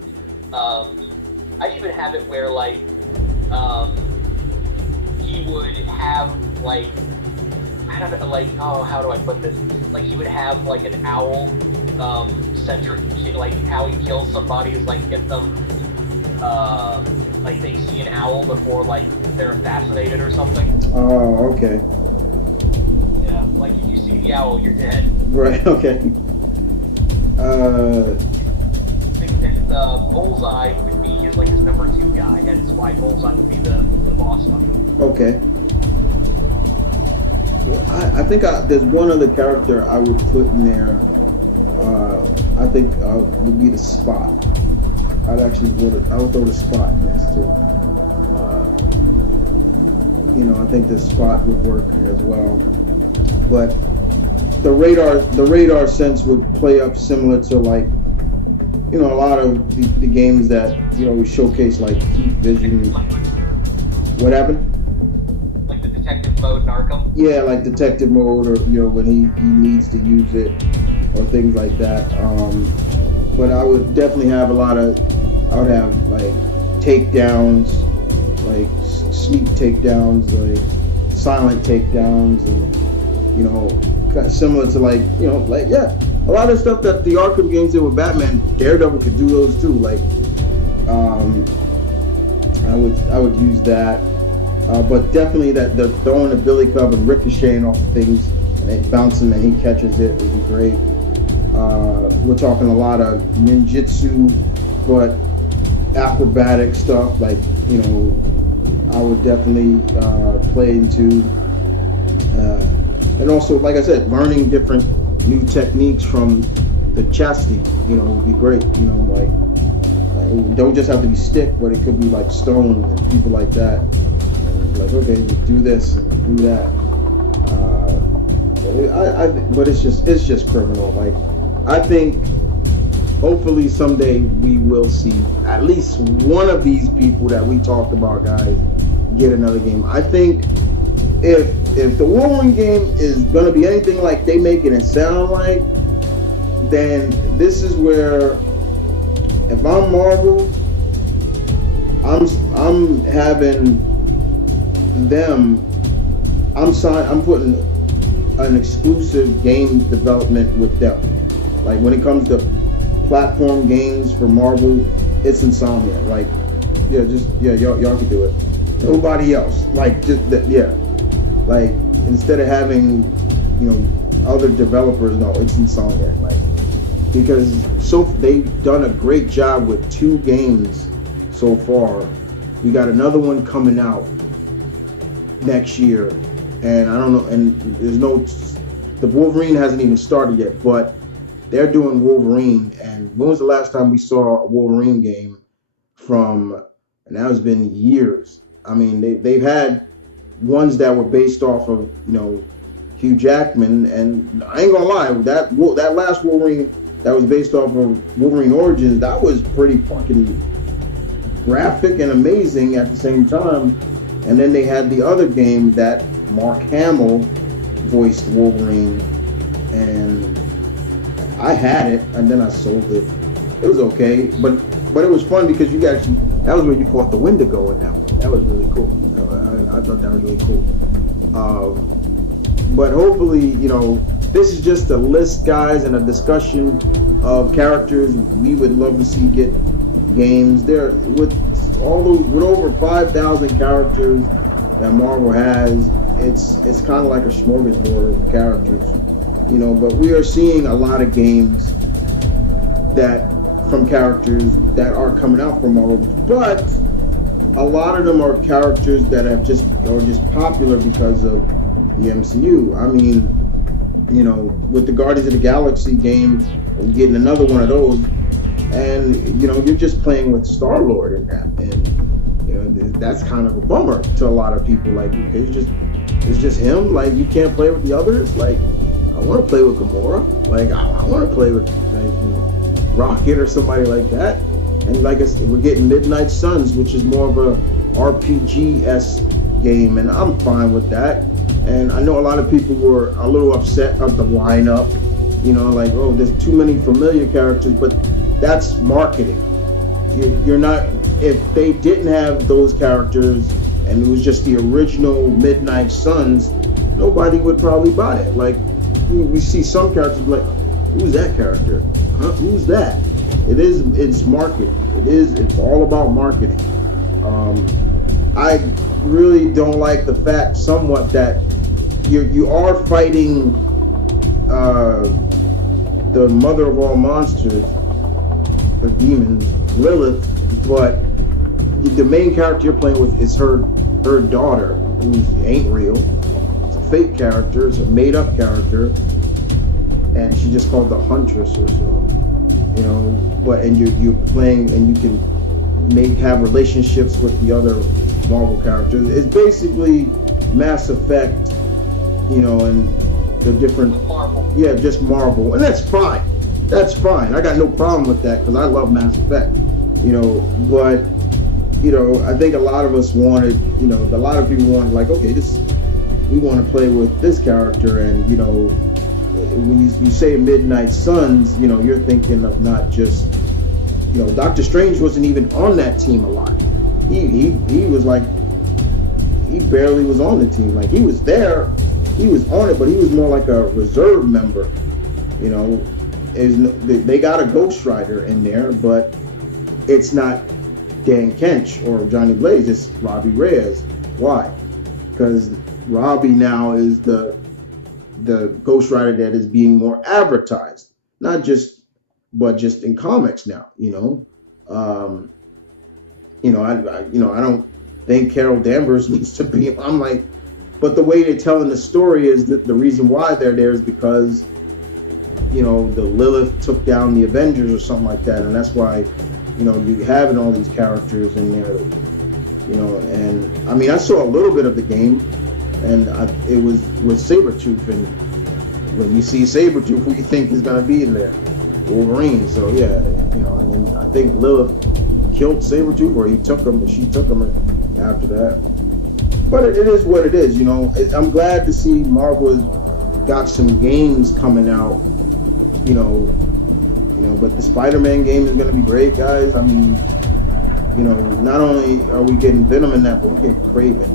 I'd even have it where like he would have like, I don't know, like, oh, how do I put this? Like he would have like an owl centric, like how he kills somebody is like get them like they see an owl before like they're assassinated or something. Oh, okay. Yeah, like if you see the owl, you're dead. Right. Okay. I think that Bullseye would be his number 2 guy. Hence why Bullseye would be the boss fight. Okay. Well, I think there's one other character I would put in there. I think would be the Spot. I would throw the Spot in this too. I think the Spot would work as well. But the radar sense would play up similar to like, a lot of the games that we showcase like Heat Vision. What happened? Like the detective mode in Arkham? Yeah, like detective mode, or when he needs to use it, or things like that. But I would definitely have I would have like takedowns, like sneak takedowns, like silent takedowns, and similar to like a lot of stuff that the Arkham games did with Batman. Daredevil could do those too. Like I would use that, but definitely that the throwing the billy club and ricocheting off things and then bouncing and he catches it would be great. We're talking a lot of ninjutsu, but acrobatic stuff like I would definitely play into, and also like I said, learning different new techniques from the chastity would be great. Like it don't just have to be stick, but it could be like stone and people like that, and like, okay, you do this and do that. But it's just criminal. Like I think hopefully someday we will see at least one of these people that we talked about, guys, get another game. I think if the Wolverine game is gonna be anything like they making it sound like, then this is where, if I'm Marvel, I'm having them. I'm putting an exclusive game development with them. Like when it comes to platform games for Marvel, it's Insomniac. Like, y'all can do it. Nobody else. Like, Like, instead of having, other developers, no, it's Insomniac. Like, because they've done a great job with 2 games so far. We got another one coming out next year, and I don't know, and the Wolverine hasn't even started yet, but they're doing Wolverine. And when was the last time we saw a Wolverine game from? And that has been years. I mean, they've had ones that were based off of Hugh Jackman, and I ain't gonna lie, that last Wolverine that was based off of Wolverine Origins, that was pretty fucking graphic and amazing at the same time. And then they had the other game that Mark Hamill voiced Wolverine, and I had it, and then I sold it. It was okay, but it was fun because that was where you fought the Wendigo in that one. That was really cool. I thought that was really cool. But hopefully, this is just a list, guys, and a discussion of characters we would love to see get games. There with over 5,000 characters that Marvel has, it's kind of like a smorgasbord of characters, But we are seeing a lot of games from characters that are coming out from Marvel, but a lot of them are characters that are just popular because of the MCU. I mean, with the Guardians of the Galaxy game, we're getting another one of those, and you're just playing with Star-Lord in that, and that's kind of a bummer to a lot of people. Like, okay, it's just him. Like, you can't play with the others. Like, I want to play with Gamora. Like, I want to play with Rocket or somebody like that. And like I said, we're getting Midnight Suns, which is more of a RPG-esque game, and I'm fine with that. And I know a lot of people were a little upset of the lineup, like, oh, there's too many familiar characters, but that's marketing. You're not, if they didn't have those characters and it was just the original Midnight Suns, nobody would probably buy it. Like, we see some characters like, who's that character? Huh? Who's that? It's marketing. It's all about marketing. I really don't like the fact somewhat that you are fighting the mother of all monsters, the demons, Lilith, but the main character you're playing with is her daughter, who ain't real. It's a fake character. It's a made-up character, and she's just called the Huntress or so. And you're playing, and you can have relationships with the other Marvel characters. It's basically Mass Effect, and the different, Marvel. Yeah, just Marvel, and that's fine. That's fine. I got no problem with that because I love Mass Effect, But I think a lot of us wanted, a lot of people wanted, like, okay, we want to play with this character, and when you say Midnight Suns, you're thinking of not just, Doctor Strange wasn't even on that team a lot. He was like, he barely was on the team. Like, he was there, he was on it, but he was more like a reserve member. They got a Ghostwriter in there, but it's not Dan Kench or Johnny Blaze. It's Robbie Reyes. Why? Because Robbie now is the Ghostwriter that is being more advertised, but just in comics now. I don't think Carol Danvers needs to be. I'm like, but the way they're telling the story is that the reason why they're there is because the Lilith took down the Avengers or something like that, and that's why you having all these characters in there. And I mean, I saw a little bit of the game. And it was with Sabretooth, and when you see Sabretooth, who you think is going to be in there? Wolverine. So yeah, and I think Lilith killed Sabretooth, or he took him, or she took him after that. But it is what it is, I'm glad to see Marvel has got some games coming out, but the Spider-Man game is going to be great, guys. I mean, not only are we getting Venom in that, but we're getting Kraven.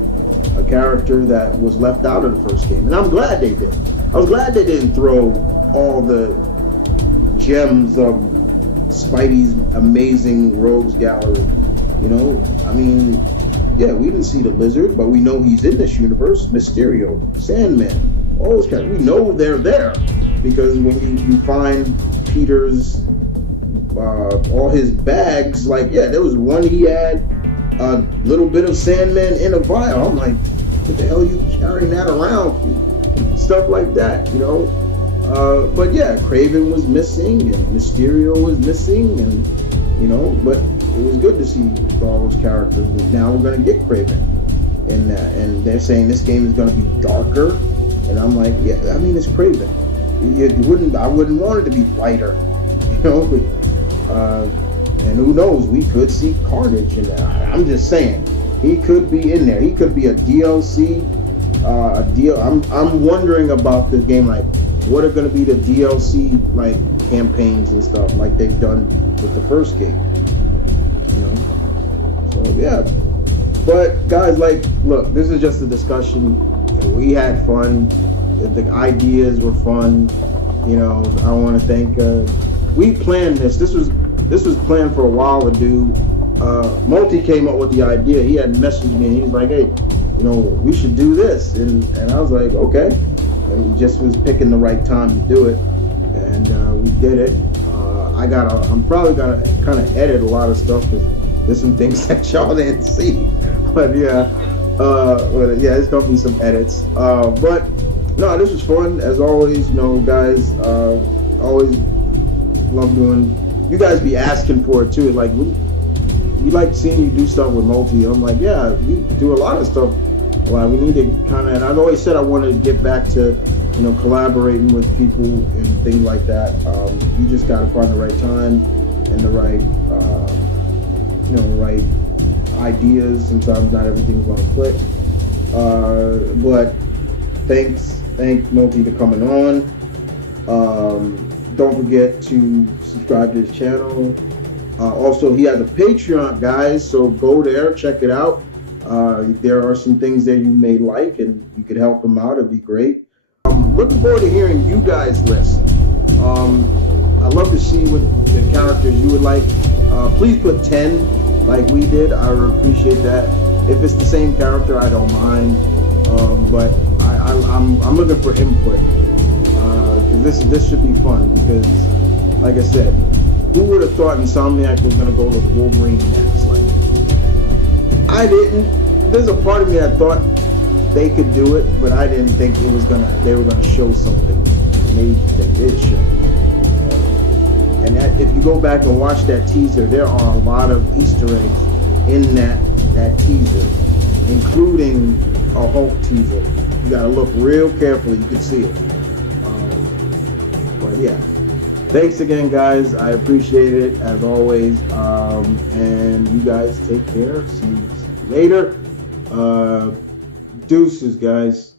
A character that was left out of the first game, and I'm glad they did. I was glad they didn't throw all the gems of Spidey's amazing rogues gallery. You know, I mean, yeah, we didn't see the Lizard, but we know he's in this universe. Mysterio, Sandman, all those characters. We know they're there because when you find Peter's all his bags, like, yeah, there was one he had a little bit of Sandman in a vial. I'm like, what the hell are you carrying that around? Stuff like that, you know. But yeah, Kraven was missing and Mysterio was missing, and you know, but it was good to see all those characters. Now we're gonna get Kraven in that, and they're saying this game is gonna be darker, and I'm like, yeah, I mean, it's Kraven. I wouldn't want it to be lighter, you know. And who knows, we could see Carnage in there. I'm just saying, he could be in there. He could be a DLC. I'm wondering about this game, like, what are going to be the DLC like campaigns and stuff like they've done with the first game, you know. So yeah, but guys, like, look, this is just a discussion. We had fun. The ideas were fun. You know, I want to thank. We planned this. This was planned for a while to do. Multi came up with the idea. He had messaged me and he was like, "Hey, you know, we should do this," and I was like, "Okay." And we just was picking the right time to do it, and we did it. I'm probably gonna kind of edit a lot of stuff because there's some things that y'all didn't see, but yeah, it's gonna be some edits. But no, this was fun as always. You know, guys, always love doing. You guys be asking for it too. Like we like seeing you do stuff with Multi. I'm like, yeah, we do a lot of stuff. Like, we need to kind of, and I've always said I wanted to get back to, you know, collaborating with people and things like that. You just got to find the right time and the right, right ideas. Sometimes not everything's going to click. But thank Multi for coming on. Don't forget to subscribe to his channel. Also, he has a Patreon, guys, so go there, check it out. There are some things there you may like, and you could help him out. It'd be great. I'm looking forward to hearing you guys' list. I'd love to see what the characters you would like. Please put 10 like we did. I would appreciate that. If it's the same character, I don't mind. But I'm looking for input because this should be fun. Because, like I said, who would have thought Insomniac was gonna go to Wolverine next? Like, I didn't. There's a part of me that thought they could do it, but I didn't think they were gonna show something. And they did show. And that, if you go back and watch that teaser, there are a lot of Easter eggs in that teaser, including a Hulk teaser. You gotta look real carefully. You can see it. But yeah. Thanks again, guys. I appreciate it as always. And you guys take care. See you later. Deuces, guys.